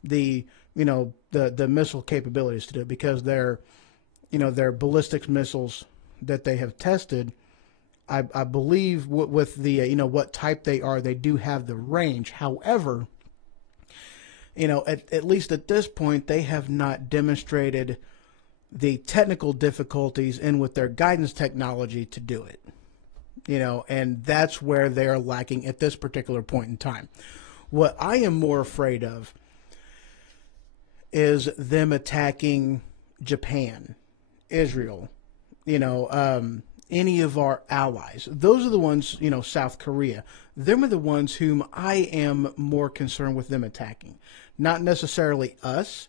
the missile capabilities to do it, because their ballistic missiles that they have tested, I believe with the what type they are, they do have the range. However, at least at this point, they have not demonstrated the technical difficulties and with their guidance technology to do it. And that's where they are lacking at this particular point in time. What I am more afraid of is them attacking Japan, Israel, any of our allies. Those are the ones, South Korea. Them are the ones whom I am more concerned with them attacking. Not necessarily us,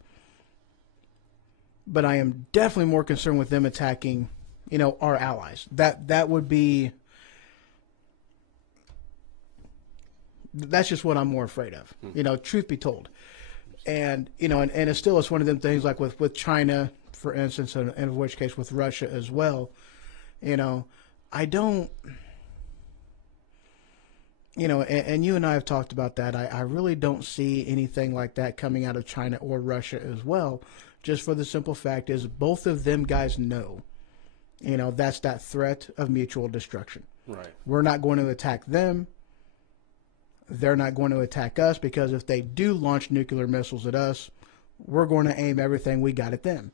but I am definitely more concerned with them attacking, our allies. That would be, that's just what I'm more afraid of, truth be told. And, and it's still, it's one of them things like with China, for instance, and in which case with Russia as well. I don't, and you and I have talked about that. I really don't see anything like that coming out of China or Russia as well, just for the simple fact is both of them guys know, that's that threat of mutual destruction. Right. We're not going to attack them. They're not going to attack us, because if they do launch nuclear missiles at us, we're going to aim everything we got at them,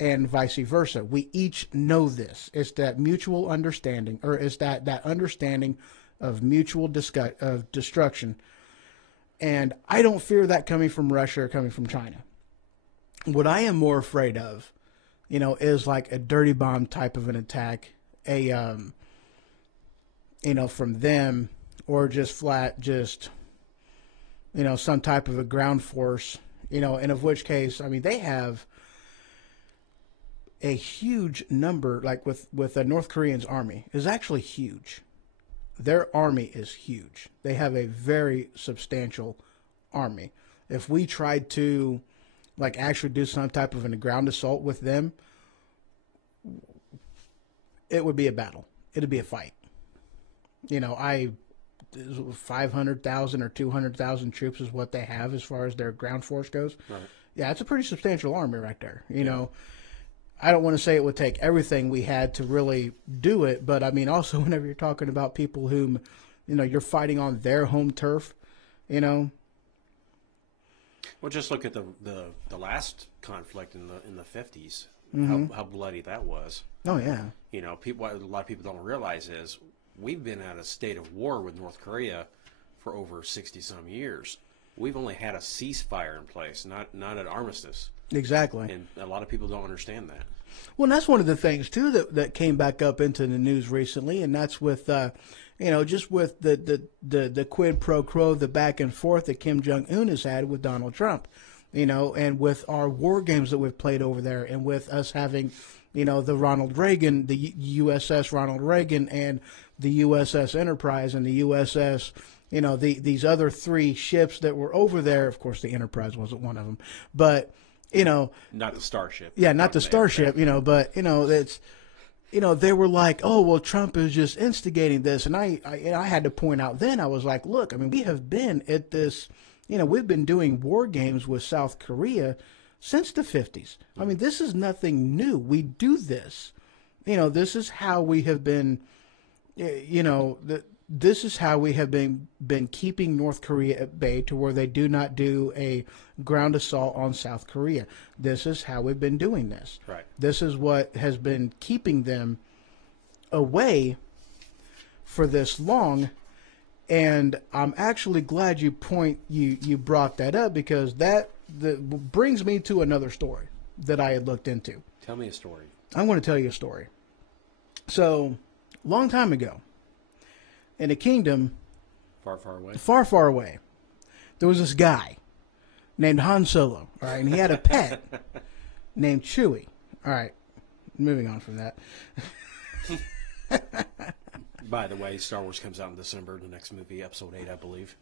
and vice versa. We each know this. It's that mutual understanding, or it's that understanding of mutual of destruction. And I don't fear that coming from Russia or coming from China. What I am more afraid of, is like a dirty bomb type of an attack, from them, or just flat, some type of a ground force, and of which case, I mean, they have a huge number, like with the North Korean's army is actually huge. Their army is huge. They have a very substantial army. If we tried to, like, actually do some type of a ground assault with them, it would be a battle. It'd be a fight. 500,000 or 200,000 troops is what they have as far as their ground force goes. Right. Yeah, it's a pretty substantial army right there. I don't want to say it would take everything we had to really do it, but I mean, also whenever you're talking about people whom, you're fighting on their home turf, Well, just look at the last conflict in the 50s. Mm-hmm. How bloody that was. Oh yeah. What a lot of people don't realize is we've been at a state of war with North Korea for over 60-some years. We've only had a ceasefire in place, not an armistice. Exactly. And a lot of people don't understand that. Well, and that's one of the things too that came back up into the news recently, and that's with just with the quid pro quo, the back and forth that Kim Jong-un has had with Donald Trump, and with our war games that we've played over there, and with us having, the Ronald Reagan, the USS Ronald Reagan, and the USS Enterprise, and the USS, these other three ships that were over there. Of course, the Enterprise wasn't one of them, but not the Starship. Yeah, not the Starship, but it's, they were like, oh, well, Trump is just instigating this. And I had to point out then, I was like, look, I mean, we have been at this, we've been doing war games with South Korea since the 50s. I mean, this is nothing new. We do this. This is how we have been, this is how we have been keeping North Korea at bay to where they do not do a ground assault on South Korea. This is how we've been doing this. Right. This is what has been keeping them away for this long. And I'm actually glad you brought that up, because that brings me to another story that I had looked into. Tell me a story. I'm going to tell you a story. So, long time ago, in a kingdom far, far away, far away, there was this guy named Han Solo. All right, and he had a pet named Chewie. All right, moving on from that. By the way, Star Wars comes out in December. The next movie, Episode 8, I believe.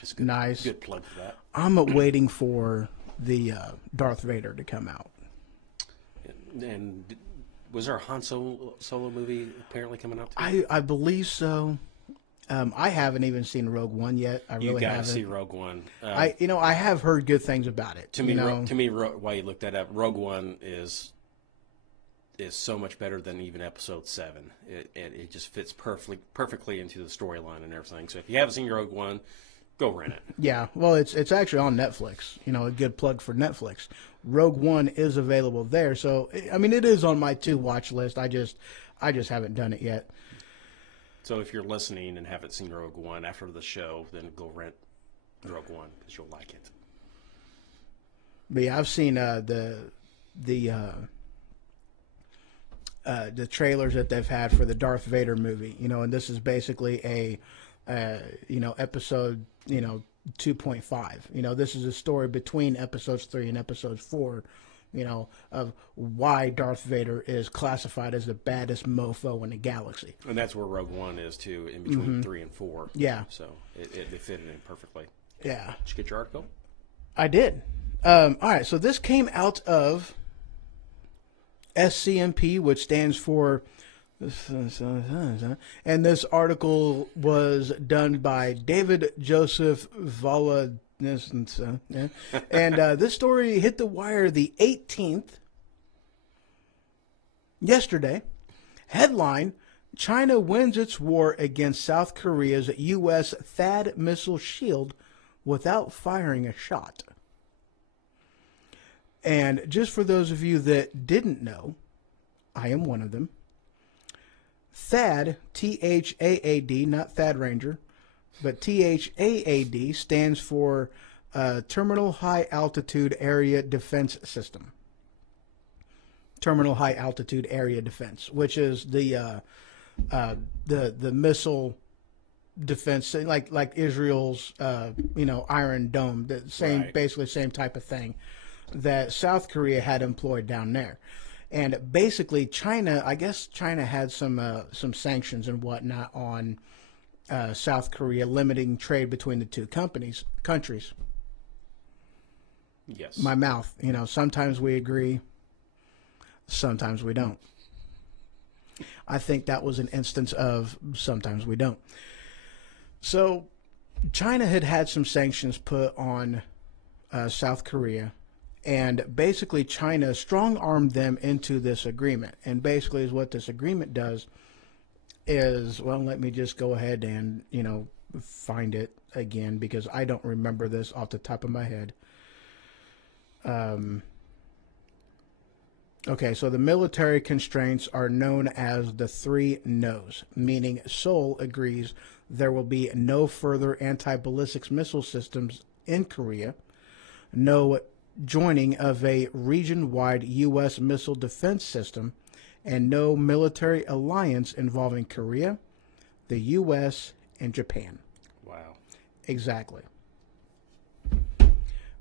Just nice. Good plug for that. I'm waiting for the Darth Vader to come out. And was there a Han Solo movie apparently coming out too? I believe so. I haven't even seen Rogue One yet. I really haven't. You gotta see Rogue One. I have heard good things about it. To me, why you looked that up, Rogue One is so much better than even Episode 7. It just fits perfectly into the storyline and everything. So if you haven't seen Rogue One, go rent it. Yeah, well, it's actually on Netflix. A good plug for Netflix. Rogue One is available there. So I mean, it is on my to-watch list. I just haven't done it yet. So if you're listening and haven't seen Rogue One after the show, then go rent Rogue One because you'll like it. But yeah, I've seen the trailers that they've had for the Darth Vader movie, and this is basically a episode, 2.5. This is a story between episodes 3 and episodes 4, of why Darth Vader is classified as the baddest mofo in the galaxy. And that's where Rogue One is too, in between 3 and 4. Yeah. So they fit it in perfectly. Yeah. Did you get your article? I did. All right, so this came out of SCMP, which stands for, and this article was done by David Joseph this and so. Yeah. And this story hit the wire the 18th, yesterday. Headline: China wins its war against South Korea's U.S. THAAD missile shield without firing a shot. And just for those of you that didn't know, I am one of them. THAAD, T-H-A-A-D, not THAAD Ranger, but T-H-A-A-D stands for Terminal High Altitude Area Defense System. Terminal High Altitude Area Defense, which is the missile defense, like Israel's Iron Dome, the same Right. basically same type of thing that South Korea had employed down there. And basically, China had some sanctions and whatnot on South Korea, limiting trade between the two countries. Yes. My mouth, sometimes we agree, sometimes we don't. I think that was an instance of sometimes we don't. So, China had some sanctions put on South Korea. And basically, China strong-armed them into this agreement. And basically, is what this agreement does is, well, let me just go ahead and, find it again, because I don't remember this off the top of my head. Okay, so the military constraints are known as the 3 no's, meaning Seoul agrees there will be no further anti-ballistic missile systems in Korea, no joining of a region-wide U.S. missile defense system, and no military alliance involving Korea, the U.S., and Japan. Wow. Exactly.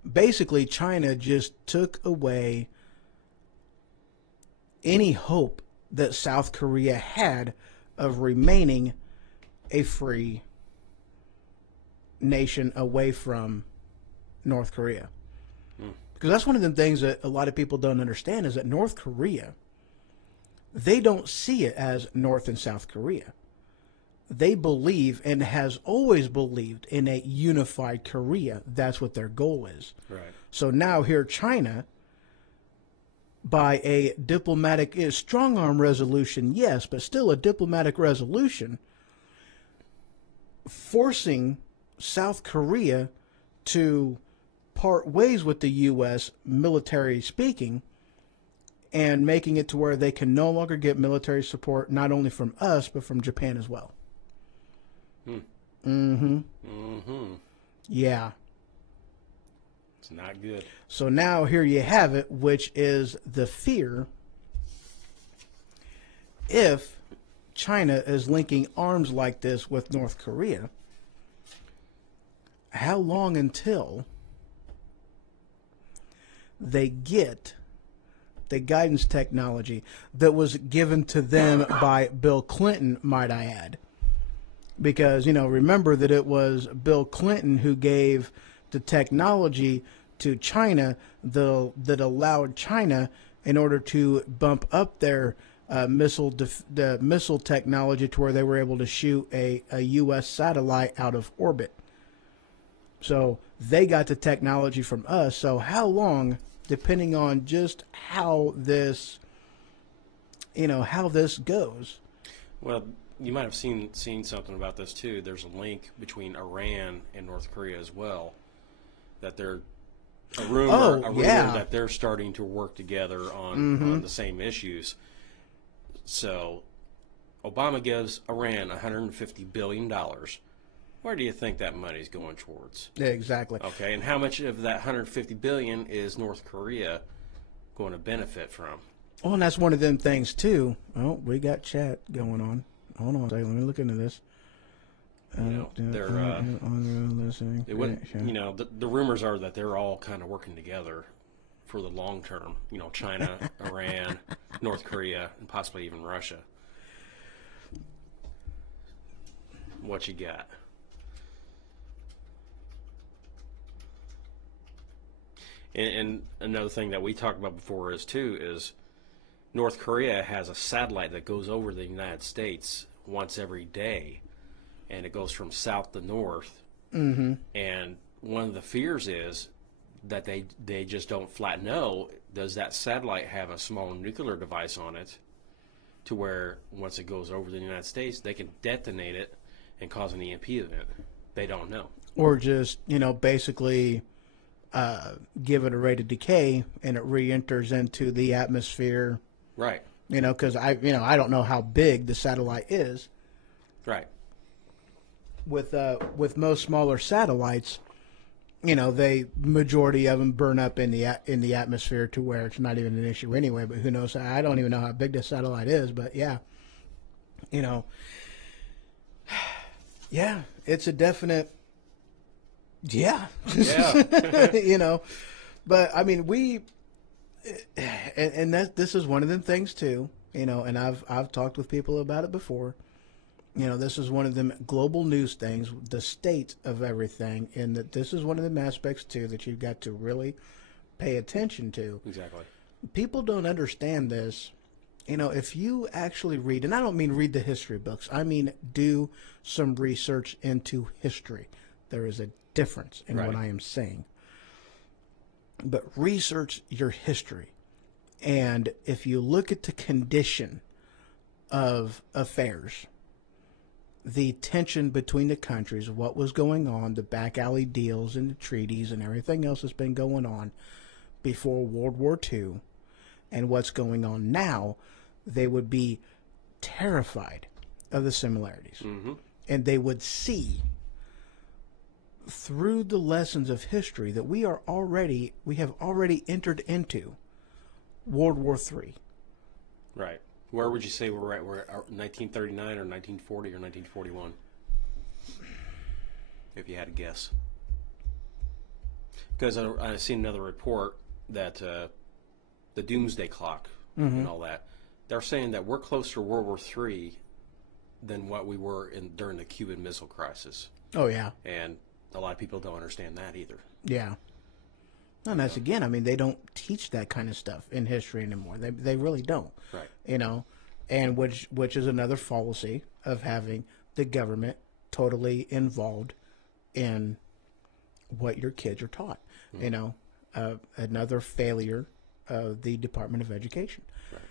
Basically, China just took away any hope that South Korea had of remaining a free nation away from North Korea. Because that's one of the things that a lot of people don't understand, is that North Korea, they don't see it as North and South Korea. They believe and has always believed in a unified Korea. That's what their goal is. Right. So now here China, by a diplomatic, strong-arm resolution, yes, but still a diplomatic resolution, forcing South Korea to part ways with the U.S., military speaking, and making it to where they can no longer get military support, not only from us, but from Japan as well. Yeah. It's not good. So now here you have it, which is the fear. If China is linking arms like this with North Korea, how long until they get the guidance technology that was given to them by Bill Clinton, might I add? Because, remember that it was Bill Clinton who gave the technology to China that allowed China, in order to bump up their missile technology to where they were able to shoot a U.S. satellite out of orbit. So they got the technology from us. So how long, depending on just how this goes. Well, you might have seen something about this too. There's a link between Iran and North Korea as well. That they're a rumor that they're starting to work together on the same issues. So Obama gives Iran $150 billion. Where do you think that money's going towards? Yeah, exactly. Okay, and how much of that $150 billion is North Korea going to benefit from? Oh, and that's one of them things too. Oh, we got chat going on. Hold on a second. Let me look into this. They're listening. it wouldn't, the rumors are that they're all kind of working together for the long term. China, Iran, North Korea, and possibly even Russia. What you got? And another thing that we talked about before is North Korea has a satellite that goes over the United States once every day, and it goes from south to north. And one of the fears is that they just don't flat know, does that satellite have a small nuclear device on it to where once it goes over the United States, they can detonate it and cause an EMP event? They don't know. Or just, basically give it a rate of decay and it re-enters into the atmosphere. Right. Because I don't know how big the satellite is. Right. With most smaller satellites, majority of them burn up in the atmosphere to where it's not even an issue anyway. But who knows? I don't even know how big the satellite is. But yeah, yeah, it's a definite. Yeah. Yeah. But I mean, this is one of them things too, and I've talked with people about it before. This is one of them global news things, the state of everything, and that this is one of them aspects too that you've got to really pay attention to. Exactly. People don't understand this. If you actually read, and I don't mean read the history books, I mean do some research into history. There is a difference in what I am saying. But research your history. And if you look at the condition of affairs, the tension between the countries, what was going on, the back alley deals and the treaties and everything else that's been going on before World War II and what's going on now, they would be terrified of the similarities. Mm-hmm. And they would see through the lessons of history that we have already entered into World War III. Right. Where would you say we're at? We're at 1939 or 1940 or 1941? If you had to guess. Because I've seen another report that the doomsday clock and all that, they're saying that we're closer to World War III than what we were during the Cuban Missile Crisis. Oh, yeah. And a lot of people don't understand that either. Yeah. And that's, again, I mean, they don't teach that kind of stuff in history anymore. They really don't. Right. And which is another fallacy of having the government totally involved in what your kids are taught. Mm-hmm. Another failure of the Department of Education. Right.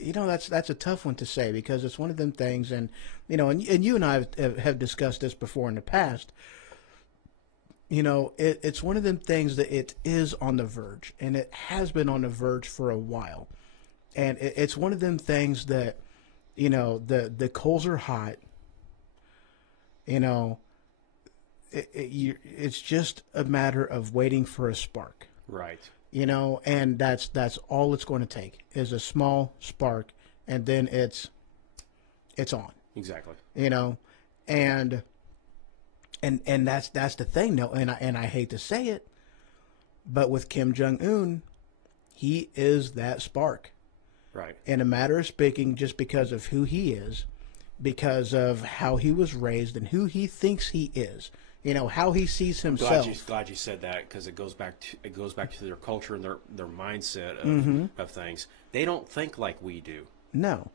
That's a tough one to say because it's one of them things, and you and I have discussed this before in the past. It's one of them things that it is on the verge, and it has been on the verge for a while. And it's one of them things that, the coals are hot. It's just a matter of waiting for a spark. Right. And that's all it's going to take is a small spark, and then it's on. Exactly. And that's the thing, though, and I hate to say it, but with Kim Jong-un, he is that spark. Right. In a matter of speaking, just because of who he is, because of how he was raised and who he thinks he is, how he sees himself. Glad you said that because it goes back to their culture and their mindset of things. They don't think like we do. No.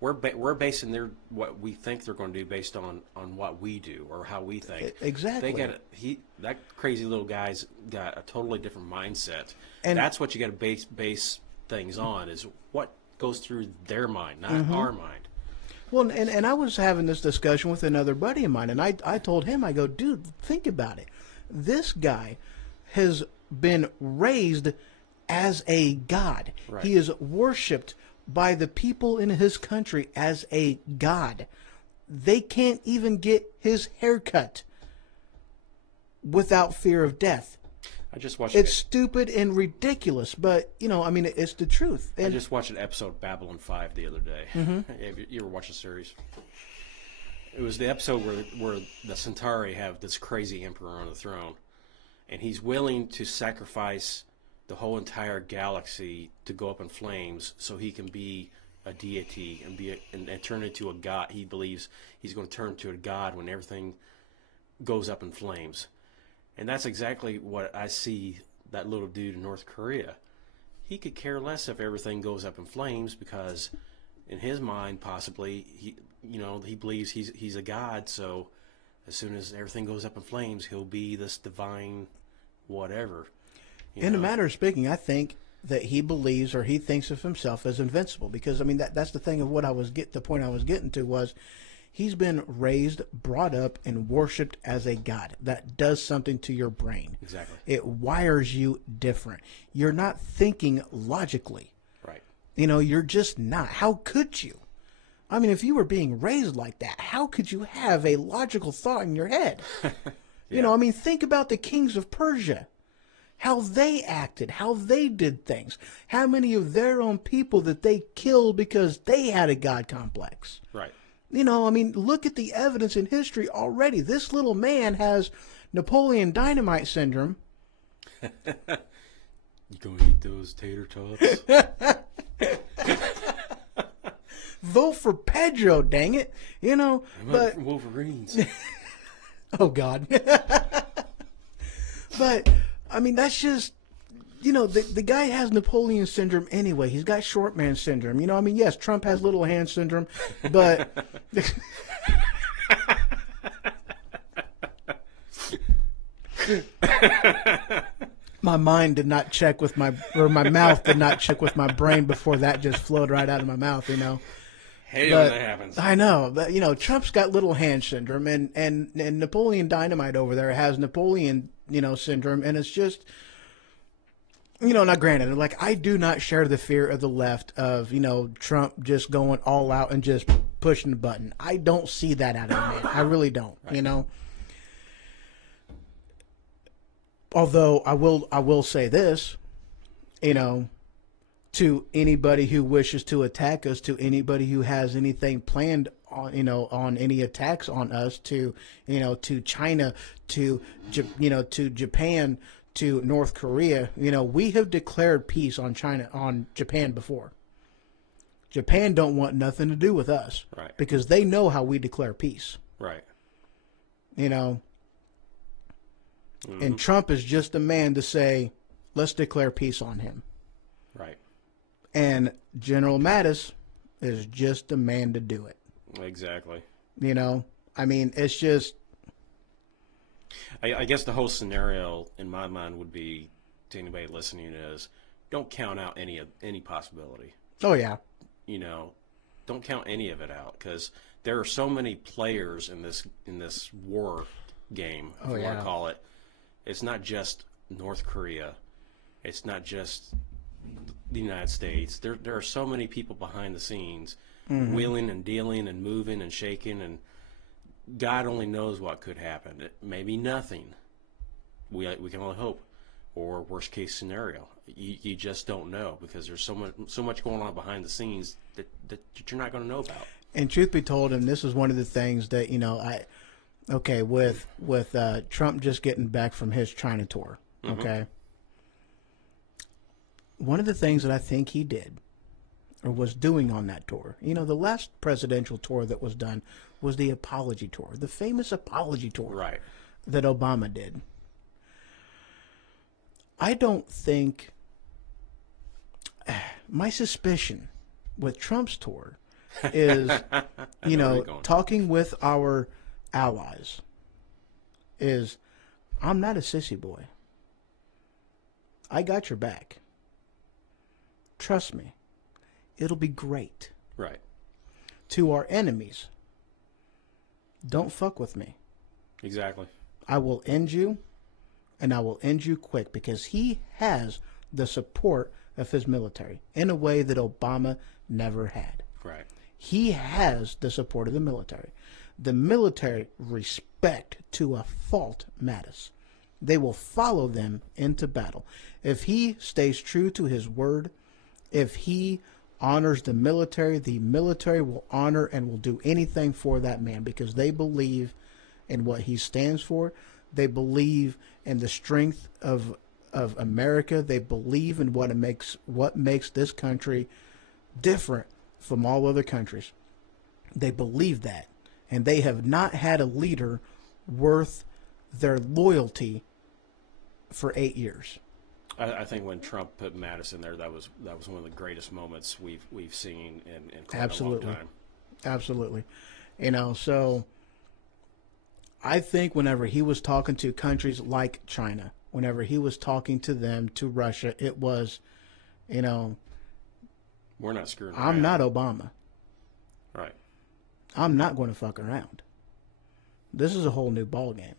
We're basing what we think they're going to do based on what we do or how we think. Exactly. That crazy little guy's got a totally different mindset. And that's what you got to base things on is what goes through their mind, not our mind. Well, and I was having this discussion with another buddy of mine, and I told him, I go, dude, think about it. This guy has been raised as a god. Right. He is worshipped by the people in his country as a god. They can't even get his hair cut without fear of death. I just watched It's stupid and ridiculous, but, it's the truth. And I just watched an episode of Babylon 5 the other day. Mm-hmm. You ever watch the series? It was the episode where the Centauri have this crazy emperor on the throne, and he's willing to sacrifice the whole entire galaxy to go up in flames so he can be a deity and turn into a god. He believes he's going to turn into a god when everything goes up in flames. And that's exactly what I see that little dude in North Korea. He could care less if everything goes up in flames because in his mind, possibly, he believes he's a god, so as soon as everything goes up in flames, he'll be this divine whatever. In a matter of speaking, I think that he believes or he thinks of himself as invincible, because I mean that's the thing of what the point I was getting to was he's been raised, brought up, and worshipped as a god. That does something to your brain. Exactly. It wires you different. You're not thinking logically. Right. You know, you're just not. How could you? I mean, if you were being raised like that, how could you have a logical thought in your head? You know, I mean, think about the kings of Persia. How they acted, how they did things, how many of their own people that they killed because they had a God complex. Right. You know, I mean, look at the evidence in history already. This little man has Napoleon Dynamite syndrome. You gonna eat those tater tots? Vote for Pedro, dang it. You know, but Wolverines. oh God. But I mean, that's just, you know, the guy has Napoleon syndrome anyway. He's got short man syndrome. You know, I mean, yes, Trump has little hand syndrome, but my mind did not check with my mouth did not check with my brain before that just flowed right out of my mouth, you know. Hey, But that happens. I know, but you know, Trump's got little hand syndrome, and Napoleon Dynamite over there has Napoleon, you know, syndrome, and it's just, you know, now granted, like I do not share the fear of the left of, you know, Trump just going all out and just pushing the button. I don't see that out of him. I really don't, Right. you know. Although I will say this, you know, to anybody who wishes to attack us, to anybody who has anything planned on, you know, on any attacks on us, to, you know, to China, to, you know, to Japan, to North Korea, you know, we have declared peace on Japan before. Japan don't want nothing to do with us. Right. Because they know how we declare peace. Right. You know, and Trump is just a man to say, let's declare peace on him. Right. And General Mattis is just the man to do it. Exactly. You know, I mean, it's just. I guess the whole scenario in my mind would be, to anybody listening, is don't count out any possibility. Oh yeah. You know, don't count any of it out, because there are so many players in this war game, if you want to call it. It's not just North Korea. It's not just the United States. There are so many people behind the scenes, wheeling and dealing and moving and shaking, and God only knows what could happen. It may be nothing. We can only hope, or worst case scenario. You just don't know, because there's so much going on behind the scenes that you're not going to know about. And truth be told, and this is one of the things that, you know, with Trump just getting back from his China tour, okay. One of the things that I think he did or was doing on that tour, you know, the last presidential tour that was done was the apology tour, the famous apology tour, Right. that Obama did. I don't think, my suspicion with Trump's tour is, you know, talking with our allies is, I'm not a sissy boy. I got your back. Trust me, it'll be great. Right. To our enemies, don't fuck with me. Exactly. I will end you, and I will end you quick, because he has the support of his military in a way that Obama never had. Right. He has the support of the military. The military respect to a fault Mattis. They will follow them into battle. If he stays true to his word, if he honors the military will honor and will do anything for that man, because they believe in what he stands for. They believe in the strength of America. They believe in what makes this country different from all other countries. They believe that, and they have not had a leader worth their loyalty for 8 years. I think when Trump put Mattis in there, that was one of the greatest moments we've seen in quite Absolutely. a long time. Absolutely. You know, so I think whenever he was talking to countries like China, whenever he was talking to them, to Russia, it was, you know, we're not screwing around. I'm not Obama. Right. I'm not going to fuck around. This is a whole new ball game.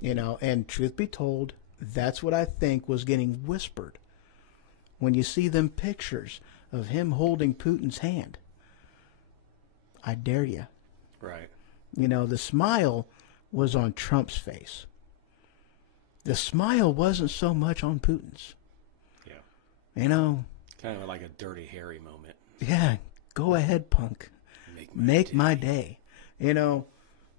You know, and truth be told, that's what I think was getting whispered when you see them pictures of him holding Putin's hand. I dare you. Right. You know, the smile was on Trump's face. The smile wasn't so much on Putin's. Yeah. You know. Kind of like a Dirty Harry moment. Yeah, go ahead, punk. Make my day. You know,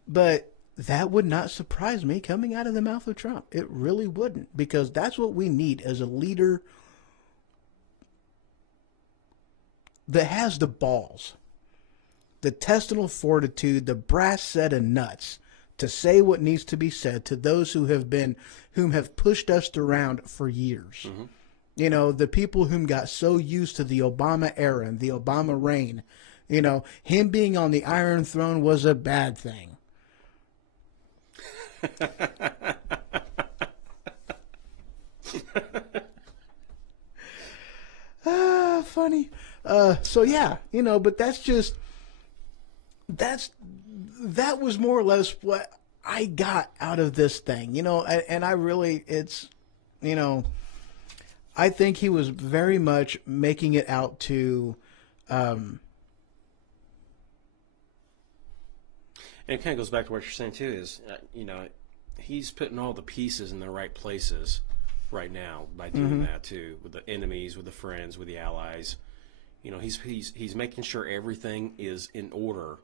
but that would not surprise me coming out of the mouth of Trump. It really wouldn't, because that's what we need as a leader that has the balls, the intestinal fortitude, the brass set of nuts to say what needs to be said to those whom have pushed us around for years. Mm-hmm. You know, the people whom got so used to the Obama era and the Obama reign, you know, him being on the Iron Throne was a bad thing. Funny. So yeah, you know, but that was more or less what I got out of this thing, you know, and I really, it's, you know, I think he was very much making it out to, and it kind of goes back to what you're saying too, is, you know, he's putting all the pieces in the right places right now by doing that too, with the enemies, with the friends, with the allies. You know, he's making sure everything is in order,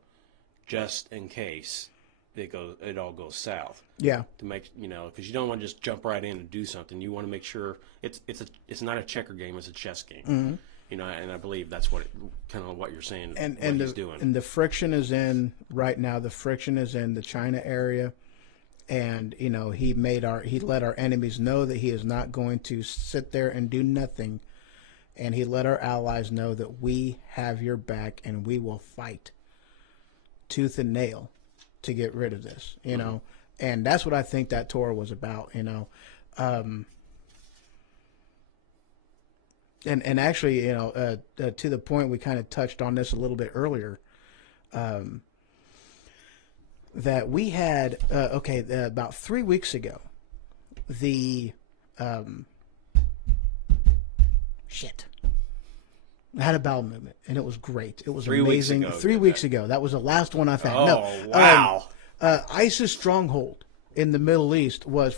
just in case it all goes south. Yeah. To make, you know, because you don't want to just jump right in and do something. You want to make sure it's not a checker game, it's a chess game. Mm-hmm. You know, and I believe that's what you're saying. And he's doing. And the friction is in right now. The friction is in the China area. And, you know, he let our enemies know that he is not going to sit there and do nothing. And he let our allies know that we have your back and we will fight tooth and nail to get rid of this, you know. And that's what I think that tour was about, you know. And actually, you know, to the point we kind of touched on this a little bit earlier, that we had, about 3 weeks ago, I had a bowel movement, and it was great. It was amazing. 3 weeks ago. That was the last one I've had. Oh, wow. ISIS stronghold in the Middle East was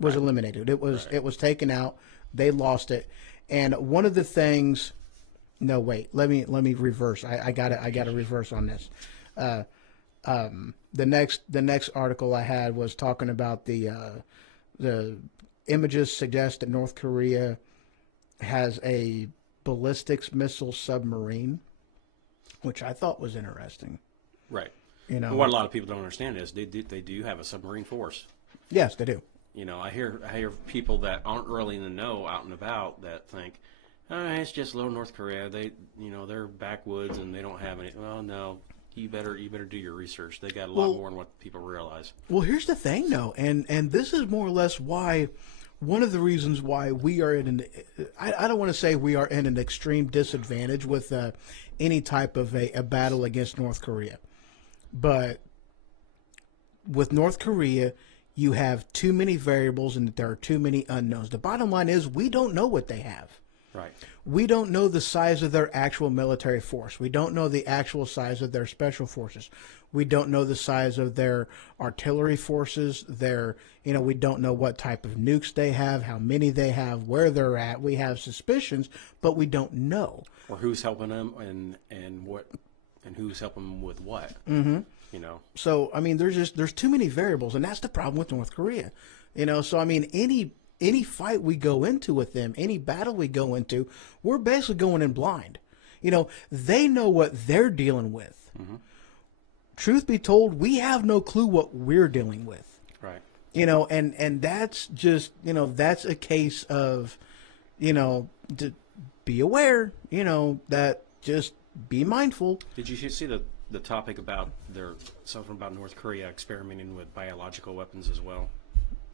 eliminated. It was taken out. They lost it. And one of the things, no, wait, let me reverse. I got to reverse on this. The next article I had was talking about the images suggest that North Korea has a ballistics missile submarine, which I thought was interesting. Right. You know, well, what a lot of people don't understand is they do have a submarine force. Yes, they do. You know, I hear people that aren't really in the know out and about that think, oh, it's just little North Korea. They're backwoods and they don't have any. Well, no, you better do your research. They got a lot more than what people realize. Well, here's the thing, though, and this is more or less why. One of the reasons why we are I don't want to say we are in an extreme disadvantage with any type of a battle against North Korea. But with North Korea, you have too many variables and there are too many unknowns. The bottom line is we don't know what they have. Right. We don't know the size of their actual military force. We don't know the actual size of their special forces. We don't know the size of their artillery forces. We don't know what type of nukes they have, how many they have, where they're at. We have suspicions, but we don't know. Or who's helping them and what, and who's helping them with what. Mm-hmm. You know. So I mean, there's too many variables, and that's the problem with North Korea. You know, so I mean, any fight we go into with them, any battle we go into, we're basically going in blind. You know, they know what they're dealing with. Mm-hmm. Truth be told, we have no clue what we're dealing with. Right. You know, and that's just, you know, that's a case of, you know, to be aware, you know, that just be mindful. Did you see the the topic about something about North Korea experimenting with biological weapons as well?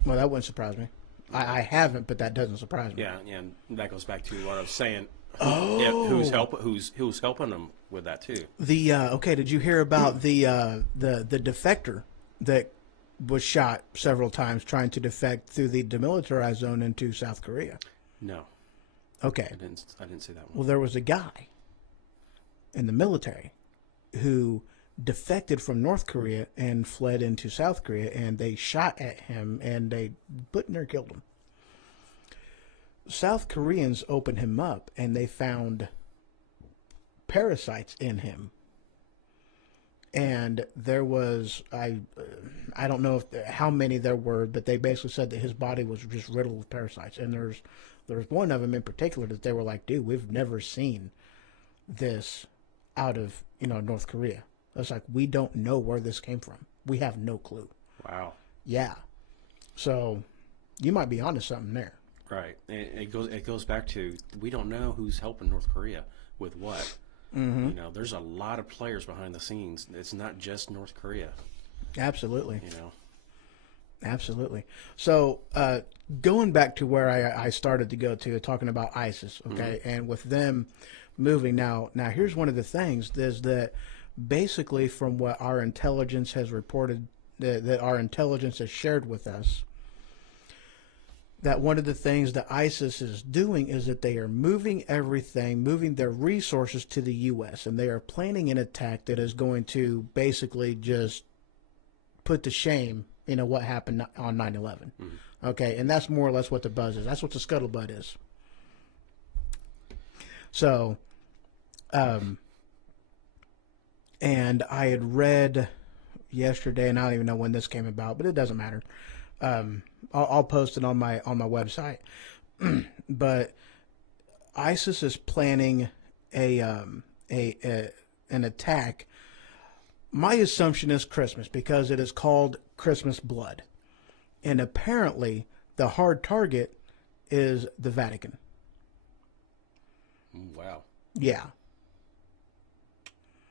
Well, that wouldn't surprise me. I haven't, but that doesn't surprise me. Yeah, and that goes back to what I was saying. Oh, Yeah, who's helping them with that too? Okay, did you hear about the defector that was shot several times trying to defect through the demilitarized zone into South Korea? No. Okay. I didn't see that one. Well, there was a guy in the military who defected from North Korea and fled into South Korea, and they shot at him and they killed him. South Koreans opened him up and they found parasites in him. And there was, I don't know how many there were, but they basically said that his body was just riddled with parasites. And there's one of them in particular that they were like, dude, we've never seen this out of, North Korea. It's like, we don't know where this came from. We have no clue. Wow. Yeah. So you might be onto something there. Right. It goes back to, we don't know who's helping North Korea with what. Mm-hmm. There's a lot of players behind the scenes. It's not just North Korea. Absolutely. Absolutely. So going back to where I started to go to, talking about ISIS, okay, mm-hmm. and with them moving now here's one of the things is that basically from what our intelligence has reported, that our intelligence has shared with us, that one of the things that ISIS is doing is that they are moving their resources to the U.S., and they are planning an attack that is going to basically just put to shame, what happened on 9/11. Mm-hmm. Okay, and that's more or less what the buzz is. That's what the scuttlebutt is. So, and I had read yesterday, and I don't even know when this came about, but it doesn't matter. I'll post it on my website. But ISIS is planning an attack. My assumption is Christmas, because it is called Christmas blood, and apparently the hard target is the Vatican. Wow. Yeah.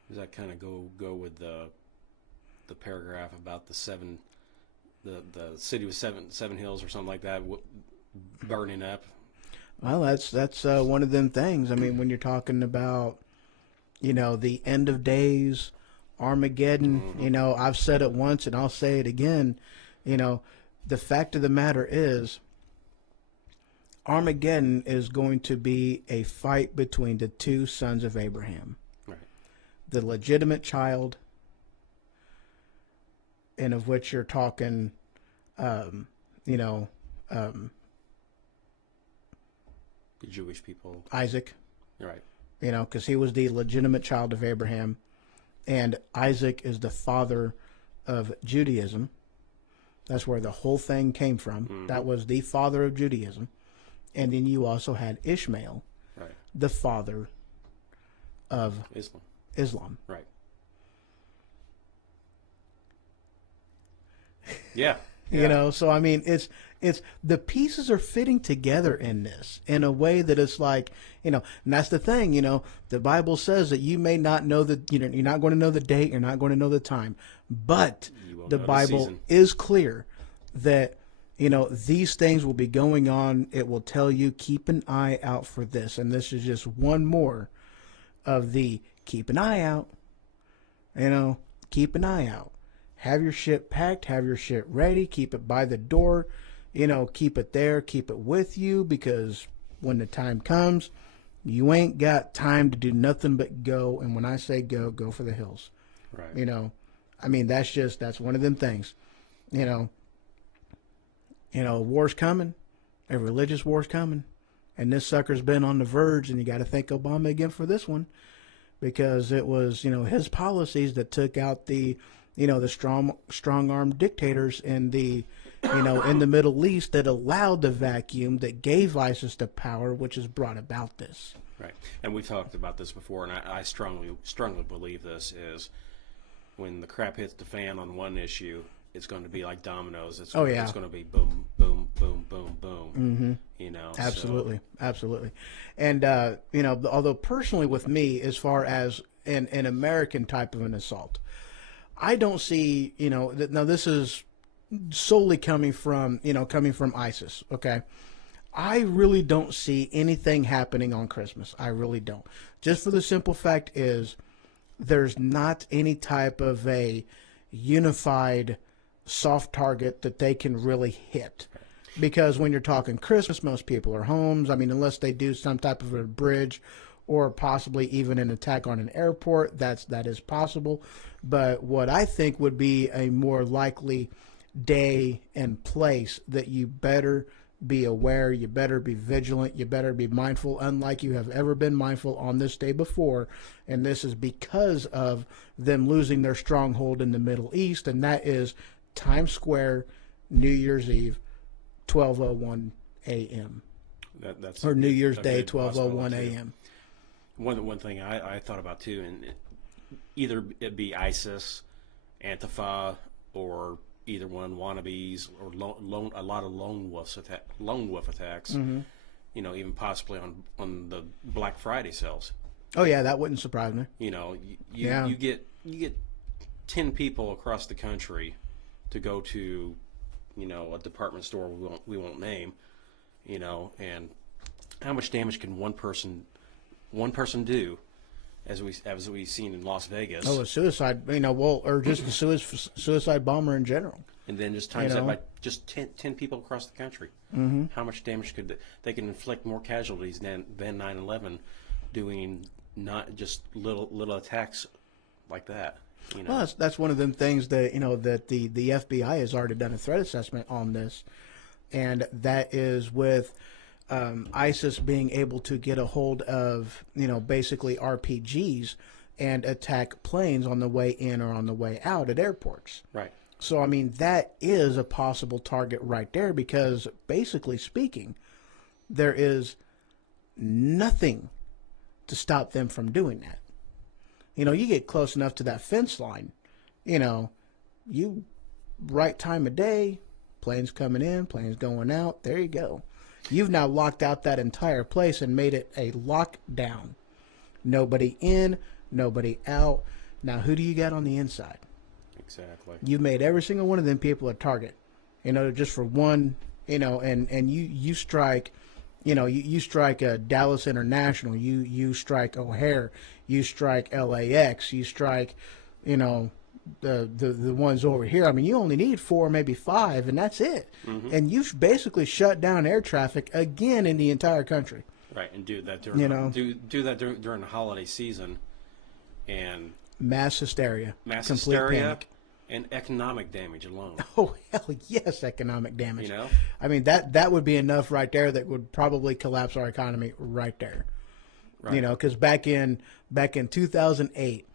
Does that kind of go with the paragraph about the city with seven hills or something like that burning up? Well, that's one of them things. I mean, when you're talking about, the end of days, Armageddon, mm-hmm. I've said it once and I'll say it again. The fact of the matter is, Armageddon is going to be a fight between the two sons of Abraham. Right. The legitimate child, and of which you're talking, the Jewish people. Isaac. Right. Because he was the legitimate child of Abraham, and Isaac is the father of Judaism. That's where the whole thing came from. Mm-hmm. That was the father of Judaism. And then you also had Ishmael, right, the father of Islam. Right. Yeah. So I mean, it's the pieces are fitting together in this in a way that it's like, and that's the thing, the Bible says that you may not know you're not going to know the date, you're not going to know the time, but the Bible is clear that, these things will be going on. It will tell you, keep an eye out for this. And this is just one more of the keep an eye out, keep an eye out. Have your shit packed, have your shit ready, keep it by the door, keep it there, keep it with you, because when the time comes, you ain't got time to do nothing but go. And when I say go for the hills. Right. I mean, that's one of them things, war's coming, a religious war's coming, and this sucker's been on the verge, and you got to thank Obama again for this one, because it was, his policies that took out the strong-armed dictators in the, in the Middle East, that allowed the vacuum that gave ISIS the power, which has brought about this. Right. And we've talked about this before, and I strongly believe this is when the crap hits the fan on one issue, it's going to be like dominoes. It's going to be boom, boom, boom, boom, boom. Mm-hmm. Absolutely. And, although personally with me, as far as, an American type of an assault. I don't see, now this is solely coming from ISIS, okay? I really don't see anything happening on Christmas. I really don't. Just for the simple fact is there's not any type of a unified soft target that they can really hit. Because when you're talking Christmas, most people are homes. I mean, unless they do some type of a bridge or possibly even an attack on an airport, that is possible. But what I think would be a more likely day and place that you better be aware, you better be vigilant, you better be mindful, unlike you have ever been mindful on this day before. And this is because of them losing their stronghold in the Middle East, and that is Times Square, New Year's Eve, 12:01 a.m. That's or New Year's Day, 12:01 a.m. One thing I thought about too, and either it be ISIS, Antifa, or either one wannabes, or a lot of lone wolf attacks. Mm-hmm. Even possibly on the Black Friday sales. Oh yeah, that wouldn't surprise me. You get 10 people across the country to go to, a department store we won't name, and how much damage can one person do, as we've seen in Las Vegas? Oh, a suicide, or just a suicide bomber in general. And then just times that by just 10 people across the country. Mm-hmm. How much damage could they can inflict more casualties than 9/11, doing not just little attacks like that. Well, that's one of them things that that the FBI has already done a threat assessment on this, and that is with ISIS being able to get a hold of basically RPGs and attack planes on the way in or on the way out at airports. Right. So I mean that is a possible target right there, because basically speaking, there is nothing to stop them from doing that. You get close enough to that fence line, you right time of day, planes coming in, planes going out, there you go. You've now locked out that entire place and made it a lockdown. Nobody in, nobody out. Now, who do you got on the inside? Exactly. You've made every single one of them people a target, just for one, and you strike, you strike Dallas International, you strike O'Hare, you strike LAX, you strike, the ones over here. I mean, you only need 4, maybe 5, and that's it. Mm-hmm. And you've basically shut down air traffic again in the entire country. Right, and do that during during the holiday season, and mass hysteria, complete panic. And economic damage alone. Oh, hell yes, economic damage. I mean, that would be enough right there that would probably collapse our economy right there. Right. Because back in 2008,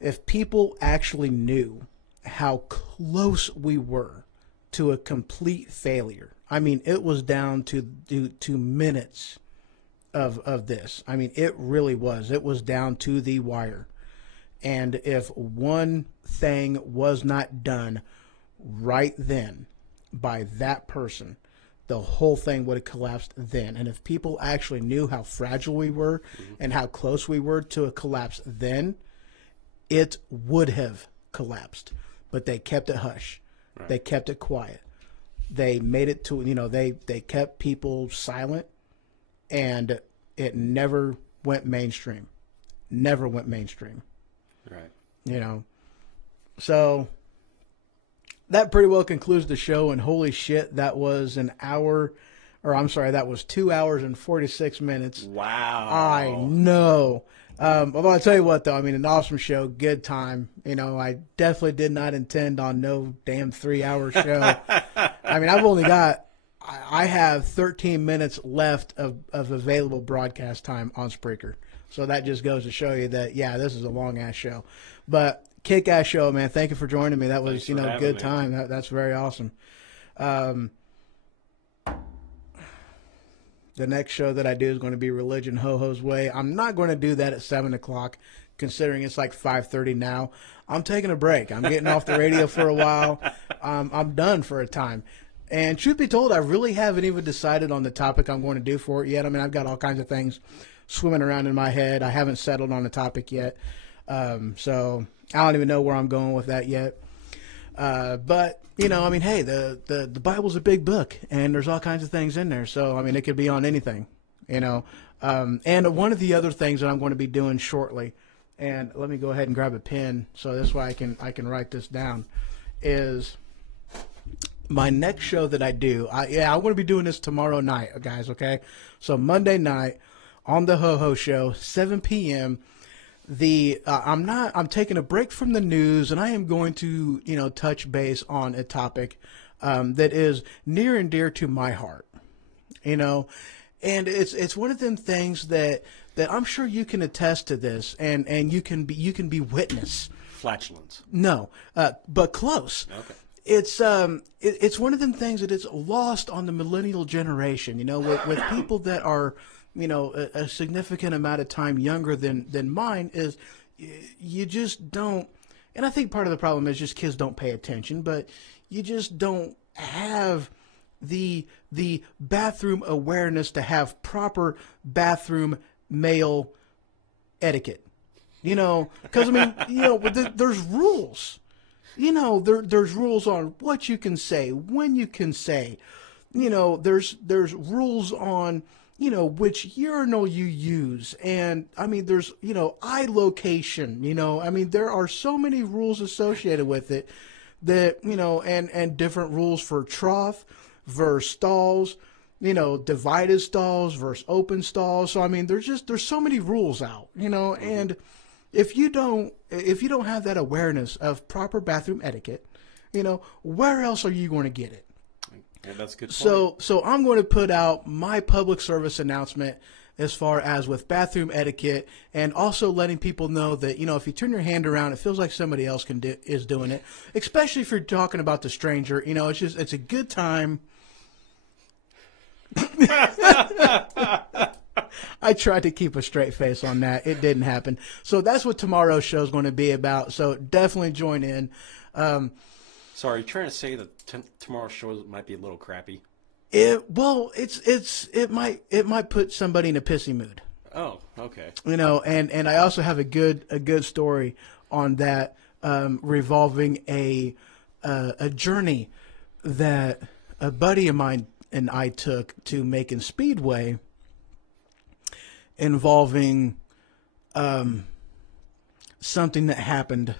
if people actually knew how close we were to a complete failure, I mean, it was down to minutes of this. I mean, it really was. It was down to the wire. And if one thing was not done right then by that person, the whole thing would have collapsed then. And if people actually knew how fragile we were and how close we were to a collapse then, it would have collapsed. But they kept it hush. Right. They kept it quiet. They made it to, they kept people silent, and it never went mainstream. Never went mainstream. Right. So that pretty well concludes the show. And holy shit, that was that was 2 hours and 46 minutes. Wow. I know. Although I'll tell you what, though, I mean, an awesome show, good time. I definitely did not intend on no damn 3-hour show. I mean, I have 13 minutes left of available broadcast time on Spreaker. So that just goes to show you that, yeah, this is a long-ass show. But kick-ass show, man. Thank you for joining me. That was, good time. That's very awesome. The next show that I do is going to be Religion Ho-Ho's Way. I'm not going to do that at 7 o'clock, considering it's like 5:30 now. I'm taking a break. I'm getting off the radio for a while. I'm done for a time. And truth be told, I really haven't even decided on the topic I'm going to do for it yet. I mean, I've got all kinds of things swimming around in my head. I haven't settled on the topic yet. So I don't even know where I'm going with that yet. But, you know, I mean, hey, the Bible's a big book, and there's all kinds of things in there. So, I mean, it could be on anything, you know. And one of the other things that I'm going to be doing shortly, and let me go ahead and grab a pen so this way I can write this down, is my next show that I do. I'm going to be doing this tomorrow night, guys, okay? So Monday night on the Ho Ho Show, 7 p.m., I'm taking a break from the news, and I am going to, you know, touch base on a topic that is near and dear to my heart, you know, and it's one of them things that I'm sure you can attest to this, and you can be witness. Flatulence. No, but close. Okay. It's one of them things that is lost on the millennial generation, you know, with people that are, you know, a significant amount of time younger than mine, is you just don't, and I think part of the problem is just kids don't pay attention, but you just don't have the bathroom awareness to have proper bathroom male etiquette, you know, because I mean, you know, there's rules, you know, there's rules on what you can say, when you can say, you know, there's rules on, you know, which urinal you use. And I mean, there's, you know, eye location, you know, I mean, there are so many rules associated with it that, you know, and different rules for trough versus stalls, you know, divided stalls versus open stalls. So, I mean, there's so many rules out, you know, and if you don't have that awareness of proper bathroom etiquette, you know, where else are you going to get it? Yeah, that's a good point. So I'm going to put out my public service announcement as far as with bathroom etiquette, and also letting people know that, you know, if you turn your hand around, it feels like somebody else is doing it, especially if you're talking about the stranger. You know, it's a good time. I tried to keep a straight face on that. It didn't happen. So that's what tomorrow's show is going to be about. So definitely join in. Sorry, you're trying to say that tomorrow's show might be a little crappy? It might put somebody in a pissy mood. Oh, okay. You know, and I also have a good story on that, revolving a journey that a buddy of mine and I took to Macon Speedway, involving something that happened.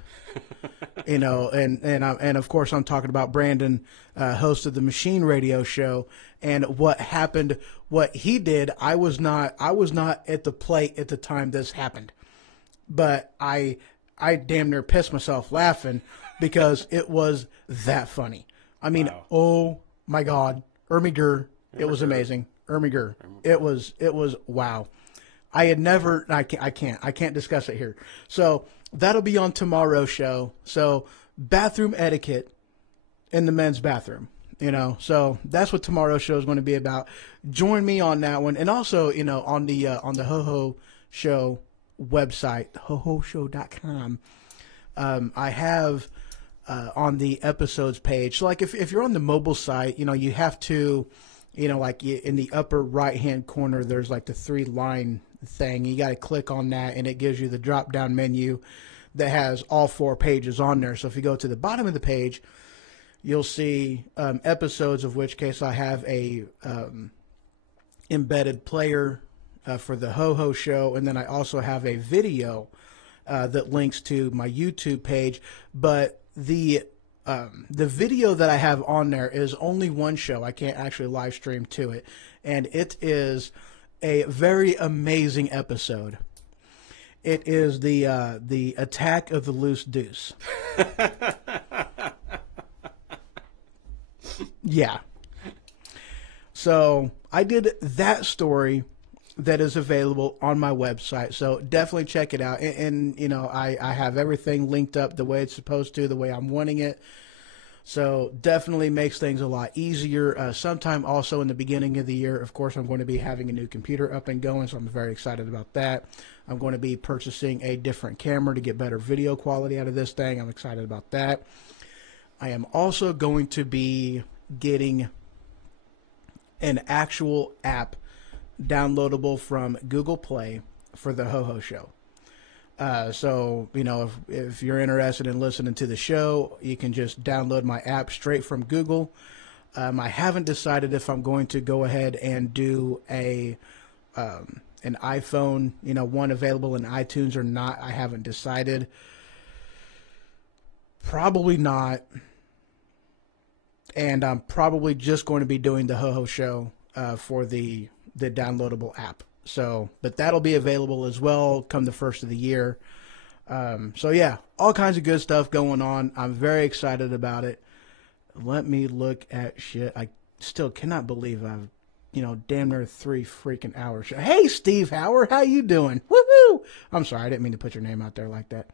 You know, and of course I'm talking about Brandon, host of the Machine Radio Show, and what happened, what he did. I was not at the plate at the time this happened, but I damn near pissed myself laughing because it was that funny. I mean, wow. Oh my God, Ermiger, it was amazing. Ermiger, it was wow. I had never, I can't discuss it here. So that'll be on tomorrow's show. So bathroom etiquette in the men's bathroom, you know. So that's what tomorrow's show is going to be about. Join me on that one. And also, you know, on the Ho Ho Show website, hohoshow.com, I have on the episodes page. So like if you're on the mobile site, you know, you have to, you know, like in the upper right-hand corner, there's like the 3-line thing. You got to click on that, and it gives you the drop-down menu that has all 4 pages on there. So if you go to the bottom of the page, you'll see episodes, of which case I have a embedded player for the Ho Ho Show, and then I also have a video that links to my YouTube page. But the video that I have on there is only one show. I can't actually live stream to it, and it is a very amazing episode. It is the attack of the loose deuce. Yeah. So I did that story that is available on my website. So definitely check it out. And you know, I have everything linked up the way it's supposed to, the way I'm wanting it. So definitely makes things a lot easier. Sometime also in the beginning of the year, of course, I'm going to be having a new computer up and going, so I'm very excited about that. I'm going to be purchasing a different camera to get better video quality out of this thing. I'm excited about that. I am also going to be getting an actual app downloadable from Google Play for the Ho Ho Show. So, you know, if you're interested in listening to the show, you can just download my app straight from Google. I haven't decided if I'm going to go ahead and do an iPhone, you know, one available in iTunes or not. I haven't decided. Probably not. And I'm probably just going to be doing the Ho Ho Show for the downloadable app. So, but that'll be available as well come the first of the year. So yeah, all kinds of good stuff going on. I'm very excited about it. Let me look at shit. I still cannot believe I've, you know, damn near 3 freaking hours. Hey, Steve Howard, how you doing? Woohoo! I'm sorry, I didn't mean to put your name out there like that.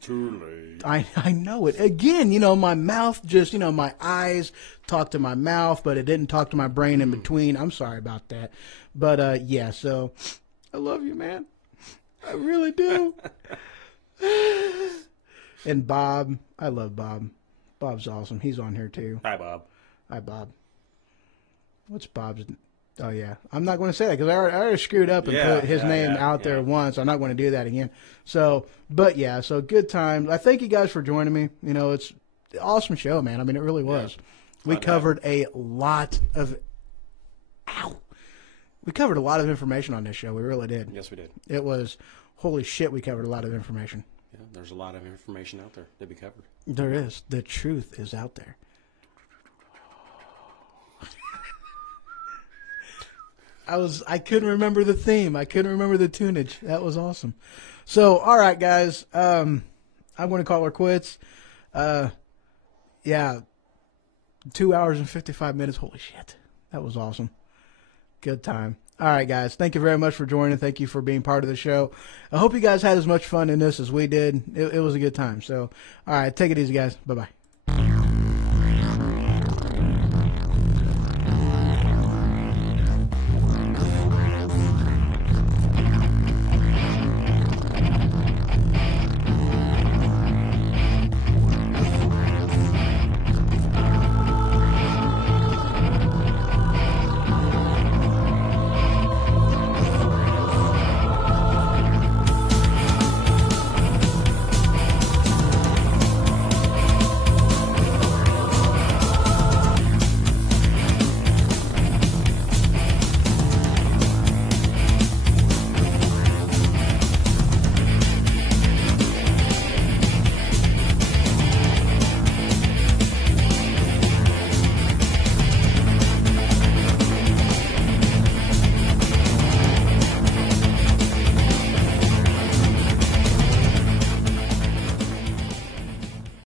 Too late. I know it. Again, you know, my mouth just, you know, my eyes talk to my mouth, but it didn't talk to my brain in between. I'm sorry about that. But, yeah, so I love you, man. I really do. And Bob, I love Bob. Bob's awesome. He's on here, too. Hi, Bob. Hi, Bob. What's Bob's? Oh, yeah. I'm not going to say that because I already screwed up and put his name out there once. I'm not going to do that again. So, but yeah, so good times. I thank you guys for joining me. You know, it's an awesome show, man. I mean, it really was. We covered a lot of, we covered a lot of information on this show. We really did. Yes, we did. It was, holy shit, we covered a lot of information. Yeah, there's a lot of information out there to be covered. There is. The truth is out there. I couldn't remember the theme. I couldn't remember the tunage. That was awesome. So, all right, guys. I'm going to call her quits. Yeah. 2 hours and 55 minutes. Holy shit. That was awesome. Good time. All right, guys. Thank you very much for joining. Thank you for being part of the show. I hope you guys had as much fun in this as we did. It was a good time. So, all right. Take it easy, guys. Bye-bye.